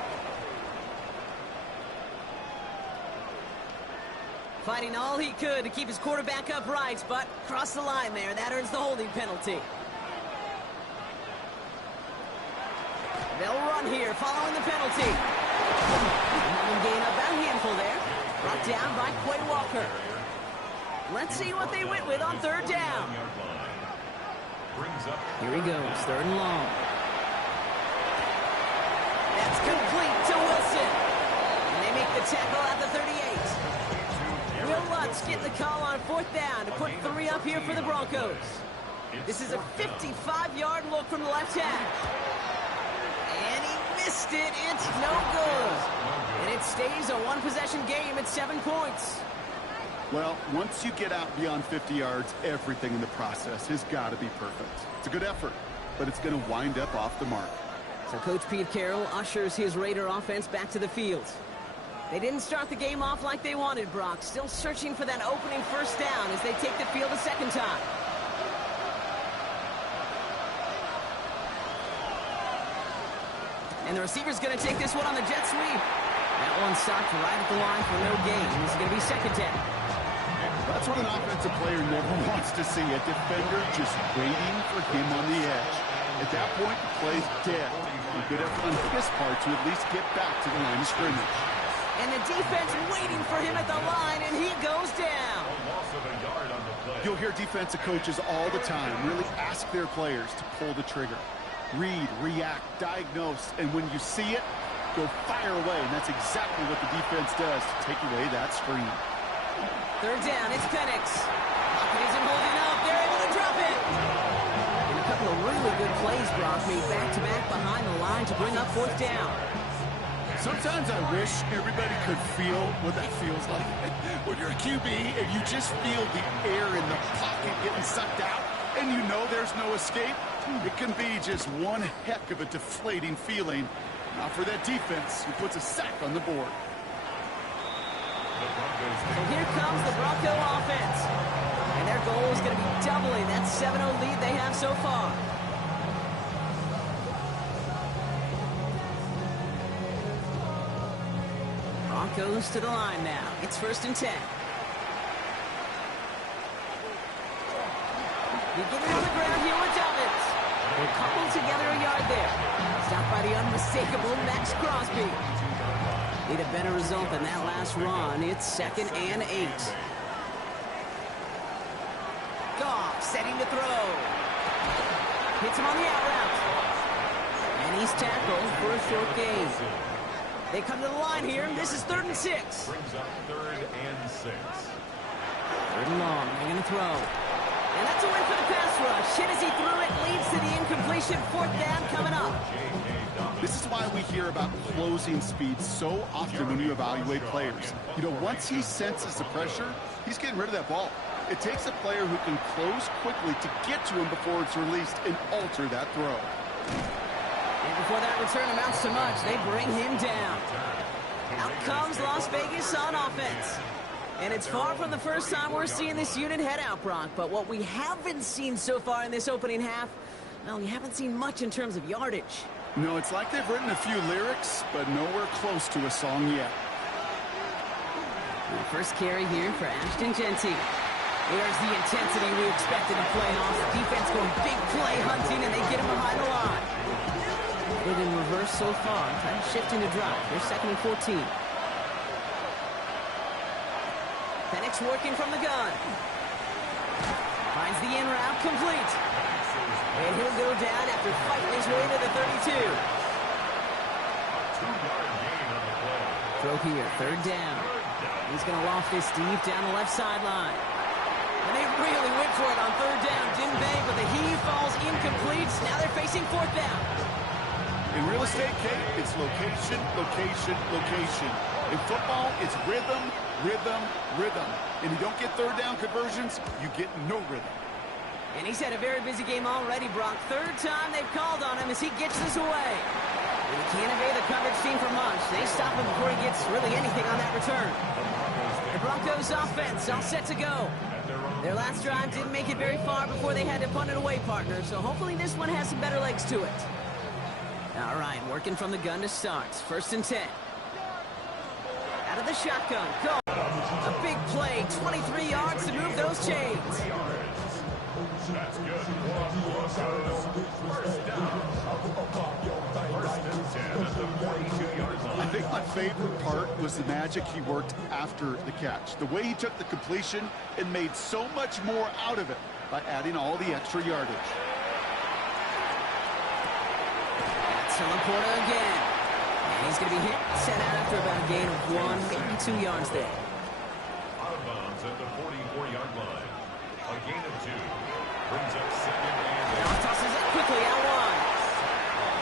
Fighting all he could to keep his quarterback upright, but crossed the line there. That earns the holding penalty. They'll run here following the penalty. And gain about a handful there. Brought down by Quay Walker. Let's see what they went with on third down. Here he goes, third and long. That's complete to Wilson. And they make the tackle at the 38. Will Lutz getting the call on fourth down to put 3 up here for the Broncos. This is a 55-yard look from the left half. And he missed it. It's no good. And it stays a one-possession game at 7 points. Well, once you get out beyond 50 yards, everything in the process has got to be perfect. It's a good effort, but it's going to wind up off the mark. So Coach Pete Carroll ushers his Raider offense back to the field. They didn't start the game off like they wanted, Brock. Still searching for that opening first down as they take the field a second time. And the receiver's going to take this one on the jet sweep. That one stopped right at the line for no gain. This is going to be second down. That's what an offensive player never wants to see, a defender just waiting for him on the edge. At that point, the play's dead. A good effort on his part to at least get back to the line of scrimmage. And the defense waiting for him at the line, and he goes down. You'll hear defensive coaches all the time really ask their players to pull the trigger. Read, react, diagnose, and when you see it, go fire away. And that's exactly what the defense does to take away that screen. Third down, it's Penix. Lockett isn't holding up. They're able to drop it. And a couple of really good plays, Brock, made back-to-back behind the line to bring up fourth down. Sometimes I wish everybody could feel what that feels like. When you're a QB and you just feel the air in the pocket getting sucked out and you know there's no escape, it can be just one heck of a deflating feeling. Not for that defense who puts a sack on the board. And here comes the Bronco offense. And their goal is going to be doubling that 7-0 lead they have so far. Broncos to the line now. It's 1st and 10. Beginning on the ground here with Dobbins. They're coupled together a yard there. Stopped by the unmistakable Max Crosby. Need a better result than that last run. It's 2nd and 8. Goff setting to throw. Hits him on the out route. And he's tackled for a short gain. They come to the line here. This is 3rd and 6. Brings up 3rd and 6. 3rd and long. They're going to throw. And that's a win for the pass rush. Hit as he threw it. Leads to the incompletion. 4th down coming up. This is why we hear about closing speed so often when you evaluate players. You know, once he senses the pressure, he's getting rid of that ball. It takes a player who can close quickly to get to him before it's released and alter that throw. And before that return amounts to much, they bring him down. Out comes Las Vegas on offense. And it's far from the first time we're seeing this unit head out, Brock. But what we haven't seen so far in this opening half, well, we haven't seen much in terms of yardage. No, it's like they've written a few lyrics, but nowhere close to a song yet. The first carry here for Ashton Jeanty. There's the intensity we expected in playoffs. The defense going big play hunting, and they get him behind the line. Good in reverse so far. Kind of shifting to drop. They're 2nd and 14. Penix working from the gun. Finds the in route complete. And he'll go down after fighting his way to the 32. 2-yard gain on the play. Throw here, 3rd down. He's going to loft this deep down the left sideline. And they really went for it on third down, didn't they? But the heave falls incomplete. Now they're facing fourth down. In real estate, Kate, it's location, location, location. In football, it's rhythm, rhythm, rhythm. And you don't get third down conversions, you get no rhythm. And he's had a very busy game already, Brock. Third time they've called on him as he gets this away. And he can't evade the coverage team for much. They stop him before he gets really anything on that return. The Broncos offense all set to go. Their last drive didn't make it very far before they had to punt it away, partner. So hopefully this one has some better legs to it. All right, working from the gun to start. 1st and 10. Out of the shotgun. Go. A big play. 23 yards to move those chains. That's good for Broncos. First down. First and 10 at the 42-yard line. I think my favorite part was the magic he worked after the catch. The way he took the completion and made so much more out of it by adding all the extra yardage. That's Laporta again. And he's going to be hit, set out after about a gain of 1, maybe 2 yards there. Out of bounds at the 44-yard line. A gain of 2. Brings up second and Now tosses it quickly out wide.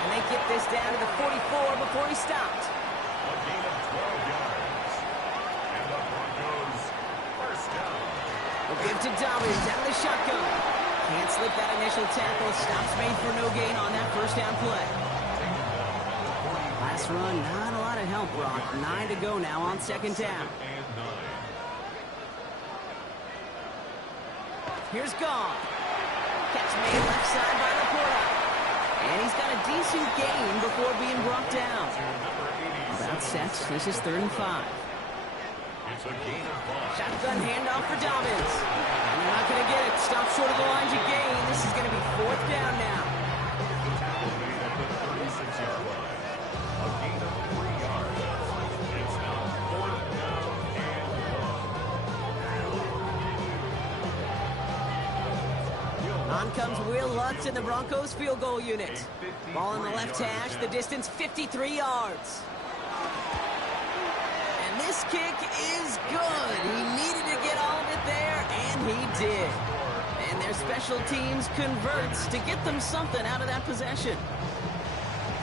And they get this down to the 44 before he stopped. a gain of 12 yards. And the Broncos first down. We'll give to Dobbins out of the shotgun. Can't slip that initial tackle. Stops made for no gain on that first down play. Last run, not a lot of help, Brock. 9 to go now on 2nd down. And 9. Here's Gall. Catch made left side by Laporta. And he's got a decent gain before being brought down. About set. This is 3rd and 5. It's a gain of 5. Shotgun handoff for Dobbins. And they're not going to get it. Stop short of the line to gain. This is going to be 4th down now. Tackle made at the 36-yard line. A gain of 3 yards. It's now 4th down and 1. On comes Will Lutz in the Broncos field goal unit. Ball in the left hash, the distance 53 yards. And this kick is good. He needed to get all of it there, and he did. And their special teams converts to get them something out of that possession.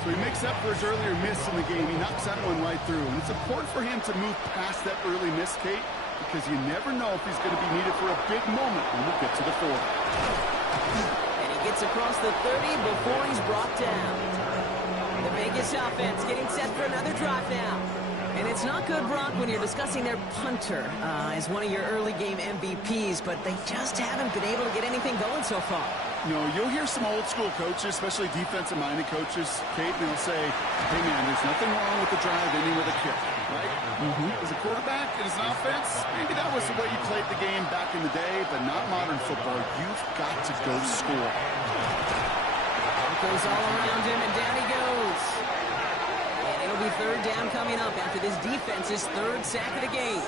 So he makes up for his earlier miss in the game. He knocks that one right through. And it's important for him to move past that early miss, Kate, because you never know if he's going to be needed for a big moment when we get to the 40. And he gets across the 30 before he's brought down. The Vegas offense getting set for another drive now. And it's not good, Brock, when you're discussing their punter as one of your early game MVPs, but they just haven't been able to get anything going so far. No, you'll hear some old school coaches, especially defensive-minded coaches, Kate, and they'll say, hey, man, there's nothing wrong with the drive ending with a kick, right? As a quarterback and as an offense, maybe that was the way you played the game back in the day, but not modern football. You've got to go score. Broncos all around him, and down he goes. And it'll be 3rd down coming up after this defense's 3rd sack of the game.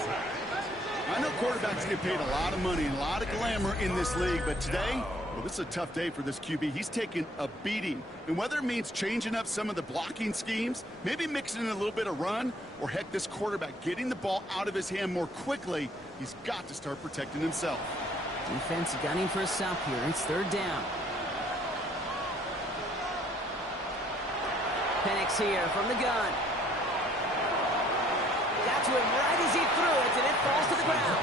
I know quarterbacks get paid a lot of money and a lot of glamour in this league, but today, well, this is a tough day for this QB. He's taking a beating. And whether it means changing up some of the blocking schemes, maybe mixing in a little bit of run, or heck, this quarterback getting the ball out of his hand more quickly, he's got to start protecting himself. Defense gunning for a stop here. It's 3rd down. Penix here from the gun. Got to him right as he threw it, and it falls to the ground.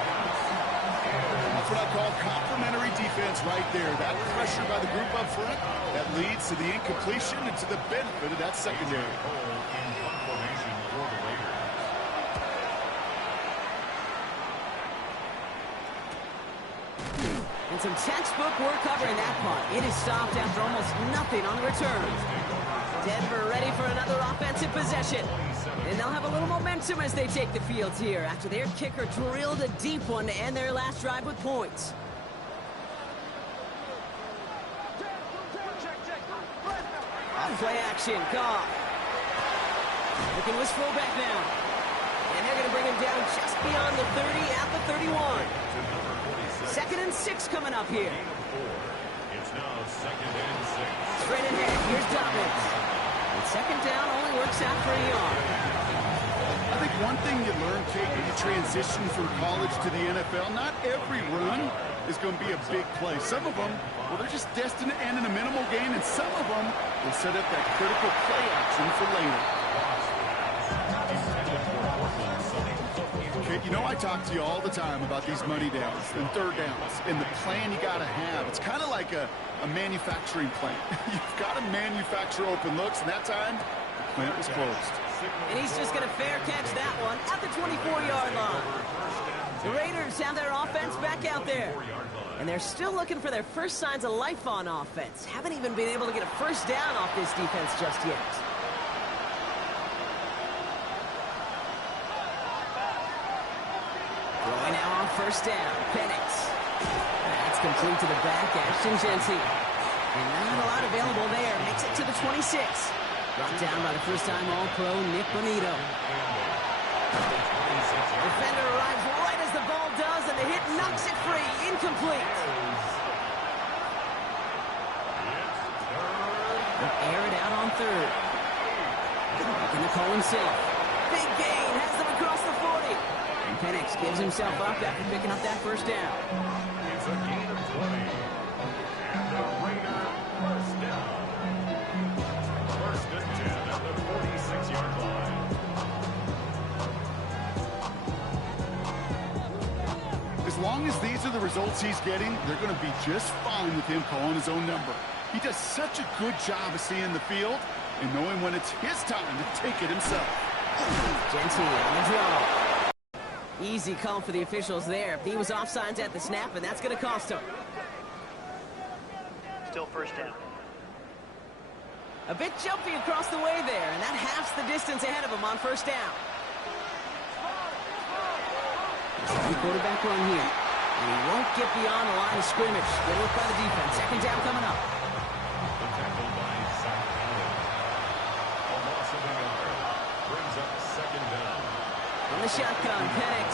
That's what I call complimentary defense right there. That pressure by the group up front, that leads to the incompletion and to the benefit of that secondary. In punt formation for the Raiders. And some textbook work covering that punt. It is stopped after almost nothing on the return. Denver ready for another offensive possession. And they'll have a little momentum as they take the field here after their kicker drilled a deep one to end their last drive with points. Play action, Goff. Looking with fullback now. And they're going to bring him down just beyond the 30 at the 31. 2nd and 6 coming up here. It's now 2nd and 6. Straight ahead, here's Dobbins. And 2nd down only works out for a yard. I think one thing you learn, Kate, when you transition from college to the NFL, not every run is going to be a big play. Some of them, well, they're just destined to end in a minimal gain, and some of them will set up that critical play action for later. Okay, you know I talk to you all the time about these money downs and third downs and the plan you got to have. It's kind of like a manufacturing plant. You've got to manufacture open looks, and that time, the plant was closed. And he's just going to fair catch that one at the 24-yard line. The Raiders have their offense back out there. And they're still looking for their first signs of life on offense. Haven't even been able to get a first down off this defense just yet. Throwing now on first down. Penix. That's complete to the back, Ashton Jeanty. And not a lot available there. Makes it to the 26. Brought down by the first-time All-Pro, Nick Bonito. Defender arrives right as the ball does, and the hit knocks it free. Incomplete. They'll air it out on third. Looking to call himself. Big gain, has them across the 40. And Penix gives himself up after picking up that first down. It's a gain of 20. And the Raider first down. First and 10 at the 46-yard line. As long as these are the results he's getting, they're going to be just fine with him calling his own number. He does such a good job of seeing the field and knowing when it's his time to take it himself. Jeanty on the draw. Easy call for the officials there. He was offsides at the snap, and that's going to cost him. Still first down. A bit jumpy across the way there, and that halves the distance ahead of him on first down. The quarterback run here. And he won't get beyond the line of scrimmage. Good look by the defense. Second down coming up. The tackle by Zach Allen. A loss of a yard. Brings up second down. On the shotgun, Penix.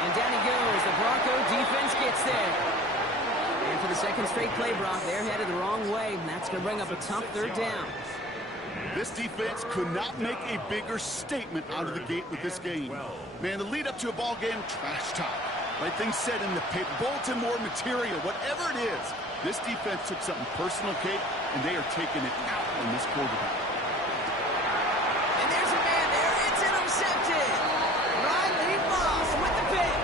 And down he goes. The Bronco defense gets there. And for the second straight play, Brock, they're headed the wrong way. And that's going to bring up a tough third down. This defense could not make a bigger statement out of the gate with this game. Man, the lead up to a ball game, trash talk. Right things said in the paper, bulletin board material, whatever it is. This defense took something personal, Kate, and they are taking it out on this quarterback. And there's a man there. It's intercepted. Riley Moss with the pick.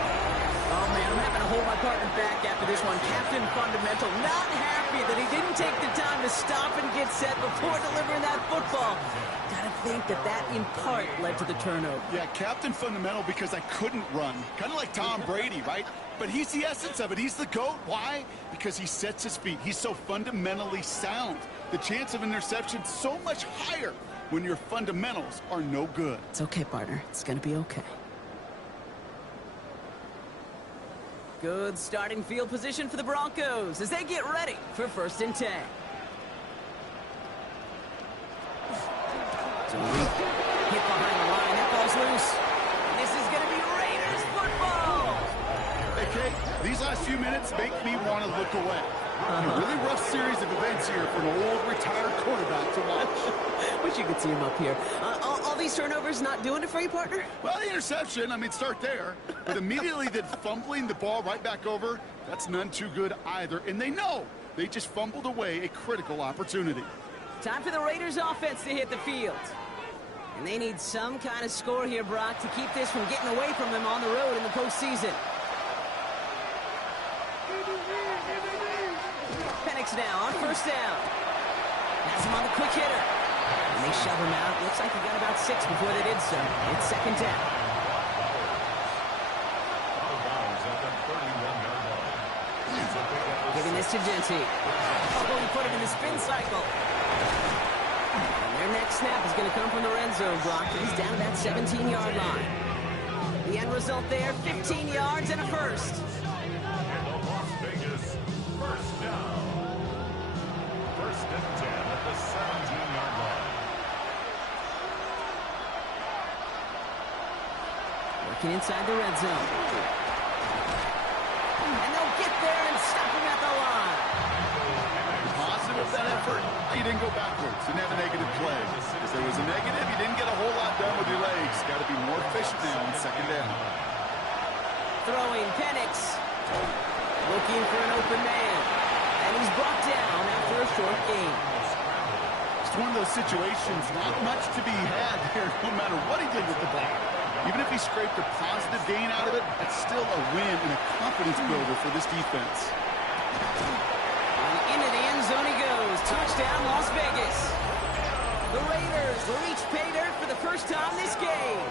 Oh, man, I'm having to hold my partner back after this one. Captain Fundamental not happy that he didn't take the time to stop and get set before delivering that football. Gotta think that in part led to the turnover. Yeah, Captain Fundamental because I couldn't run. Kind of like Tom Brady, right? But he's the essence of it. He's the GOAT. Why? Because he sets his feet. He's so fundamentally sound. The chance of interception so much higher when your fundamentals are no good. It's okay, partner. It's gonna be okay. Good starting field position for the Broncos as they get ready for first and 10. So hit behind the line. That ball's loose. And this is going to be Raiders football. Hey, Kate, these last few minutes make me want to look away. A really rough series of events here for an old retired quarterback to watch. Wish you could see him up here. All these turnovers not doing it for you, partner? Well, the interception, I mean, start there. But immediately then fumbling the ball right back over, that's none too good either. And they know they just fumbled away a critical opportunity. Time for the Raiders offense to hit the field. And they need some kind of score here, Brock, to keep this from getting away from them on the road in the postseason. Penix now on first down. Has him on the quick hitter. And they shove him out. Looks like he got about 6 before they did so. It's second down. Giving this to Jeanty. Oh, he put it in the spin cycle. And their next snap is going to come from the red zone, Brock. He's down to that 17-yard line. The end result there, 15 yards and a first. Las Vegas first down. First and 10 at the 17-yard line. Working inside the red zone. And they'll get there and stop him at the line. Positive that effort. He didn't go backwards. Didn't have a negative play. there was a negative, you didn't get a whole lot done with your legs. Got to be more efficient now on second down. Throwing, Penix. Looking for an open man. And he's brought down after a short gain. It's one of those situations, not much to be had here, no matter what he did with the ball. Even if he scraped a positive gain out of it, that's still a win and a confidence builder for this defense. And into the end zone he goes. Touchdown, Las Vegas. The Raiders reach pay dirt for the first time this game.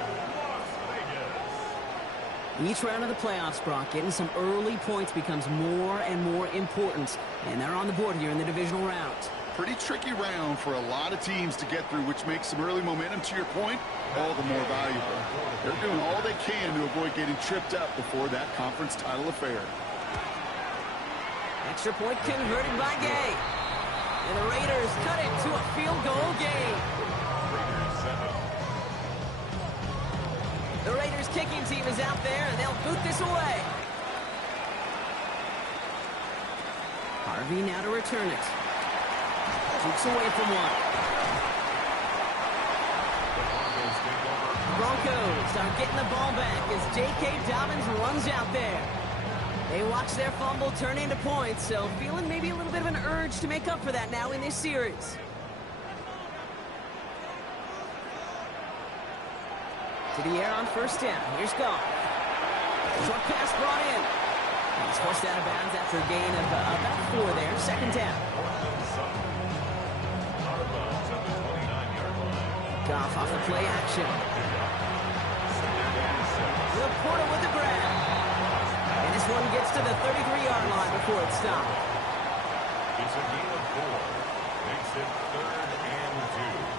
Each round of the playoffs, Brock, getting some early points becomes more and more important. And they're on the board here in the divisional round. Pretty tricky round for a lot of teams to get through, which makes some early momentum, to your point, all the more valuable. They're doing all they can to avoid getting tripped up before that conference title affair. Extra point converted by Gay. And the Raiders cut it to a field goal game. The Raiders kicking team is out there, and they'll boot this away. Harvey now to return it. Takes away from one. Broncos are getting the ball back as J.K. Dobbins runs out there. They watch their fumble turn into points, so feeling maybe a little bit of an urge to make up for that now in this series. To the air on first down. Here's Goff. Short pass brought in. He's forced out of bounds after a gain of about 4 there. Second down. Goff off the play action. Laporta with the grab. And this one gets to the 33-yard line before it's stopped. It's a gain of 4. Makes it 3rd and 2.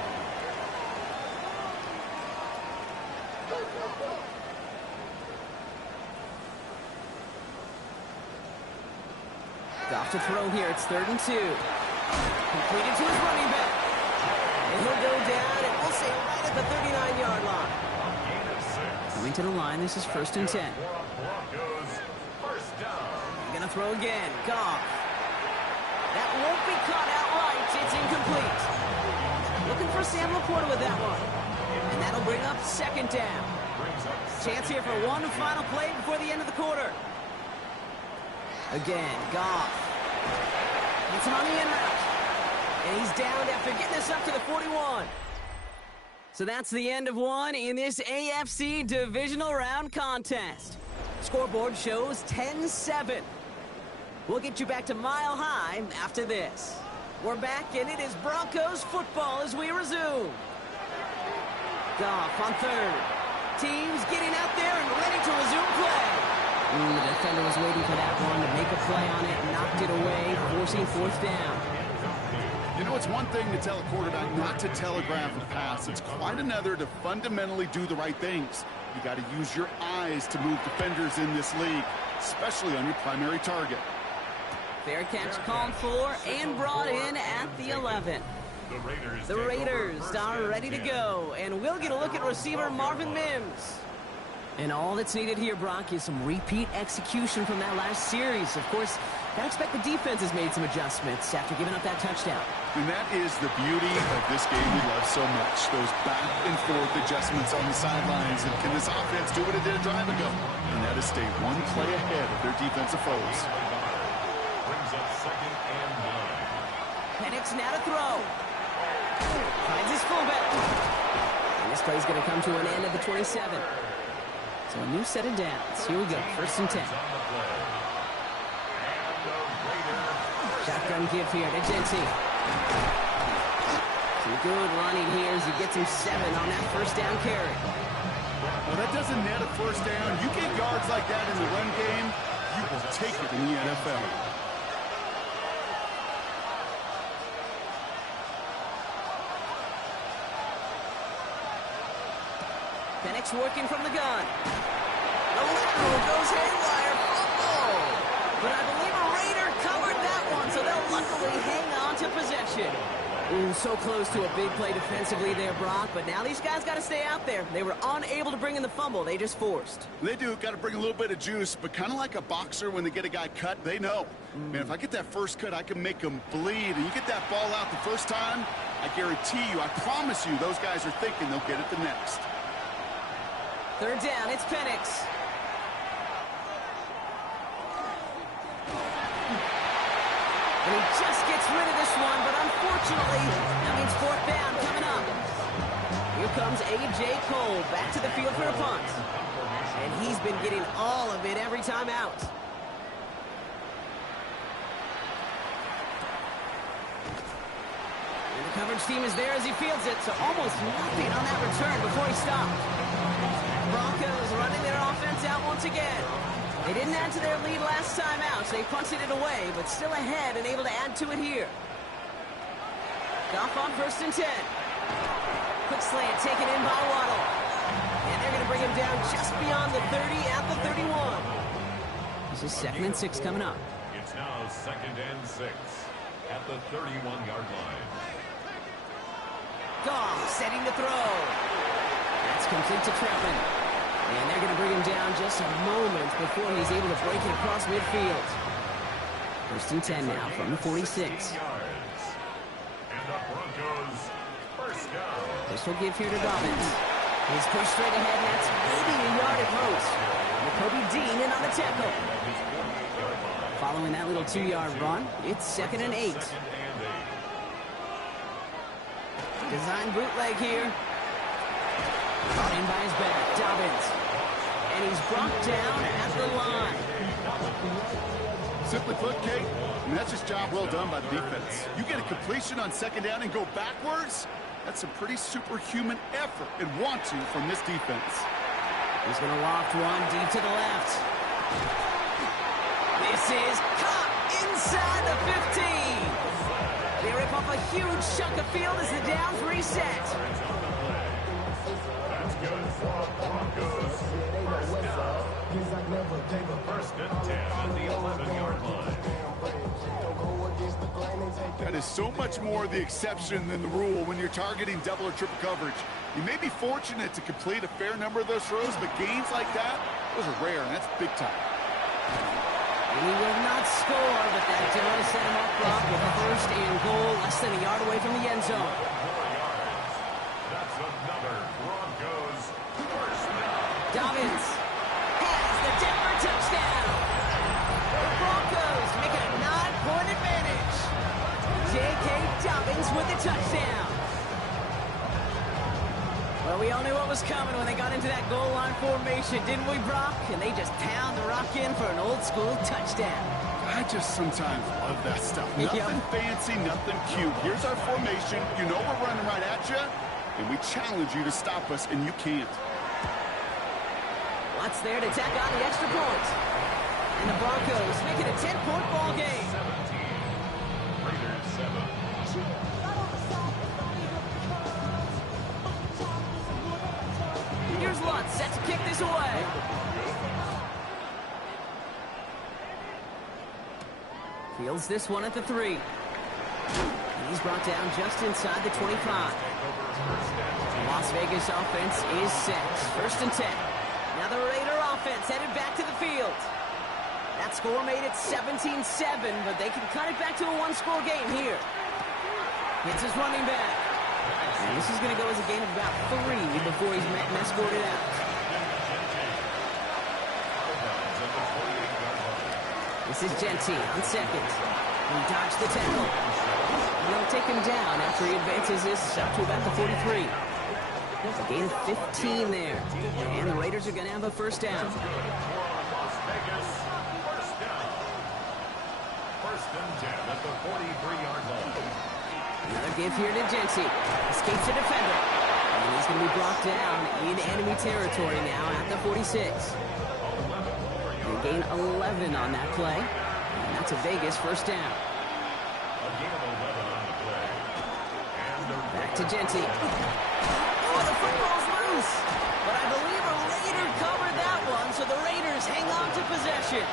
Goff to throw here. It's 3rd and 2. Completed to his running back. And he'll go down, and we'll say right at the 39-yard line. Going to the line, this is 1st and 10. He's going to throw again. Goff. That won't be caught outright. It's incomplete. Looking for Sam Laporta with that one. And that'll bring up 2nd down. Chance here for one final play before the end of the quarter. Again, Goff. Gets him on the in route. And he's down after getting this up to the 41. So that's the end of one in this AFC divisional round contest. Scoreboard shows 10-7. We'll get you back to Mile High after this. We're back, and it is Broncos football as we resume. Goff on 3rd. Teams getting out there and ready to resume play. The defender was waiting for that one to make a play on it, knocked it away, forcing 4th down. You know, it's one thing to tell a quarterback not to telegraph a pass. It's quite another to fundamentally do the right things. You got to use your eyes to move defenders in this league, especially on your primary target. Fair catch called for and brought in at the 11. The Raiders are ready to go, and we'll get a look at receiver Marvin Mims. And all that's needed here, Brock, is some repeat execution from that last series. Of course, I expect the defense has made some adjustments after giving up that touchdown. And that is the beauty of this game we love so much, those back and forth adjustments on the sidelines. And can this offense do what it did a drive ago? And that is stay one play ahead of their defensive foes. Brings up 2nd and 9. Penix now to throw. Finds his fullback. And this play is going to come to an end at the 27. So a new set of downs. Here we go, 1st and 10. Shotgun give here to Jency. Some good running here as he gets him 7 on that 1st down carry. Well, that doesn't net a 1st down. You get yards like that in the run game, you will take it in the NFL. Penix working from the gun. The lateral goes haywire. Fumble. But I believe a Raider covered that one, so they'll luckily hang on to possession. Ooh, so close to a big play defensively there, Brock, but now these guys got to stay out there. They were unable to bring in the fumble they just forced. They do. Got to bring a little bit of juice, but kind of like a boxer when they get a guy cut, they know. Man, if I get that first cut, I can make them bleed. And you get that ball out the first time, I guarantee you, I promise you, those guys are thinking they'll get it the next. Third down, it's Penix. And he just gets rid of this one, but unfortunately, that means fourth down coming up. Here comes A.J. Cole back to the field for a punt. And he's been getting all of it every time out. And the coverage team is there as he fields it, so almost nothing on that return before he stopped. Broncos running their offense out once again. They didn't add to their lead last time out, so they punted it away, but still ahead and able to add to it here. Goff on 1st and 10. Quick slant taken in by Waddle. And they're going to bring him down just beyond the 30 at the 31. This is 2nd and 6 coming up. It's now 2nd and 6 at the 31-yard line. Goff setting to throw. That's complete to Treppen. And they're going to bring him down just a moment before he's able to break it across midfield. 1st and 10 now from the 46. And the Broncos first down. This will give here to Dobbins. He's pushed straight ahead, and that's maybe a yard at most. Kobe Dean in on the tackle. Following that little 2-yard run, it's 2nd and 8. Design bootleg here. Caught in by his back, Dobbins. And he's brought down at the line. Simply put, Kate, that's just job well done by the defense. You get a completion on 2nd down and go backwards, that's a pretty superhuman effort and want to from this defense. He's going to loft one deep to the left. This is caught inside the 15. They rip off a huge chunk of field as the downs reset. Good for Broncos. First down. 1st and 10 at the 11-yard line. That is so much more the exception than the rule when you're targeting double or triple coverage. You may be fortunate to complete a fair number of those throws, but gains like that, those are rare, and that's big time. He will not score, but that does set him up, Brock, with a 1st and goal, less than a yard away from the end zone. That's another Broncos first down. Dobbins has the Denver touchdown. The Broncos make it a 9-point advantage. J.K. Dobbins with the touchdown. Well, we all knew what was coming when they got into that goal line formation, didn't we, Brock? And they just pound the rock in for an old-school touchdown. I just sometimes love that stuff. Nothing fancy, nothing cute. Here's our formation. You know we're running right at you, and we challenge you to stop us, and you can't. What's there to tack on the extra point? And the Broncos make it a 10-point ball game. 17. Raiders 7. Here's Lutz set to kick this away. Fields this one at the 3. And he's brought down just inside the 25. Las Vegas offense is set. 1st and 10. Now the Raider offense headed back to the field. That score made it 17-7, but they can cut it back to a 1-score game here. Hits his running back. And this is going to go as a gain of about 3 before he's escorted out. This is Genty on 2nd. He dodged the tackle. And they'll take him down after he advances this up to about the 43. There's a gain of 15 there. And the Raiders are going to have a 1st down. Las Vegas first down. 1st and 10 at the 43-yard line. Another give here to Genty. Escapes a defender. And he's going to be brought down in enemy territory now at the 46. They gain 11 on that play. And that's a Vegas 1st down. A gain of 11 on the play. And Back to Genty. Oh, the football's loose. But I believe a Raider covered that one, so the Raiders hang on to possession.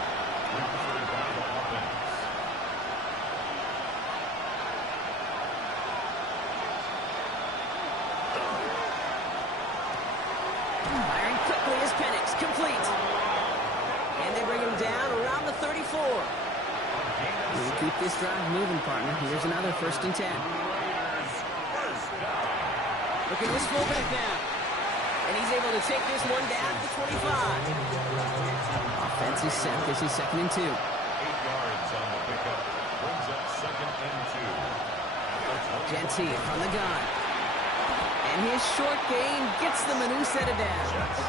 Penix, complete. And they bring him down around the 34. We'll keep this drive moving, partner. Here's another 1st and 10. Look at this fullback now. And he's able to take this one down to the 25. Offense is set. This is 2nd and 2. 8 yards on the pickup. Brings up 2nd and 2. Jeanty from the gun. And his short gain gets them a new set of downs.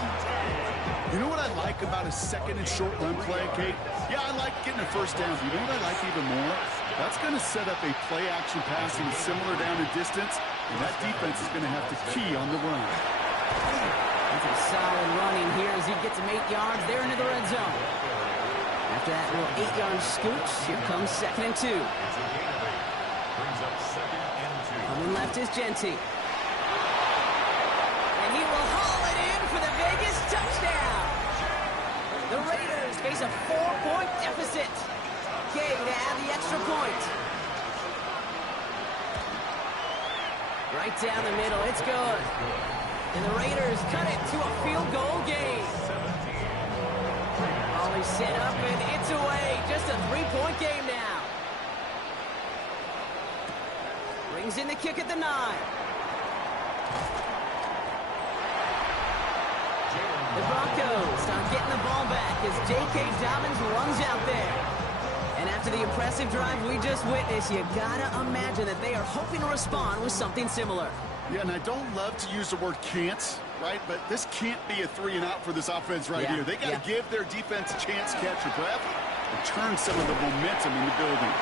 You know what I like about a 2nd and short run play, Kate? Yeah, I like getting a 1st down. You know what I like even more? That's going to set up a play-action pass in similar down and distance, and that defense is going to have to key on the run. That's a solid running here as he gets him 8 yards there into the red zone. After that little 8-yard scooch, here comes 2nd and 2. Brings up 2nd and 2. Coming left is Jeanty. And he will haul it in for the Vegas touchdown. The Raiders face a 4-point deficit. Gay to add the extra point. Right down the middle, it's good. And the Raiders cut it to a field goal game. All is set up and it's away. Just a 3-point game now. Brings in the kick at the 9. The Broncos start getting the ball back as J.K. Dobbins runs out there. And after the impressive drive we just witnessed, you gotta imagine that they are hoping to respond with something similar. Yeah, and I don't love to use the word can't, right? But this can't be a 3 and out for this offense right here. They got to give their defense a chance to catch a breath and turn some of the momentum in the building.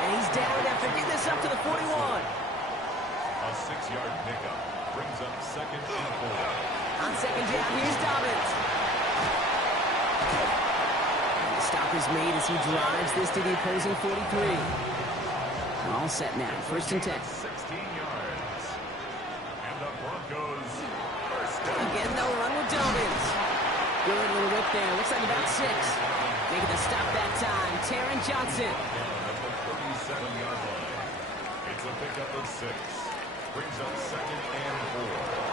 And he's down after getting this up to the 41. A 6-yard pickup brings up 2nd and 4. On 2nd down, here's Dobbins. And the stop is made as he drives this to the opposing 43. All set now, 1st and 10. 16 yards. And the Broncos first down. Again, they'll run with Dobbins. Good little whip there. Looks like about 6. Making the stop that time, Taron Johnson. At the 37-yard line. It's a pickup of 6. Brings up 2nd and 4.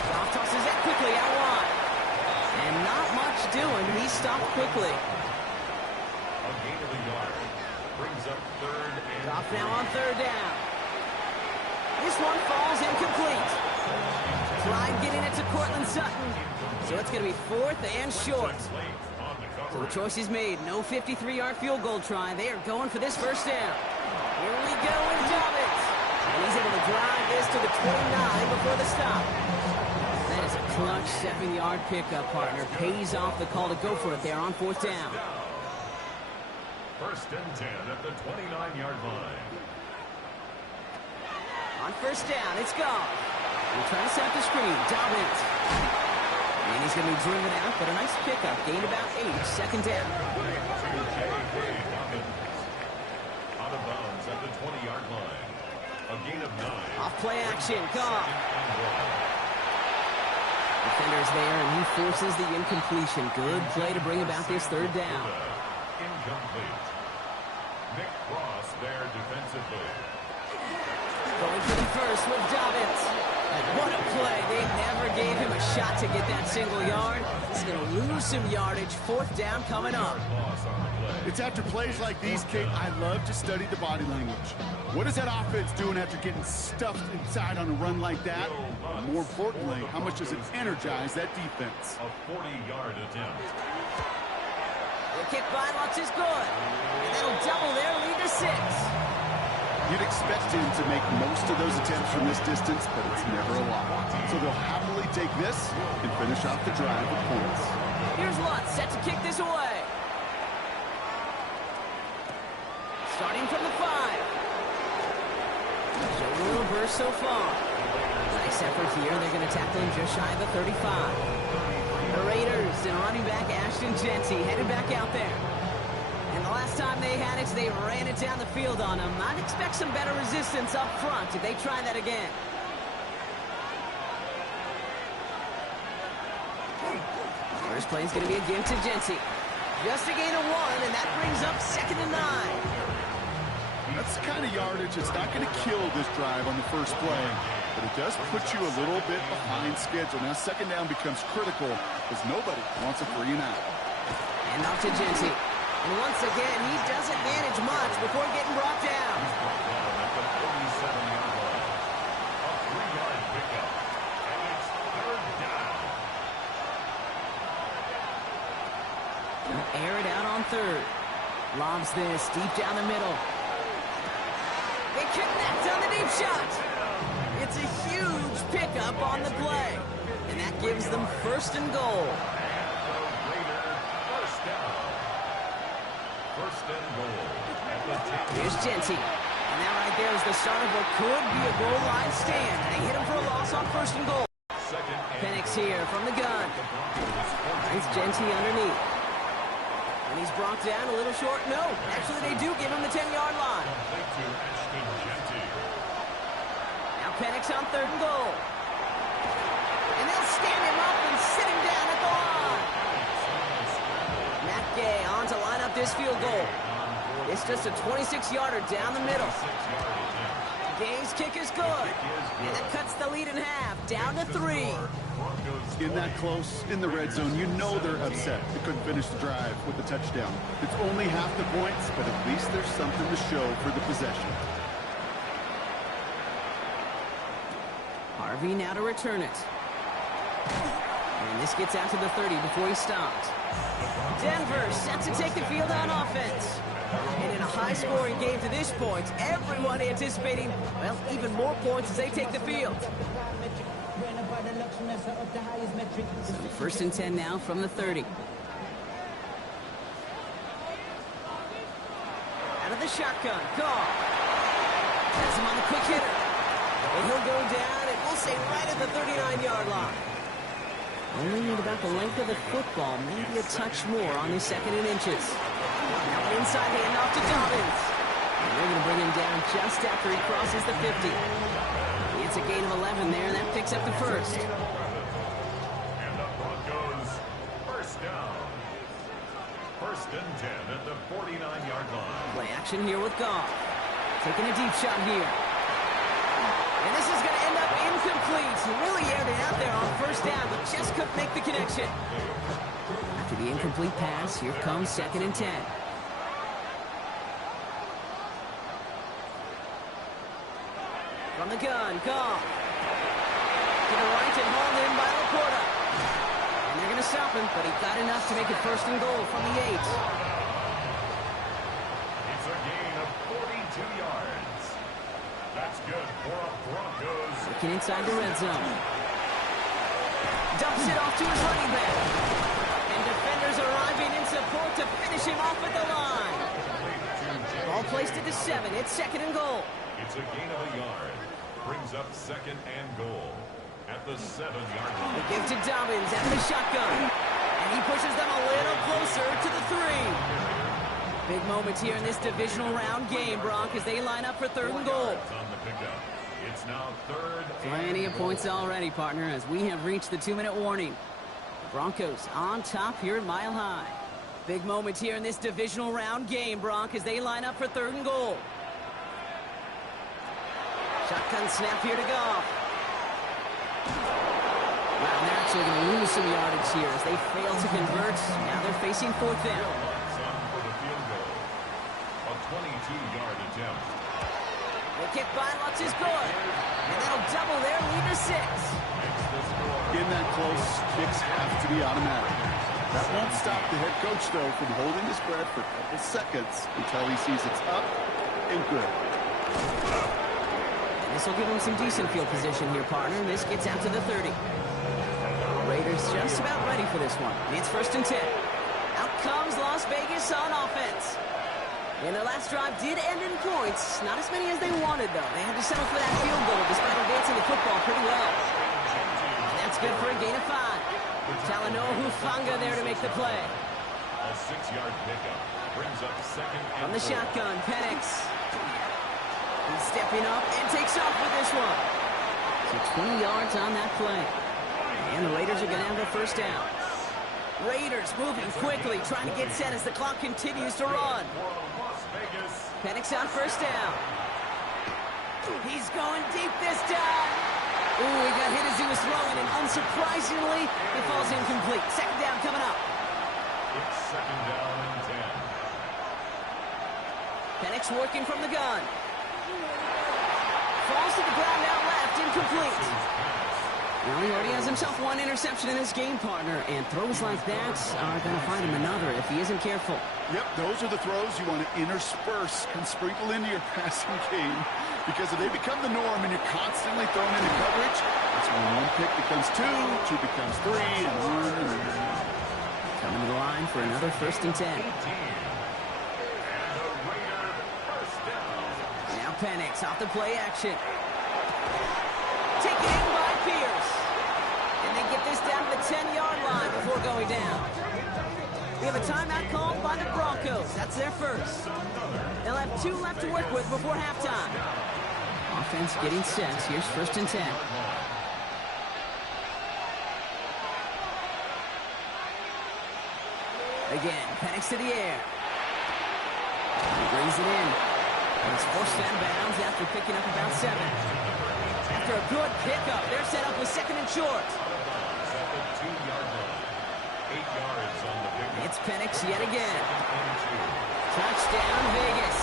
Goff tosses that quickly out wide. And not much doing. He stopped quickly. A gain of a yard. Brings up 3rd and Goff 3. now on 3rd down. This one falls incomplete. Clyde getting it to Cortland Sutton. So it's going to be 4th and short. So the choice is made. No 53-yard field goal try. They are going for this 1st down. Here we go with Dobbins. And he's able to drive this to the 29 before the stop. That is a clutch 7-yard pickup, partner. Pays off the call to go for it there on 4th down. 1st and 10 at the 29-yard line. On 1st down, it's Goff. We're trying to set up the screen. Dobbins. And he's going to be driven out, but a nice pickup. Gain about 8. 2nd down. Out of bounds at the 20-yard line. A gain of 9. Off play action. Goff. 2nd and 1. Defender's there, and he forces the incompletion. Good play to bring about this 3rd down. Incomplete. Nick Cross there defensively. Going for the first with Dobbins. What a play. They never gave him a shot to get that single yard. He's going to lose some yardage. 4th down coming up. Loss on the play. It's after plays like these, Kate, I love to study the body language. What is that offense doing after getting stuffed inside on a run like that? And more importantly, how much does it energize that defense? A 40-yard attempt. The kick by Lutz is good. And that'll double their lead to 6. You'd expect him to make most of those attempts from this distance, but it's never a lot. So they'll happily take this and finish off the drive with points. Here's Lutz set to kick this away. Starting from the 5. Showing a little burst so far. Nice effort here. They're going to tackle him just shy of the 35. The Raiders and running back Ashton Jeanty headed back out there. And the last time they had it, they ran it down the field on him. I'd expect some better resistance up front if they try that again. First play is going to be again to Jeanty. Just a gain of 1, and that brings up 2nd and 9. That's the kind of yardage that's not going to kill this drive on the first play. but it does put you a little bit behind schedule. Now, second down becomes critical because nobody wants a 3 and out. And off to Genty. And once again, he doesn't manage much before getting brought down. At the 47-yard line. A 3-yard pickup. And it's third down. Air it out on third. Lobs this deep down the middle. They connect on the deep shot. It's a huge pickup on the play. And that gives them first and goal. First and goal. At the 10. Here's Genty. And that right there is the start of what could be a goal line stand. They hit him for a loss on first and goal. Penix here from the gun. It's Genty underneath. And he's brought down a little short. No, actually they do give him the 10-yard line. Now Penix on third and goal. And they'll stand him up and sit him down at the line. Matt Gay on to line up this field goal. It's just a 26-yarder down the middle. Gay's kick is good. And that cuts the lead in half, down to 3. In that close, in the red zone, you know they're upset. They couldn't finish the drive with the touchdown. It's only half the points, but at least there's something to show for the possession. Harvey now to return it. And this gets out to the 30 before he stopped. Denver set to take the field on offense. And in a high-scoring game to this point, everyone anticipating, well, even more points as they take the field. First and 10 now from the 30. Out of the shotgun, Goff. Has him on the quick hitter. And he'll go down, and we'll say right at the 39-yard line. Only need about the length of the football, maybe a touch more on his second and inches. Now an inside handoff to Dobbins. And they're going to bring him down just after he crosses the 50. It's a gain of 11 there, and that picks up the first. And the Broncos first down. First and 10 at the 49-yard line. Play action here with Goff. Taking a deep shot here. And this is going to end up incomplete. He really aired it out there on first down, but just couldn't make the connection. After the incomplete pass, here comes second and 10. From the gun, Goff. To the right and hauled in by Laporta. And they're going to stop him, but he got enough to make it first and goal from the 8. It's a gain of 42 yards. That's good for a Broncos. Looking inside the red zone. Dumps it off to his running back. And defenders arriving in support to finish him off at the line. Ball placed at the 7. It's second and goal. It's a gain of a yard. Brings up second and goal at the 7-yard line. They give to Dobbins out of the shotgun. And he pushes them a little closer to the 3. Big moments here in this divisional round game, Brock, as they line up for third and goal. On the pickup. It's now third. Plenty of points already, partner, as we have reached the 2-minute warning. Broncos on top here at Mile High. Big moments here in this divisional round game, Brock, as they line up for third and goal. Shotgun snap here to Goff. Wow, they're actually going to lose some yardage here as they fail to convert. Now they're facing fourth down. For the field goal. A 22-yard attempt. The kick by Lutz is good. And that'll double their lead to 6. In that close, kicks have to be automatic. That won't stop the head coach, though, from holding his breath for a couple seconds until he sees it's up and good. This will give him some decent field position here, partner. This gets out to the 30. Raiders just about ready for this one. It's first and 10. Out comes Las Vegas on offense. And their last drive did end in points. Not as many as they wanted, though. They had to settle for that field goal despite advancing the football pretty well. And that's good for a gain of 5. Talanoa Hufanga there to make the play. A 6-yard pickup brings up second and From the 4. shotgun, Penix. He's stepping up and takes off with this one. So 20 yards on that play. And the Raiders are going to have their first down. Raiders moving quickly, trying to get set as the clock continues to run. Penix on first down. He's going deep this time. Ooh, he got hit as he was throwing, and unsurprisingly, it falls incomplete. Second down coming up. It's second down and 10. Penix working from the gun. Falls to the ground out left, incomplete. Well, he already has himself one interception in this game, partner, and throws like that are going to find him another if he isn't careful. Yep, those are the throws you want to intersperse and sprinkle into your passing game, because if they become the norm and you're constantly thrown into coverage, that's when one pick becomes two becomes three, and on and on. Coming to the line for another 1st and 10. Now Penix off the play action. Taken in by Pierce. And they get this down to the 10-yard line before going down. We have a timeout called by the Broncos. That's their first. They'll have 2 left to work with before halftime. Offense getting set. Here's 1st and 10. Again, Penix to the air. He brings it in. And it's forced out of bounds after picking up about 7. After a good pickup, they're set up with 2nd and short. It's Penix yet again. Touchdown, Vegas.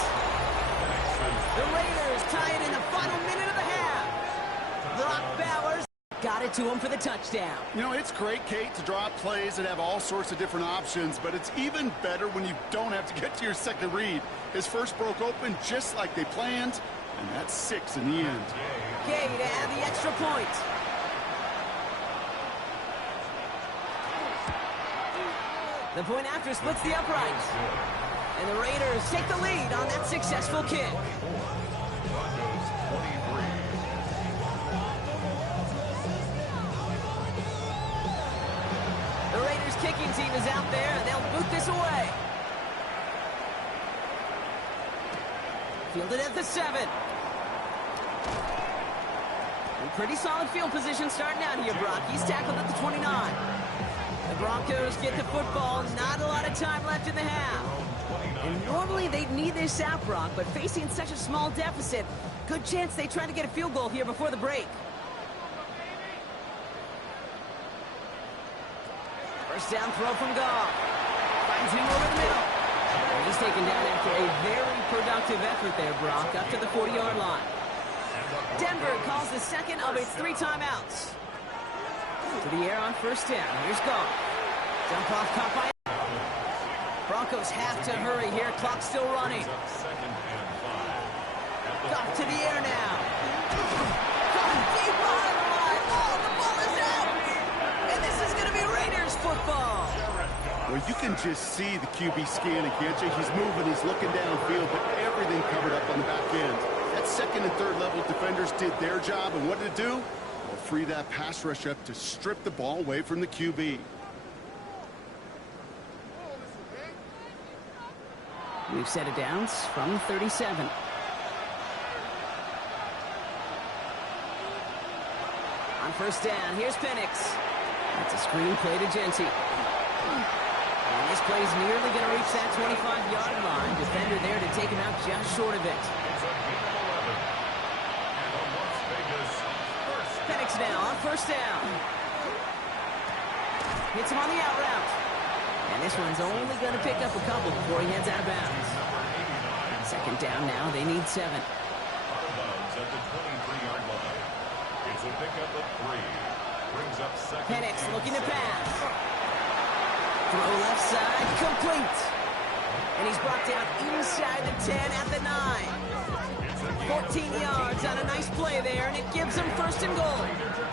The Raiders tie it in the final minute of the half. Brock Bowers got it to him for the touchdown. You know, it's great, Kate, to draw up plays that have all sorts of different options, but it's even better when you don't have to get to your second read. His first broke open just like they planned, and that's 6 in the end. Gay to add the extra point. The point after splits the uprights. And the Raiders take the lead on that successful kick. The Raiders kicking team is out there, and they'll boot this away. Fielded at the 7. And pretty solid field position starting out here, Brock. He's tackled at the 29. The Broncos get the football. Not a lot of time left in the half. And normally they'd need this out, Brock, but facing such a small deficit, good chance they try to get a field goal here before the break. First down throw from Goff. Finds him over the middle. And he's taken down after a very productive effort there, Brock, up to the 40-yard line. Denver calls the second of its 3 timeouts. To the air on first down. Here's Goff. Dump off caught by... Broncos have to hurry here. Clock still running. Goff to the air now. Goff deep behind the line. Oh, the ball is out. And this is going to be Raiders football. Well, you can just see the QB scanning, can't you? He's moving, he's looking downfield, but everything covered up on the back end. That 2nd and 3rd level defenders did their job, and what did it do? Well, free that pass rush up to strip the ball away from the QB. We've set it downs from 37. On first down, here's Penix. That's a screen play to Genty. And this play's nearly going to reach that 25-yard line. Defender there to take him out just short of it. Penix now on first down. Hits him on the out route. And this one's only going to pick up a couple before he heads out of bounds. Second down now. They need 7. Out of bounds at the 23-yard line. It's a pickup of 3. Brings up second. Penix looking to pass. Throw left side, complete. And he's brought down inside the 10 at the 9. 14 yards on a nice play there, and it gives them first and goal.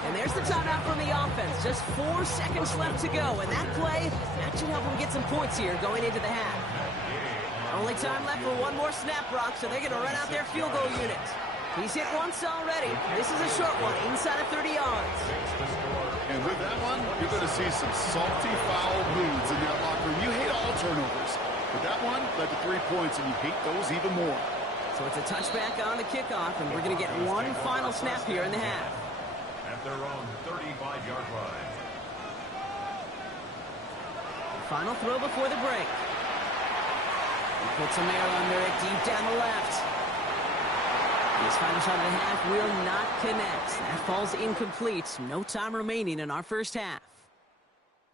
And there's the timeout from the offense. Just 4 seconds left to go, and that play, that should help them get some points here going into the half. Only time left for one more snap, Brock, so they're going to run out their field goal unit. He's hit once already. This is a short one, inside of 30 yards. And with that one, you're going to see some salty, foul moods in that locker room. You hate all turnovers, but that one led to 3 points, and you hate those even more. So it's a touchback on the kickoff, and we're going to get one final snap here in the half. At their own 35-yard line. Final throw before the break. He puts some air under it, deep down the left. This final shot of the half will not connect. That falls incomplete. No time remaining in our first half.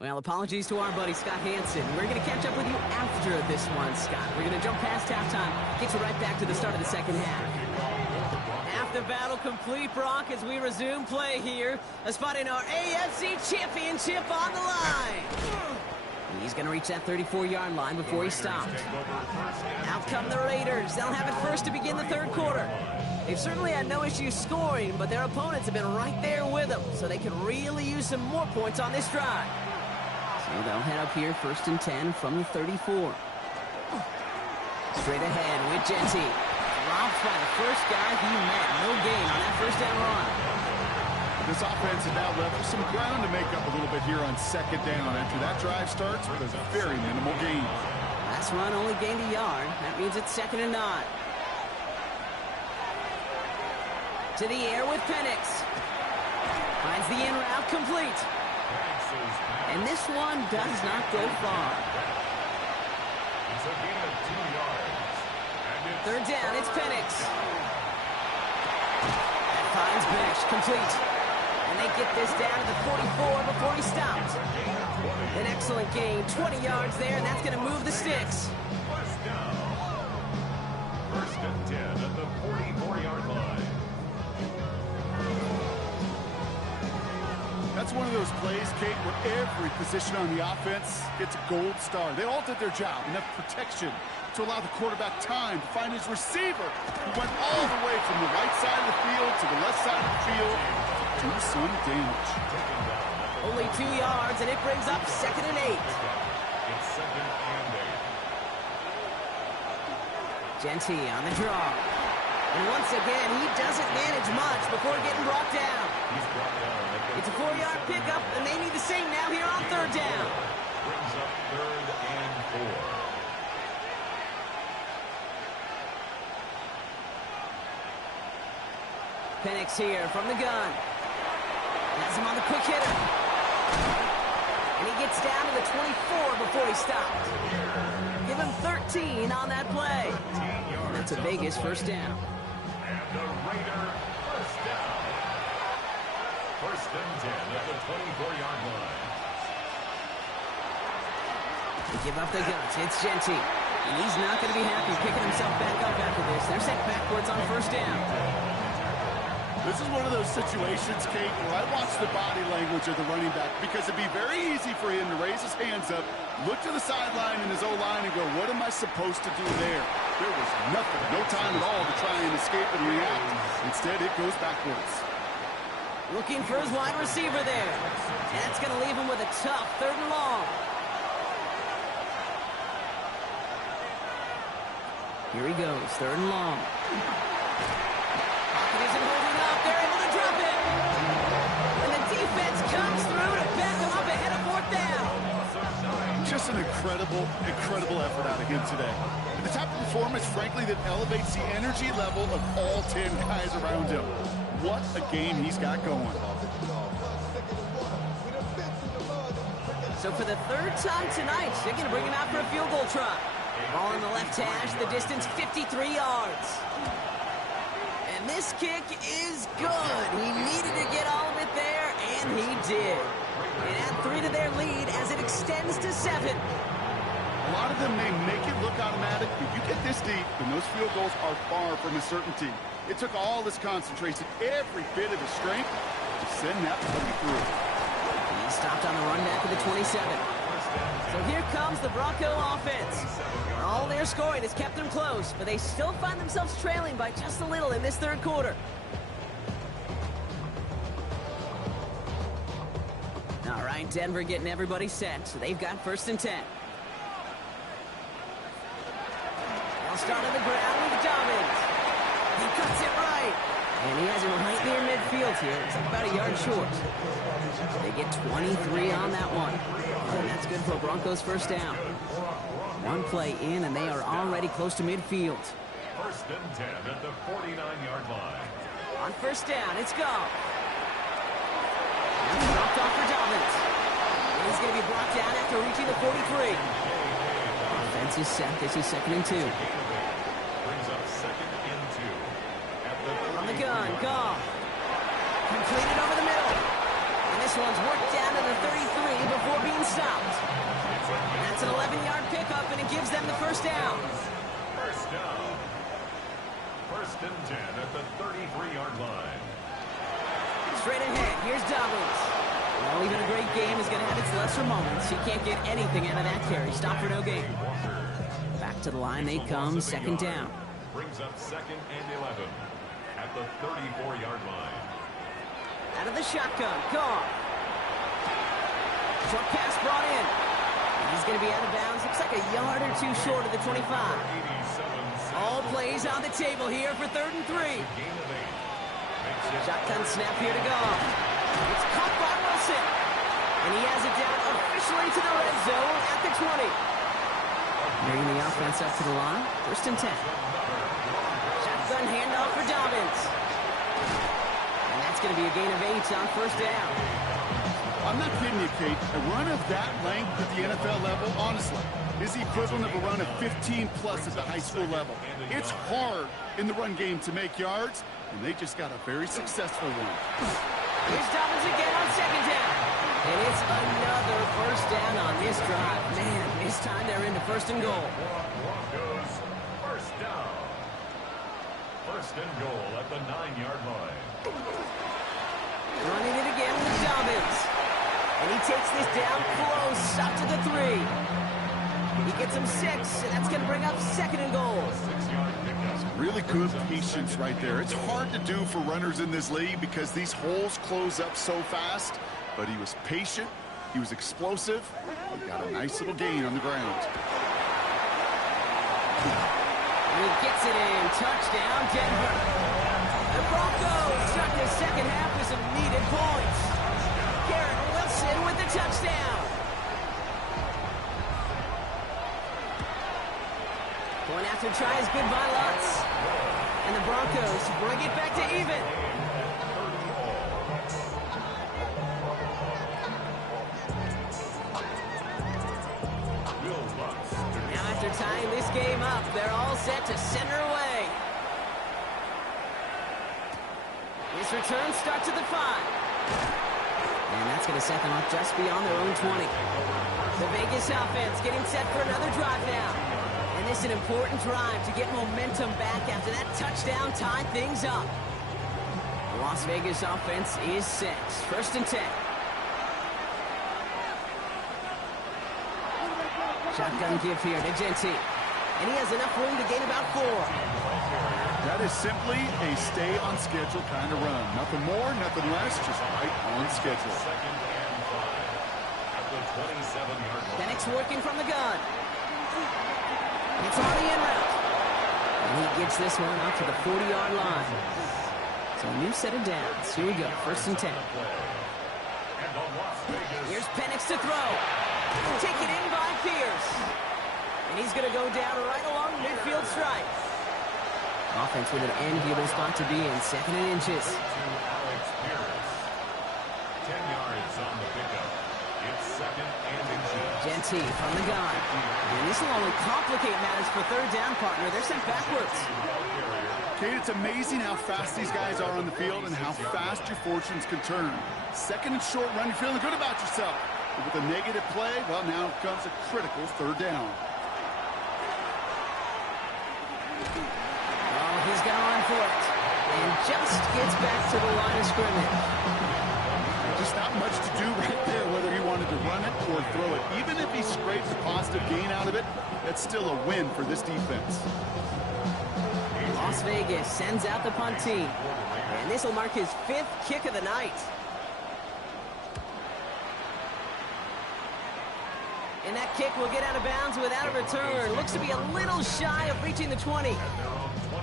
Well, apologies to our buddy Scott Hansen. We're going to catch up with you after this one, Scott. We're going to jump past halftime, get you right back to the start of the second half. Half the battle complete, Brock, as we resume play here. A spot in our AFC Championship on the line. He's going to reach that 34-yard line before he stopped. Out come the Raiders. They'll have it first to begin the third quarter. They've certainly had no issues scoring, but their opponents have been right there with them, so they could really use some more points on this drive. So they'll head up here, 1st and 10 from the 34. Straight ahead with Jeanty. Dropped by the first guy he met. No gain on that first down run. This offense has now left some ground to make up a little bit here on 2nd down after that drive starts with a very minimal gain. Last run only gained a yard. That means it's 2nd and 9. To the air with Penix. Finds the in route complete. And this one does not go far. It's a gain of 2 yards. 3rd down, it's Penix. That finds Besh, complete. And they get this down to the 44 before he stops. An excellent gain, 20 yards there, and that's going to move the sticks. 1st and 10 at the 44-yard line. That's one of those plays, Kate, where every position on the offense gets a gold star. They all did their job. Enough protection to allow the quarterback time to find his receiver, who went all the way from the right side of the field to the left side of the field to do some damage. Only 2 yards, and it brings up 2nd and 8. It's 2nd and 8. Jeanty on the draw. And once again, he doesn't manage much before getting brought down. He's brought down. It's a 4-yard pickup, and they need the same now here on 3rd down. Brings up 3rd and 4. Penix here from the gun. Has him on the quick hitter. And he gets down to the 24 before he stopped. Give him 13 on that play. And that's a Vegas 1st down. And the Raider 1st down. 1st and 10 at the 24-yard line. They give up the guns. It's Jeanty. And he's not going to be happy picking himself back up after this. They're set backwards on 1st down. This is one of those situations, Kate, where I watch the body language of the running back because it'd be very easy for him to raise his hands up, look to the sideline in his O-line and go, what am I supposed to do there? There was nothing, no time at all to try and escape and react. Instead, it goes backwards. Looking for his wide receiver there. And that's going to leave him with a tough 3rd and long. Here he goes, 3rd and long. Pocket isn't holding up. They're able to drop it. And the defense comes through to back him up ahead of 4th down. Just an incredible, incredible effort out of him today. And the type of performance, frankly, that elevates the energy level of all 10 guys around him. What a game he's got going. So for the 3rd time tonight, they're going to bring him out for a field goal try. Ball in the left hash, the distance 53 yards. And this kick is good. He needed to get all of it there, and he did. And add 3 to their lead as it extends to 7. A lot of them may make it look automatic, but you get this deep, and those field goals are far from a certainty. It took all his concentration, every bit of his strength, to send that puppy through. He stopped on the run back of the 27. So here comes the Bronco offense. All their scoring has kept them close, but they still find themselves trailing by just a little in this 3rd quarter. All right, Denver getting everybody set, so they've got 1st and 10. They'll start on the ground with Dobbins. He cuts it right. And he has it right near midfield here. It's about a yard short. They get 23 on that one. And that's good for Broncos 1st down. One play in, and they are already close to midfield. 1st and 10 at the 49-yard line. On 1st down, it's gone. And dropped off for Dobbins. And he's going to be brought down after reaching the 43. Offense is set. This is 2nd and 2. Brings up 2nd and 2 at the shotgun. Goff. Completed over the middle. And this one's worked down to the 33 before being stopped. That's an 11-yard pickup, and it gives them the first down. First down. First and 10 at the 33-yard line. Straight ahead, here's Dobbins. Well, even a great game is going to have its lesser moments. He can't get anything out of that carry. Stop for no gain. Back to the line they come, second down. Brings up second and 11 at the 34-yard line. Out of the shotgun, Goff. Short pass brought in. He's going to be out of bounds. Looks like a yard or two short of the 25. All plays on the table here for 3rd and 3. Shotgun snap here to Goff. It's caught by Wilson. And he has it down officially to the red zone at the 20. Bringing the offense up to the line. 1st and 10. Shotgun handoff for Dobbins. And that's going to be a gain of 8 on 1st down. I'm not kidding you, Kate. A run of that length at the NFL level, honestly, is the equivalent of a run of 15-plus at the high school level. It's hard in the run game to make yards, and they just got a very successful one. Here's Dobbins again on 2nd down. And it's another 1st down on this drive. Man, this time they're into 1st and goal. Broncos, 1st down. 1st and goal at the 9-yard line. Running it again with Dobbins. And he takes this down close, up to the 3. He gets him 6, and that's going to bring up 2nd and goal. Really good patience right there. It's hard to do for runners in this league because these holes close up so fast. But he was patient. He was explosive. He got a nice little gain on the ground. And he gets it in. Touchdown, Denver. The Broncos start the second half with some needed points. Garrett Wilson with the touchdown. Going after tries good by Lutz. And the Broncos bring it back to even. Now after tying this game up, they're all set to center away. This return starts at the 5. And that's going to set them up just beyond their own 20. The Vegas offense getting set for another drive now. And this is an important drive to get momentum back after that touchdown tied things up. The Las Vegas offense is set. 1st and 10. Shotgun give here to Genty. And he has enough room to gain about 4. That is simply a stay-on-schedule kind of run. Nothing more, nothing less, just right on schedule. Penix working from the gun. It's on the in route. And he gets this one out to the 40-yard line. So a new set of downs. Here we go, 1st and 10. Here's Penix to throw. Taken in by Pierce. And he's going to go down right along the midfield stripe. Offense with an enviable spot to be in, 2nd and inches. 10 yards on the pickup. It's 2nd and inches. Genty from the gun. And this will only complicate matters for 3rd down, partner. They're sent backwards. Kate, it's amazing how fast these guys are on the field and how fast your fortunes can turn. 2nd and short run, you're feeling good about yourself. But with a negative play, well, now comes a critical 3rd down. Oh, he's gone for it. And just gets back to the line of scrimmage. Just not much to do right there, whether he wanted to run it or throw it. Even if he scrapes a positive gain out of it, that's still a win for this defense. Las Vegas sends out the punt team. And this will mark his 5th kick of the night. And that kick will get out of bounds without a return. Looks to be a little shy of reaching the 20.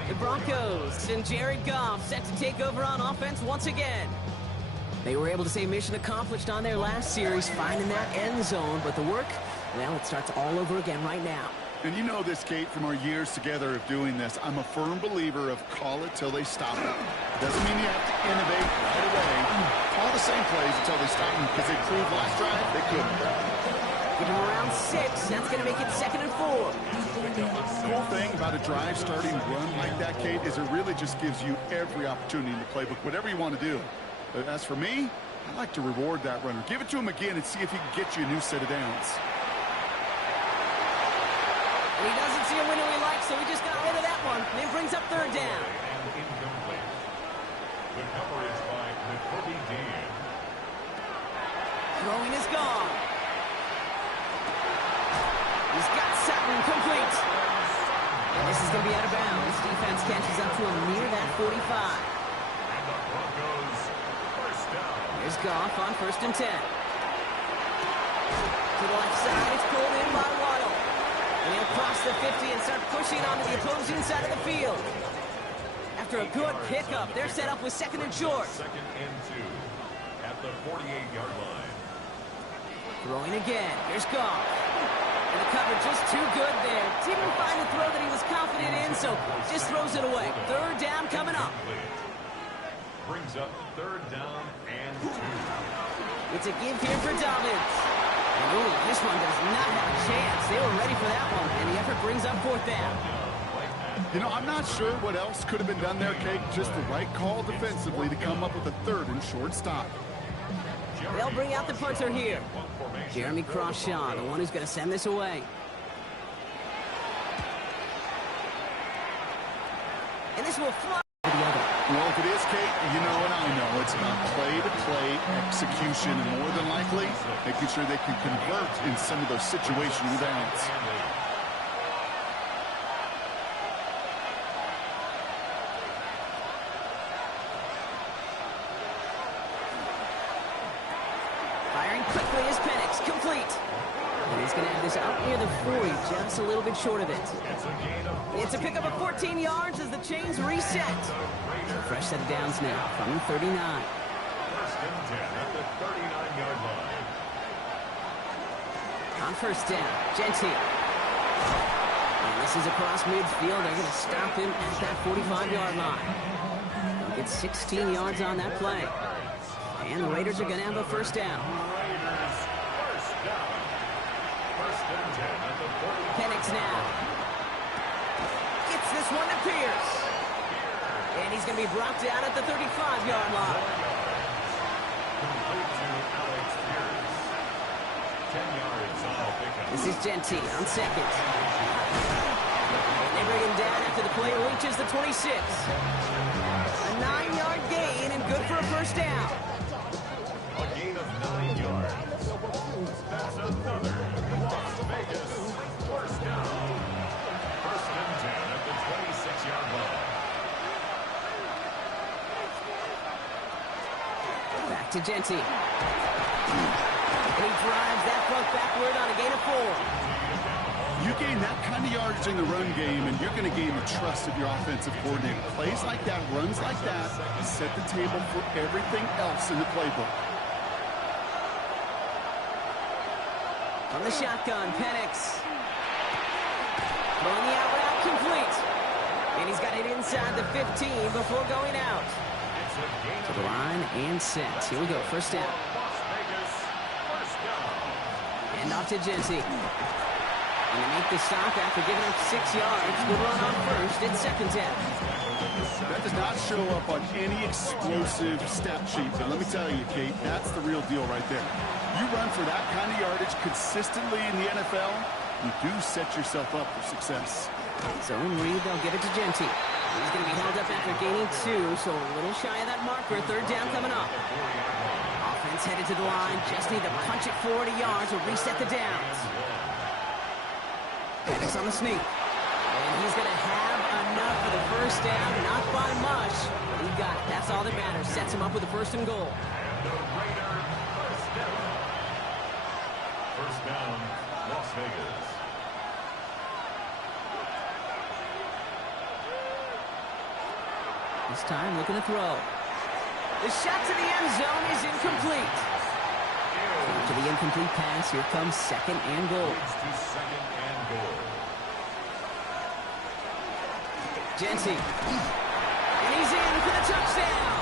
The Broncos and Jared Goff set to take over on offense once again. They were able to say mission accomplished on their last series, finding that end zone. But the work, well, it starts all over again right now. And you know this, Kate, from our years together of doing this. I'm a firm believer of call it till they stop it. Doesn't mean you have to innovate right away. Call the same plays until they stop them, because they proved last drive they couldn't. Give him around 6. That's going to make it 2nd and 4. The cool thing about a drive starting run like that, Kate, is it really just gives you every opportunity in the playbook, whatever you want to do. As for me, I like to reward that runner. Give it to him again and see if he can get you a new set of downs. And he doesn't see a window he likes, so he just got rid of that one. And it brings up 3rd down. Incomplete. The coverage by Nakobe Dean. Throwing is gone. He's got Sutton complete. And this is going to be out of bounds. Defense catches up to him near that 45. And the Broncos first down. Here's Goff on 1st and 10. To the left side, it's pulled in by Waddle. And he'll cross the 50 and start pushing onto the opposing side of the field. After a good pickup, they're set up with 2nd and short. 2nd and 2 at the 48-yard line. Throwing again. Here's Goff. And the coverage just too good there. Didn't find the throw that he was confident in, so just throws it away. 3rd down coming up. Brings up 3rd down and 2. It's a give here for Dobbins. And ooh, this one does not have a chance. They were ready for that one, and the effort brings up 4th down. You know, I'm not sure what else could have been done there, Kate. Just the right call defensively to come up with a 3rd and short stop. They'll bring out the punter here. Jeremy Crawshaw, the one who's going to send this away. And this will fly to the other. Well, if it is, Kate, you know and I know it's about play-to-play execution, and more than likely, making sure they can convert in some of those situational downs. Firing quickly is Penix, complete. And he's going to have this out near the 40, just a little bit short of it. It's a pickup of 14 yards as the chains reset. So fresh set of downs now from the 39. 1st and 10 at the 39-yard line. On 1st down, Genty. And this is across midfield. They're going to stop him at that 45-yard line. They'll get 16 yards on that play. And the Raiders are going to have a 1st down. Raiders first down. 1st and 10 at the 40. Penix now. Gets this one to Pierce. And he's going to be brought down at the 35-yard line. Complete to Alex Pierce. 10 yards on the pickup. This is Genty on 2nd. And they bring him down after the play reaches the 26. A 9-yard gain and good for a 1st down. A gain of 9 yards. That's another Las Vegas 1st down. 1st and 10 at the 26-yard line. Back to Genty. And he drives that front backward on a gain of 4. You gain that kind of yardage in the run game, and you're going to gain the trust of your offensive coordinator. Plays like that, runs like that, set the table for everything else in the playbook. On the shotgun, Penix. Throwing the out route complete. And he's got it inside the 15 before going out. To the line and set. Here we go, 1st down. Las Vegas 1st down. And off to Genty. And they make the stop after giving up 6 yards. Good run on 1st. It's 2nd down. That does not show up on any explosive stat sheet, but let me tell you, Kate, that's the real deal right there. You run for that kind of yardage consistently in the NFL, you do set yourself up for success. Zone read, they'll give it to Genty. He's going to be held up after gaining 2, so a little shy of that marker. 3rd down coming up. Offense headed to the line. Just need to punch it 40 yards or reset the downs. Penix on the sneak. And he's going to have enough for the 1st down. Not by much, but he got it. That's all that matters. Sets him up with a 1st and goal. The Raider 1st down. 1st down, Las Vegas. This time looking to throw. The shot to the end zone is incomplete. To the incomplete pass, here comes 2nd and goal. Leads to 2nd and goal. Genty. And he's in for the touchdown.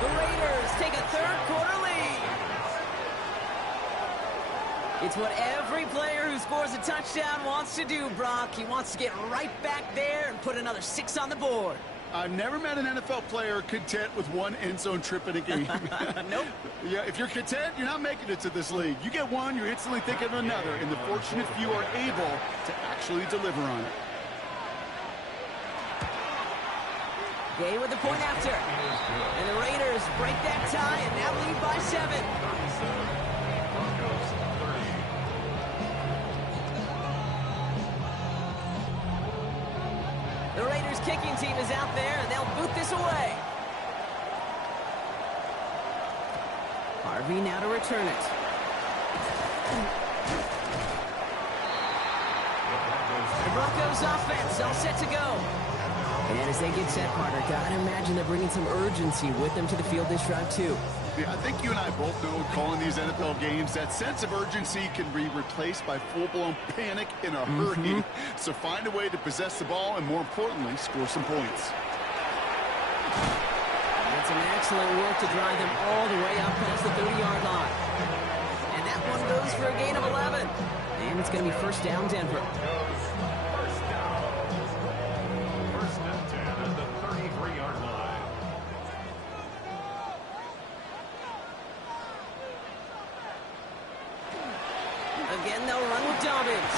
The Raiders take a 3rd quarter lead. It's what every player who scores a touchdown wants to do, Brock. He wants to get right back there and put another 6 on the board. I've never met an NFL player content with one end zone trip in a game. Nope. Yeah, if you're content, you're not making it to this league. You get one, you're instantly thinking of another, and the fortunate few are able to actually deliver on it. Gay with the point after. And the Raiders break that tie and now lead by 7. The Raiders kicking team is out there, and they'll boot this away. Harvey now to return it. The Broncos offense all set to go. And as they get set, partner, gotta imagine they're bringing some urgency with them to the field this drive, too. Yeah, I think you and I both know calling these NFL games, that sense of urgency can be replaced by full-blown panic in a hurry. So find a way to possess the ball and, more importantly, score some points. And some excellent work to drive them all the way up past the 30-yard line. And that one goes for a gain of 11. And it's going to be first down, Denver. First down. First and 10 at the 33-yard line. Again, they'll run with Dobbins.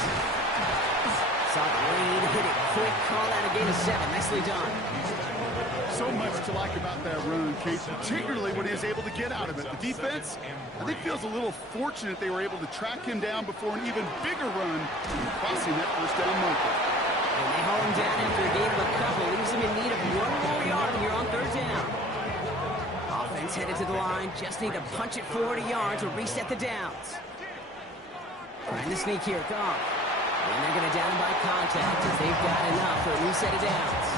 Saw Wade hit it quick. Call out a gain of 7. Nicely done. So much to like about that run, Kate, particularly when he was able to get out of it. The defense, I think, feels a little fortunate they were able to track him down before an even bigger run, crossing that first down marker. And they haul him down after a gain of a couple. Leaves him in need of 1 more yard here on third down. Offense headed to the line. Just need to punch it 40 yards to reset the downs. Trying to sneak here, Goff. And they're going to down by contact as they've got enough for a new set of downs.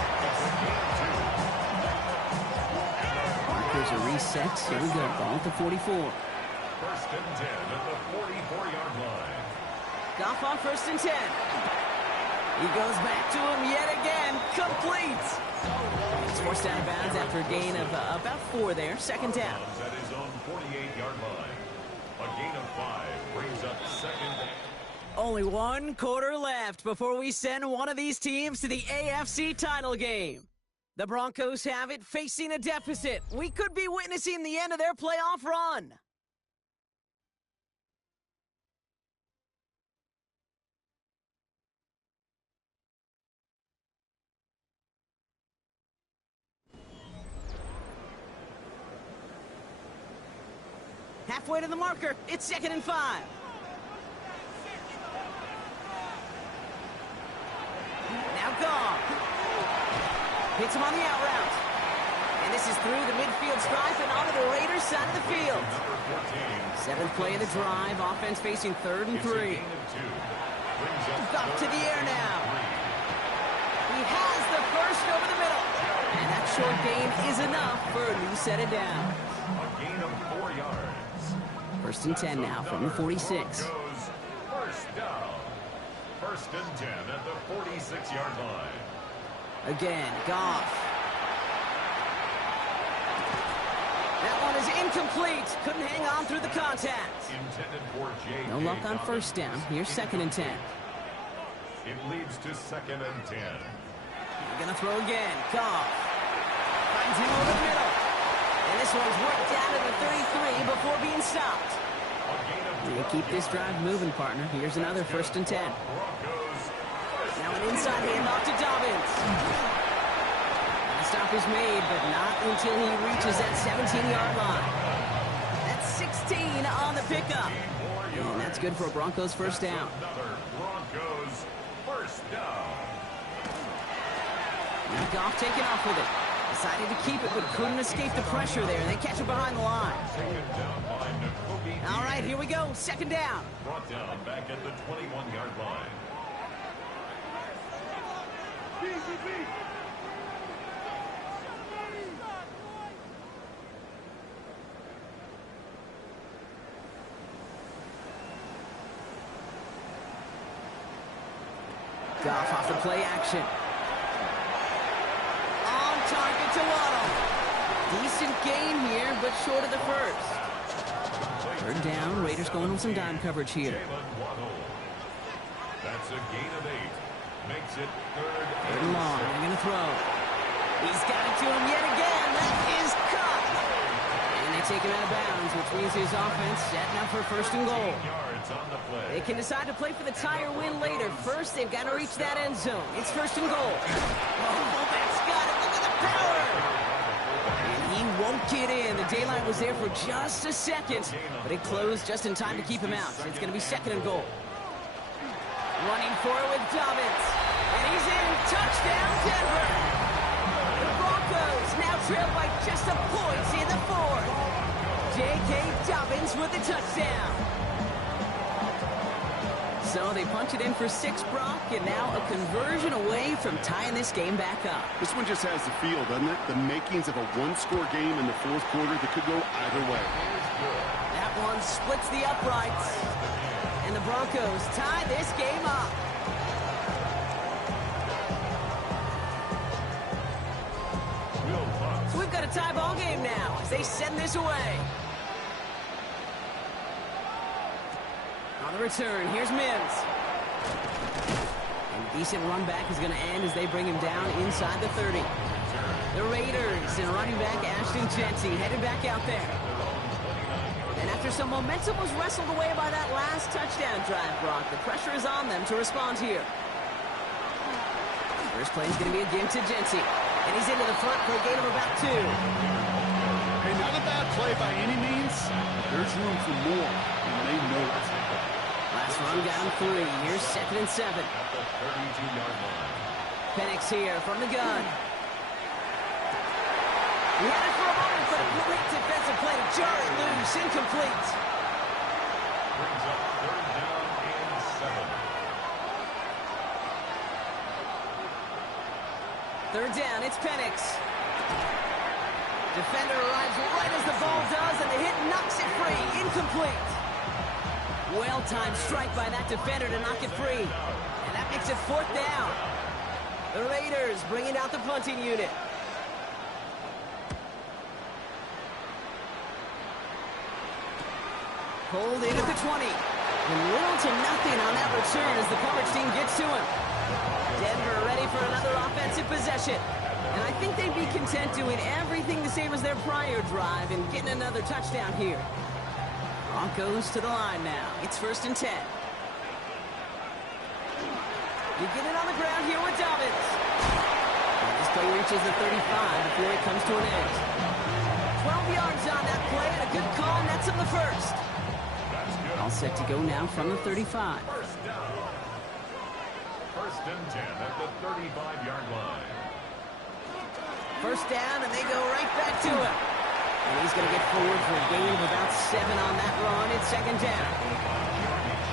Markers are reset. Here we go. Ball at the 44. First and 10 at the 44-yard line. Goff on first and 10. He goes back to him yet again. Complete. He's forced out of bounds after a gain of about 4 there. Second down. At his own 48-yard line. A gain of 5 brings up second down. Only 1 quarter left before we send one of these teams to the AFC title game. The Broncos have it, facing a deficit. We could be witnessing the end of their playoff run. Halfway to the marker. It's 2nd and 5. Now Goff. Hits him on the out route. And this is through the midfield stripe and onto the Raiders side of the field. 7th play of the drive. Offense facing 3rd and 3. Goff to the air now. He has the first over the middle. And that short gain is enough for a new set of downs. A gain of 4 yards. First and 10 now from the 46. First down. First and 10 at the 46-yard line. Again, Goff. That one is incomplete. Couldn't hang on through the contact. Intended for J.K. No luck on first down. Here's 2nd and 10. It leads to 2nd and 10. They're going to throw again. Goff. Finds him over the middle. And this one's worked down to the 33 before being stopped. They keep this drive moving, partner. Here's another 1st and 10. Now an inside handoff to Dobbins. The stop is made, but not until he reaches that 17-yard line. That's 16 on the pickup. And that's good for a Broncos first down. Another Broncos first down. Now Goff taking off with it. Decided to keep it, but couldn't escape the pressure there. They catch it behind the line. All right, here we go. 2nd down. Brought down back at the 21-yard line. Goff off the play action. On target to Waddle. Decent gain here, but short of the first. Third down, Raiders going with some dime coverage here. That's a gain of 8. Makes it third and long. They're going to throw. He's got it to him yet again. That is caught. And they take him out of bounds, which means his offense setting up for first and goal. They can decide to play for the tie or win later. First, they've got to reach that end zone. It's first and goal. Oh, that's got it. Look at the power. And he won't get in. The daylight was there for just a second, but it closed just in time to keep him out. So it's going to be second and goal. Running for it with Dobbins. And he's in. Touchdown, Denver. The Broncos now trail by just a point in the fourth. J.K. Dobbins with the touchdown. So they punch it in for 6, Brock, and now a conversion away from tying this game back up. This one just has the feel, doesn't it? The makings of a one-score game in the fourth quarter that could go either way. That one splits the uprights. And the Broncos tie this game up. So we've got a tie ball game now as they send this away. On the return, here's Mims. And a decent run back is going to end as they bring him down inside the 30. The Raiders and running back Ashton Jeanty headed back out there. And after some momentum was wrestled away by that last touchdown drive, Brock, the pressure is on them to respond here. First play is going to be a give to Jeanty. And he's into the front for a gain of about 2. Hey, not a bad play by any means. There's room for more, and they know it. Last run down 3. Here's second and 7. Penix here from the gun. He had it for a moment, but a great defensive play to jar it loose. Incomplete. Brings up third down and 7. Third down, it's Penix. Defender arrives right as the ball does, and the hit knocks it free. Incomplete. Well-timed strike by that defender to knock it free. And that makes it fourth down. The Raiders bringing out the punting unit. Pulled in at the 20. And little to nothing on that return as the coverage team gets to him. Denver ready for another offensive possession. And I think they'd be content doing everything the same as their prior drive and getting another touchdown here. Broncos to the line now. It's first and 10. You get it on the ground here with Dobbins. And this play reaches the 35 before it comes to an end. 12 yards on that play and a good call nets him the first. All set to go now from the 35. First down. First and 10 at the 35-yard line. First down, and they go right back to him. And he's going to get forward for a gain of about 7 on that run. It's second down.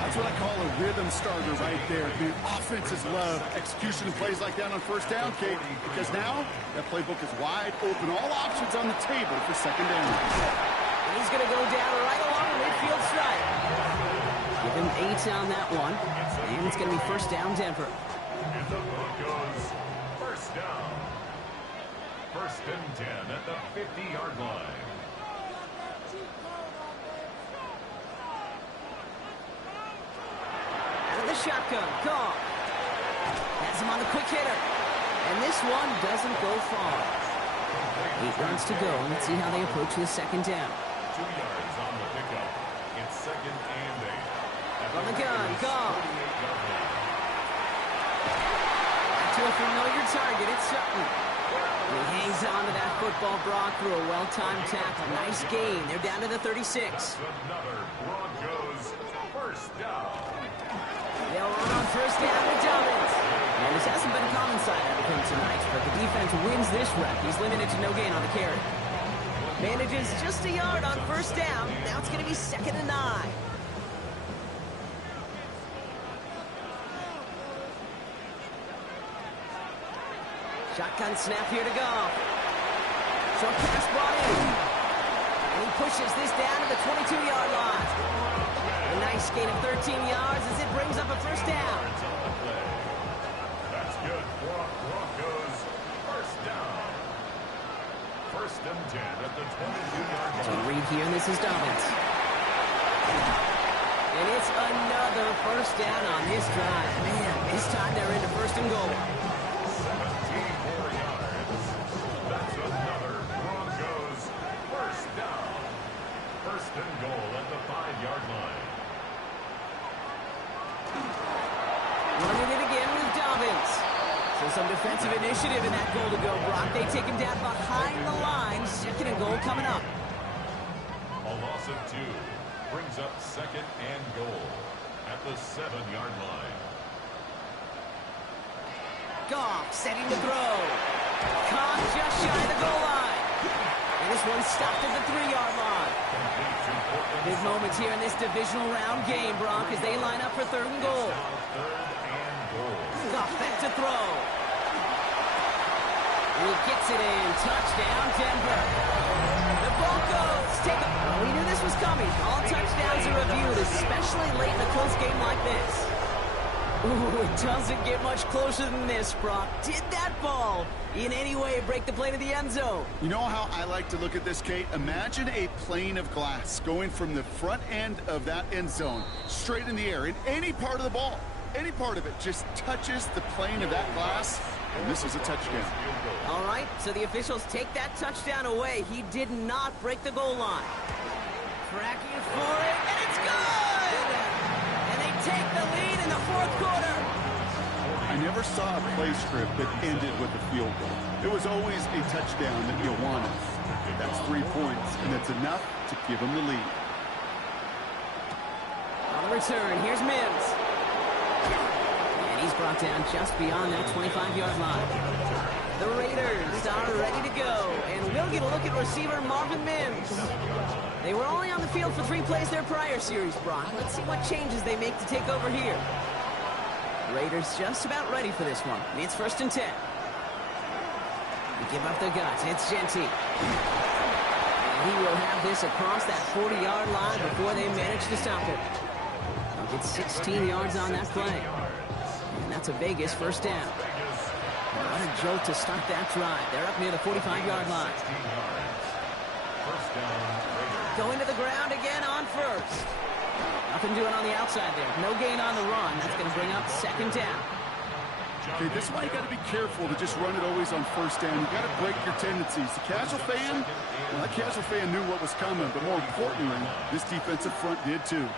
That's what I call a rhythm starter right there. The offenses love execution of plays like that on first down, Kate, because now that playbook is wide open. All options on the table for second down. And he's going to go down right along the midfield stripe. Give him 8 on that one. And it's going to be first down, Denver. And the Broncos first down. First and 10 at the 50-yard line. Out of the shotgun, Goff. Has him on the quick hitter. And this one doesn't go far. 8 runs to go. Let's see how they approach the second down. 2 yards on the pickup. It's second and 8. From the gun, Goff. To a familiar target, it's Sutton. He hangs on to that football, Brock, through a well-timed tackle. Nice gain. They're down to the 36. Another Broncos first down. They'll run on first down with Dobbins. And this hasn't been a common side of him tonight, but the defense wins this rep. He's limited to no gain on the carry. Manages just a yard on first down. Now it's going to be second and 9. Shotgun snap here to go. Short pass brought in. And he pushes this down to the 22-yard line. A nice gain of 13 yards as it brings up a first down. That's good for Broncos first down. First and 10 at the 22-yard So line. read here, and this is Dobbins. And it's another first down on this drive. Man, this time they're into first and goal. 74 yards. That's another Broncos first down. First and goal at the 5-yard line. Running it again with Dobbins. So some defensive initiative in that goal to go, Brock. They take him down behind the line. Second and goal coming up. A loss of 2 brings up second and goal at the 7-yard line. Goff setting to throw. Caught just shy of the goal line. And this one stopped at the 3-yard line. Big moments here in this divisional round game, Brock, as they line up for third and goal. Goff back to throw. He gets it in. Touchdown, Denver. The Broncos take a... We knew this was coming. All touchdowns are reviewed, especially late in a close game like this. Ooh, it doesn't get much closer than this, Brock. Did that ball in any way break the play to the end zone? You know how I like to look at this, Kate? Imagine a plane of glass going from the front end of that end zone straight in the air, in any part of the ball. Any part of it just touches the plane of that glass, and this is a touchdown. All right, so the officials take that touchdown away. He did not break the goal line. Tracking for it, and it's good! And they take the lead in the fourth quarter. I never saw a play script that ended with a field goal. It was always a touchdown that you wanted. That's 3 points, and that's enough to give them the lead. On the return, here's Mims. And he's brought down just beyond that 25-yard line. The Raiders are ready to go, and we'll get a look at receiver Marvin Mims. They were only on the field for 3 plays their prior series, Brock. Let's see what changes they make to take over here. Raiders just about ready for this one. It's first and 10. They give up the guts. It's Genty. And he will have this across that 40-yard line before they manage to stop it. They'll get 16 yards on that play. And that's a Vegas first down. What a jolt to start that drive. They're up near the 45-yard line. Going to the ground again on first. Nothing doing on the outside there. No gain on the run. That's going to bring up second down. Okay, this is why you got to be careful to just run it always on first down. You got to break your tendencies. The casual fan, well, that casual fan knew what was coming, but more importantly, this defensive front did too.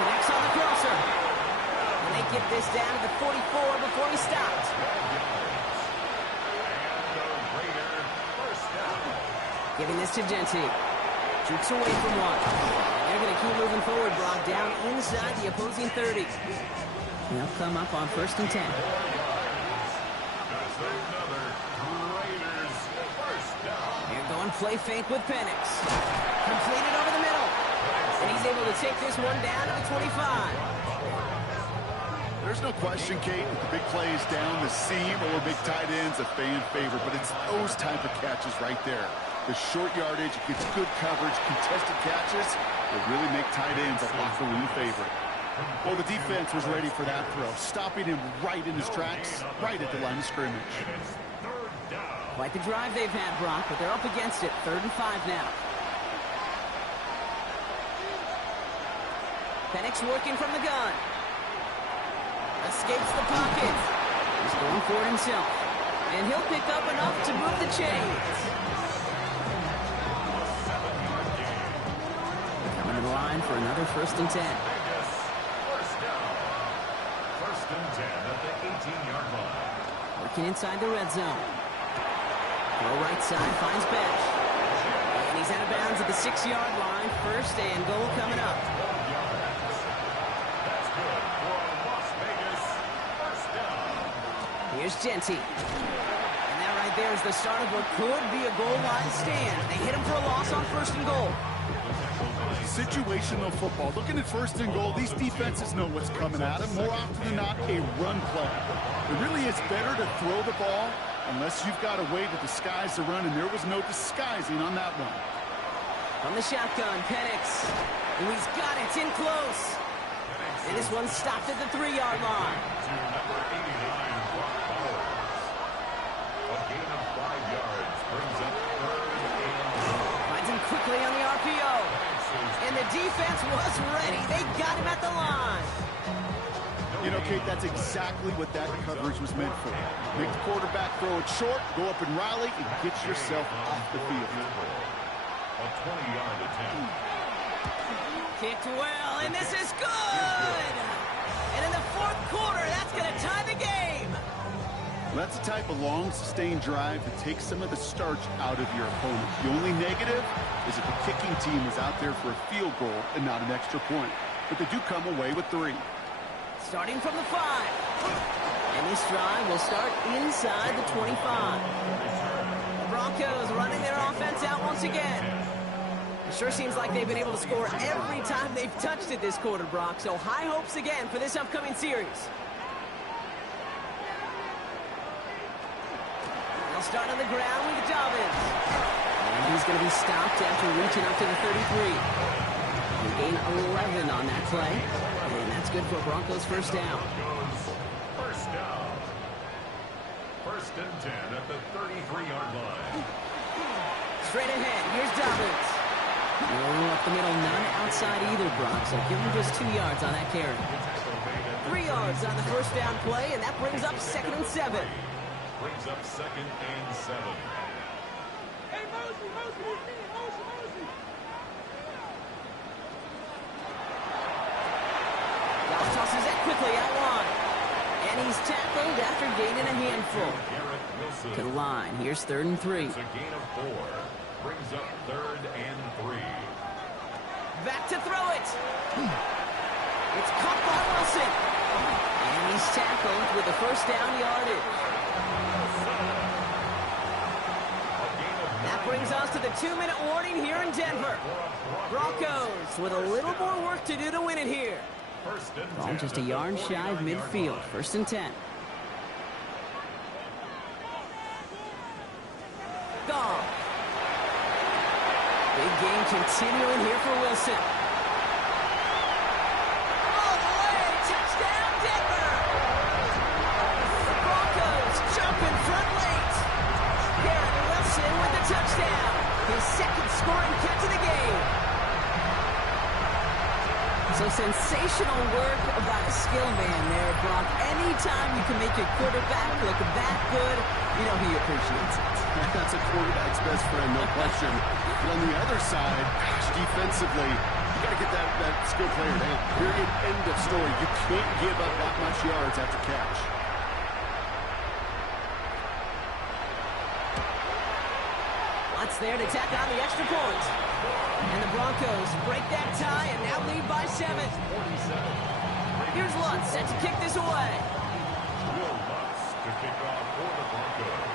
Connects on the crosser. And they get this down to the 44 before he stopped. Giving this to Genty. Jukes away from one. They're going to keep moving forward, Brock, down inside the opposing 30. They'll come up on first and 10. They're going play fake with Penix. Completed over the middle. And he's able to take this one down to the 25. There's no question, Kate, with the big plays down the seam or big tight ends, a fan favorite, but it's those type of catches right there. The short yardage, gets good coverage, contested catches that really make tight ends a locker room favorite. Well, the defense was ready for that throw, stopping him right in his tracks, right at the line of scrimmage. Quite the drive they've had, Brock, but they're up against it. 3rd and 5 now. Penix working from the gun. Escapes the pocket. He's going for it himself. And he'll pick up enough to move the chains. Coming to the line for another 1st and 10. First and 10 at the 18-yard line. Working inside the red zone. Throw right side, finds Besh. And he's out of bounds at the 6-yard line. 1st and goal coming up. That's good for Las Vegas. First down. Here's Genty. And that right there is the start of what could be a goal line stand. They hit him for a loss on 1st and goal. Situational football. Looking at 1st and goal, these defenses know what's coming at them. More often than not, a run play. It really is better to throw the ball unless you've got a way to disguise the run, and there was no disguising on that one. From the shotgun, Penix. And he's got it in close. And this one stopped at the 3-yard line. To number 89, Brock Bowers. A gain of 5 yards brings up 3rd and goal. Finds him quickly on the RPO. defense was ready. They got him at the line. You know, Kate, that's exactly what that coverage was meant for. Make the quarterback throw it short, go up and rally, and get yourself off the field. A 20-yard attempt. Kicked well, and this is good! And in the fourth quarter, that's going to tie the game. That's the type of long, sustained drive that takes some of the starch out of your opponent. The only negative is that the kicking team is out there for a field goal and not an extra point. But they do come away with 3. Starting from the 5. And this drive will start inside the 25. The Broncos running their offense out once again. It sure seems like they've been able to score every time they've touched it this quarter, Brock. So high hopes again for this upcoming series. They'll start on the ground with Dobbins. And he's going to be stopped after reaching up to the 33. They gain 11 on that play. And that's good for Broncos first down. First down. First and 10 at the 33-yard line. Straight ahead, here's Dobbins. No up the middle, none outside either, Brock. So give him just 2 yards on that carry. 3 yards on the first down play, and that brings up 2nd and 7. Brings up 2nd and 7. Hey, Mosey, Mosey. Goff tosses it quickly out wide. And he's tackled after gaining a handful. To the line, here's 3rd and 3. It's a gain of 4. Brings up 3rd and 3. Back to throw it. It's caught by Wilson. And he's tackled with the first down yardage. That brings us to the 2-minute warning here in Denver. Broncos with a little more work to do to win it here. Ball just a yard shy of midfield. 1st and 10. Goff. Big game continuing here for Wilson. All the way, touchdown Denver! The Broncos jump in front late. Garrett Wilson with the touchdown. His 2nd scoring catch of the game. So sensational work by a skill man there, Brock. Anytime you can make your quarterback look that good, you know he appreciates it. That's a quarterback's best friend, no question. But on the other side, gosh, defensively, you got to get that skill player down. Period. End of story. You can't give up that much yards after catch. Watts there to tack on the extra point. And the Broncos break that tie and now lead by 7. Here's Lutz set to kick this away. Will Lutz to kick off for the Broncos.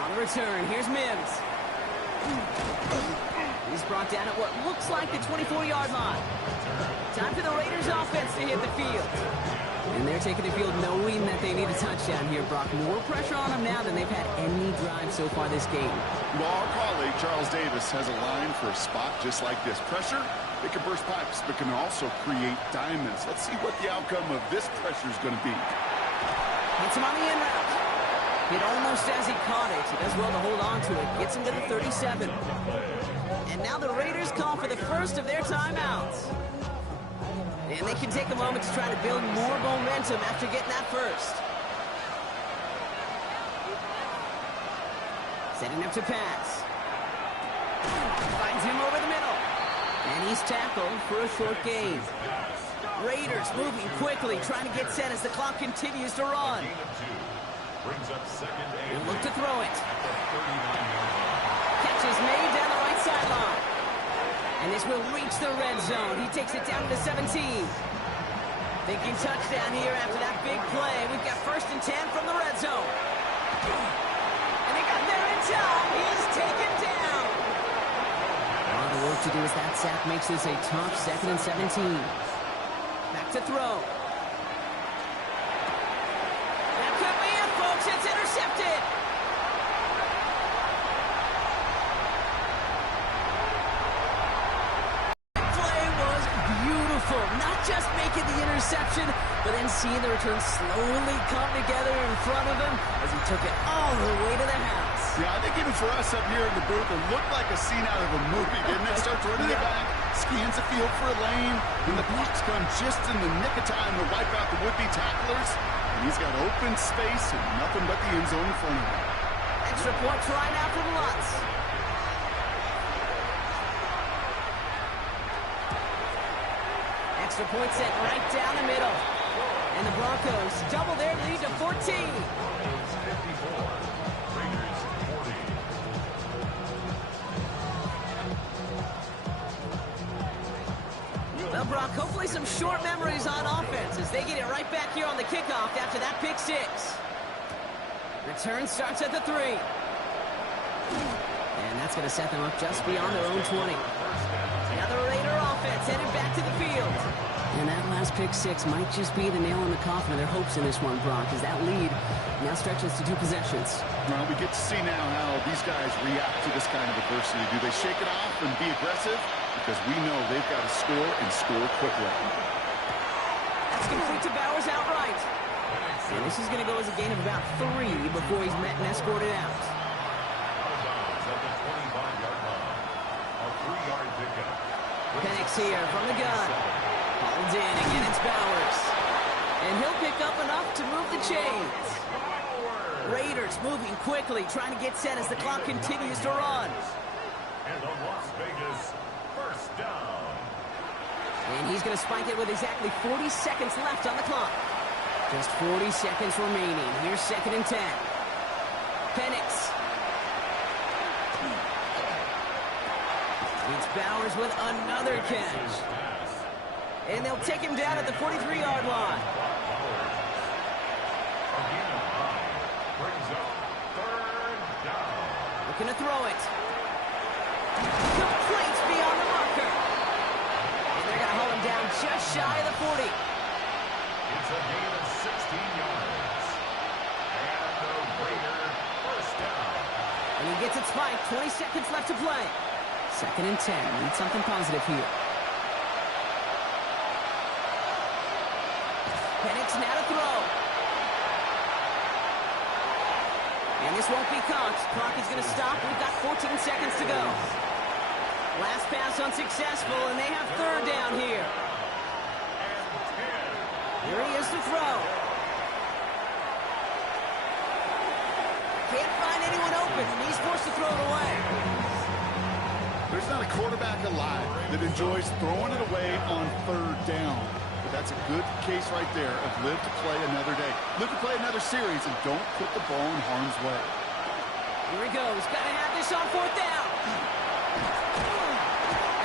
On the return, here's Mims. He's brought down at what looks like the 24-yard line. Time for the Raiders offense to hit the field. And they're taking the field knowing that they need a touchdown here, Brock. More pressure on them now than they've had any drive so far this game. Well, our colleague, Charles Davis, has a line for a spot just like this. Pressure, it can burst pipes, but can also create diamonds. Let's see what the outcome of this pressure is going to be. Hits him on the in route. Hit almost as he caught it. He does well to hold on to it. Gets him to the 37. And now the Raiders call for the first of their timeouts. And they can take a moment to try to build more momentum after getting that first. Setting up to pass. Finds him over the middle. And he's tackled for a short gain. Raiders moving quickly, trying to get set as the clock continues to run. Brings up 2nd and He'll look to throw it. Catch is made down the right sideline. And this will reach the red zone. He takes it down to the 17. Thinking touchdown here after that big play. We've got 1st and 10 from the red zone. And he got there in time. He's taken down. A lot of work to do as that sack makes this a tough 2nd and 17. Back to throw. That could be it, folks. It's intercepted. Not just making the interception, but then seeing the return slowly come together in front of him as he took it all the way to the house. Yeah, I think even for us up here in the booth, it looked like a scene out of a movie, didn't it? Starts running it back. Scans the field for a lane, and the blocks come just in the nick of time to wipe out the would-be tacklers. And he's got open space and nothing but the end zone in front of him. Extra point try now from Lutz. Extra point set right down the middle. And the Broncos double their lead to 14. Well, Brock, hopefully some short memories on offense as they get it right back here on the kickoff after that pick six. Return starts at the 3. And that's going to set them up just beyond their own 20. Now the Raider offense headed back to the field. And that last pick six might just be the nail in the coffin of their hopes in this one, Brock, as that lead now stretches to 2 possessions. Well, we get to see now how these guys react to this kind of adversity. Do they shake it off and be aggressive? Because we know they've got to score and score quickly. That's complete to Bowers outright. And this is going to go as a gain of about 3 before he's met and escorted out. Penix here from the gun. Hauled in, again it's Bowers. And he'll pick up enough to move the chains. Raiders moving quickly, trying to get set as the clock continues to run. And the Las Vegas first down. And he's going to spike it with exactly 40 seconds left on the clock. Just 40 seconds remaining. Here's 2nd and 10. Penix. It's Bowers with another catch. And they'll take him down at the 43-yard line. Looking to throw it. Complete beyond the marker. And they're going to hold him down just shy of the 40. It's a gain of 16 yards. And the Raider first down. And he gets it spiked. 20 seconds left to play. 2nd and 10. Need something positive here. Penix now to throw. And this won't be caught. Clock is going to stop. We've got 14 seconds to go. Last pass unsuccessful, and they have 3rd down here. Here he is to throw. Can't find anyone open, and he's forced to throw it away. There's not a quarterback alive that enjoys throwing it away on 3rd down. But that's a good case right there of live to play another day. Live to play another series and don't put the ball in harm's way. Here he goes. Got to have this on 4th down.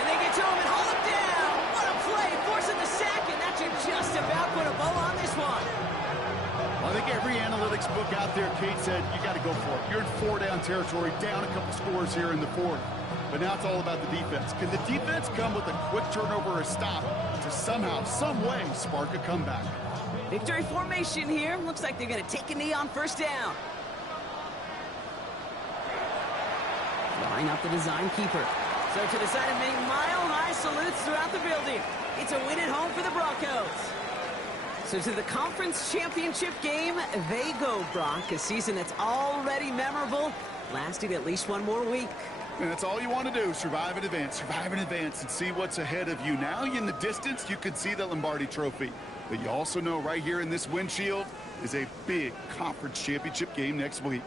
And they get to him and haul him down. What a play. Forcing the sack, and that should just about put a bow on this one. Well, I think every analytics book out there, Kate said, you got to go for it. You're in 4-down territory, down a couple scores here in the 4th. But now it's all about the defense. Can the defense come with a quick turnover or a stop to somehow, some way, spark a comeback? Victory formation here. Looks like they're going to take a knee on 1st down. Line up the design keeper. So to the side of many mile-high salutes throughout the building. It's a win at home for the Broncos. So to the conference championship game, they go, Brock. A season that's already memorable, lasting at least 1 more week. And that's all you want to do, survive and advance, and see what's ahead of you. Now in the distance, you can see the Lombardi Trophy. But you also know right here in this windshield is a big conference championship game next week.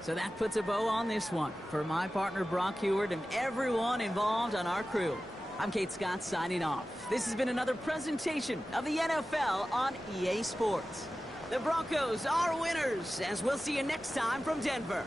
So that puts a bow on this one. For my partner, Brock Huard, and everyone involved on our crew, I'm Kate Scott signing off. This has been another presentation of the NFL on EA Sports. The Broncos are winners, as we'll see you next time from Denver.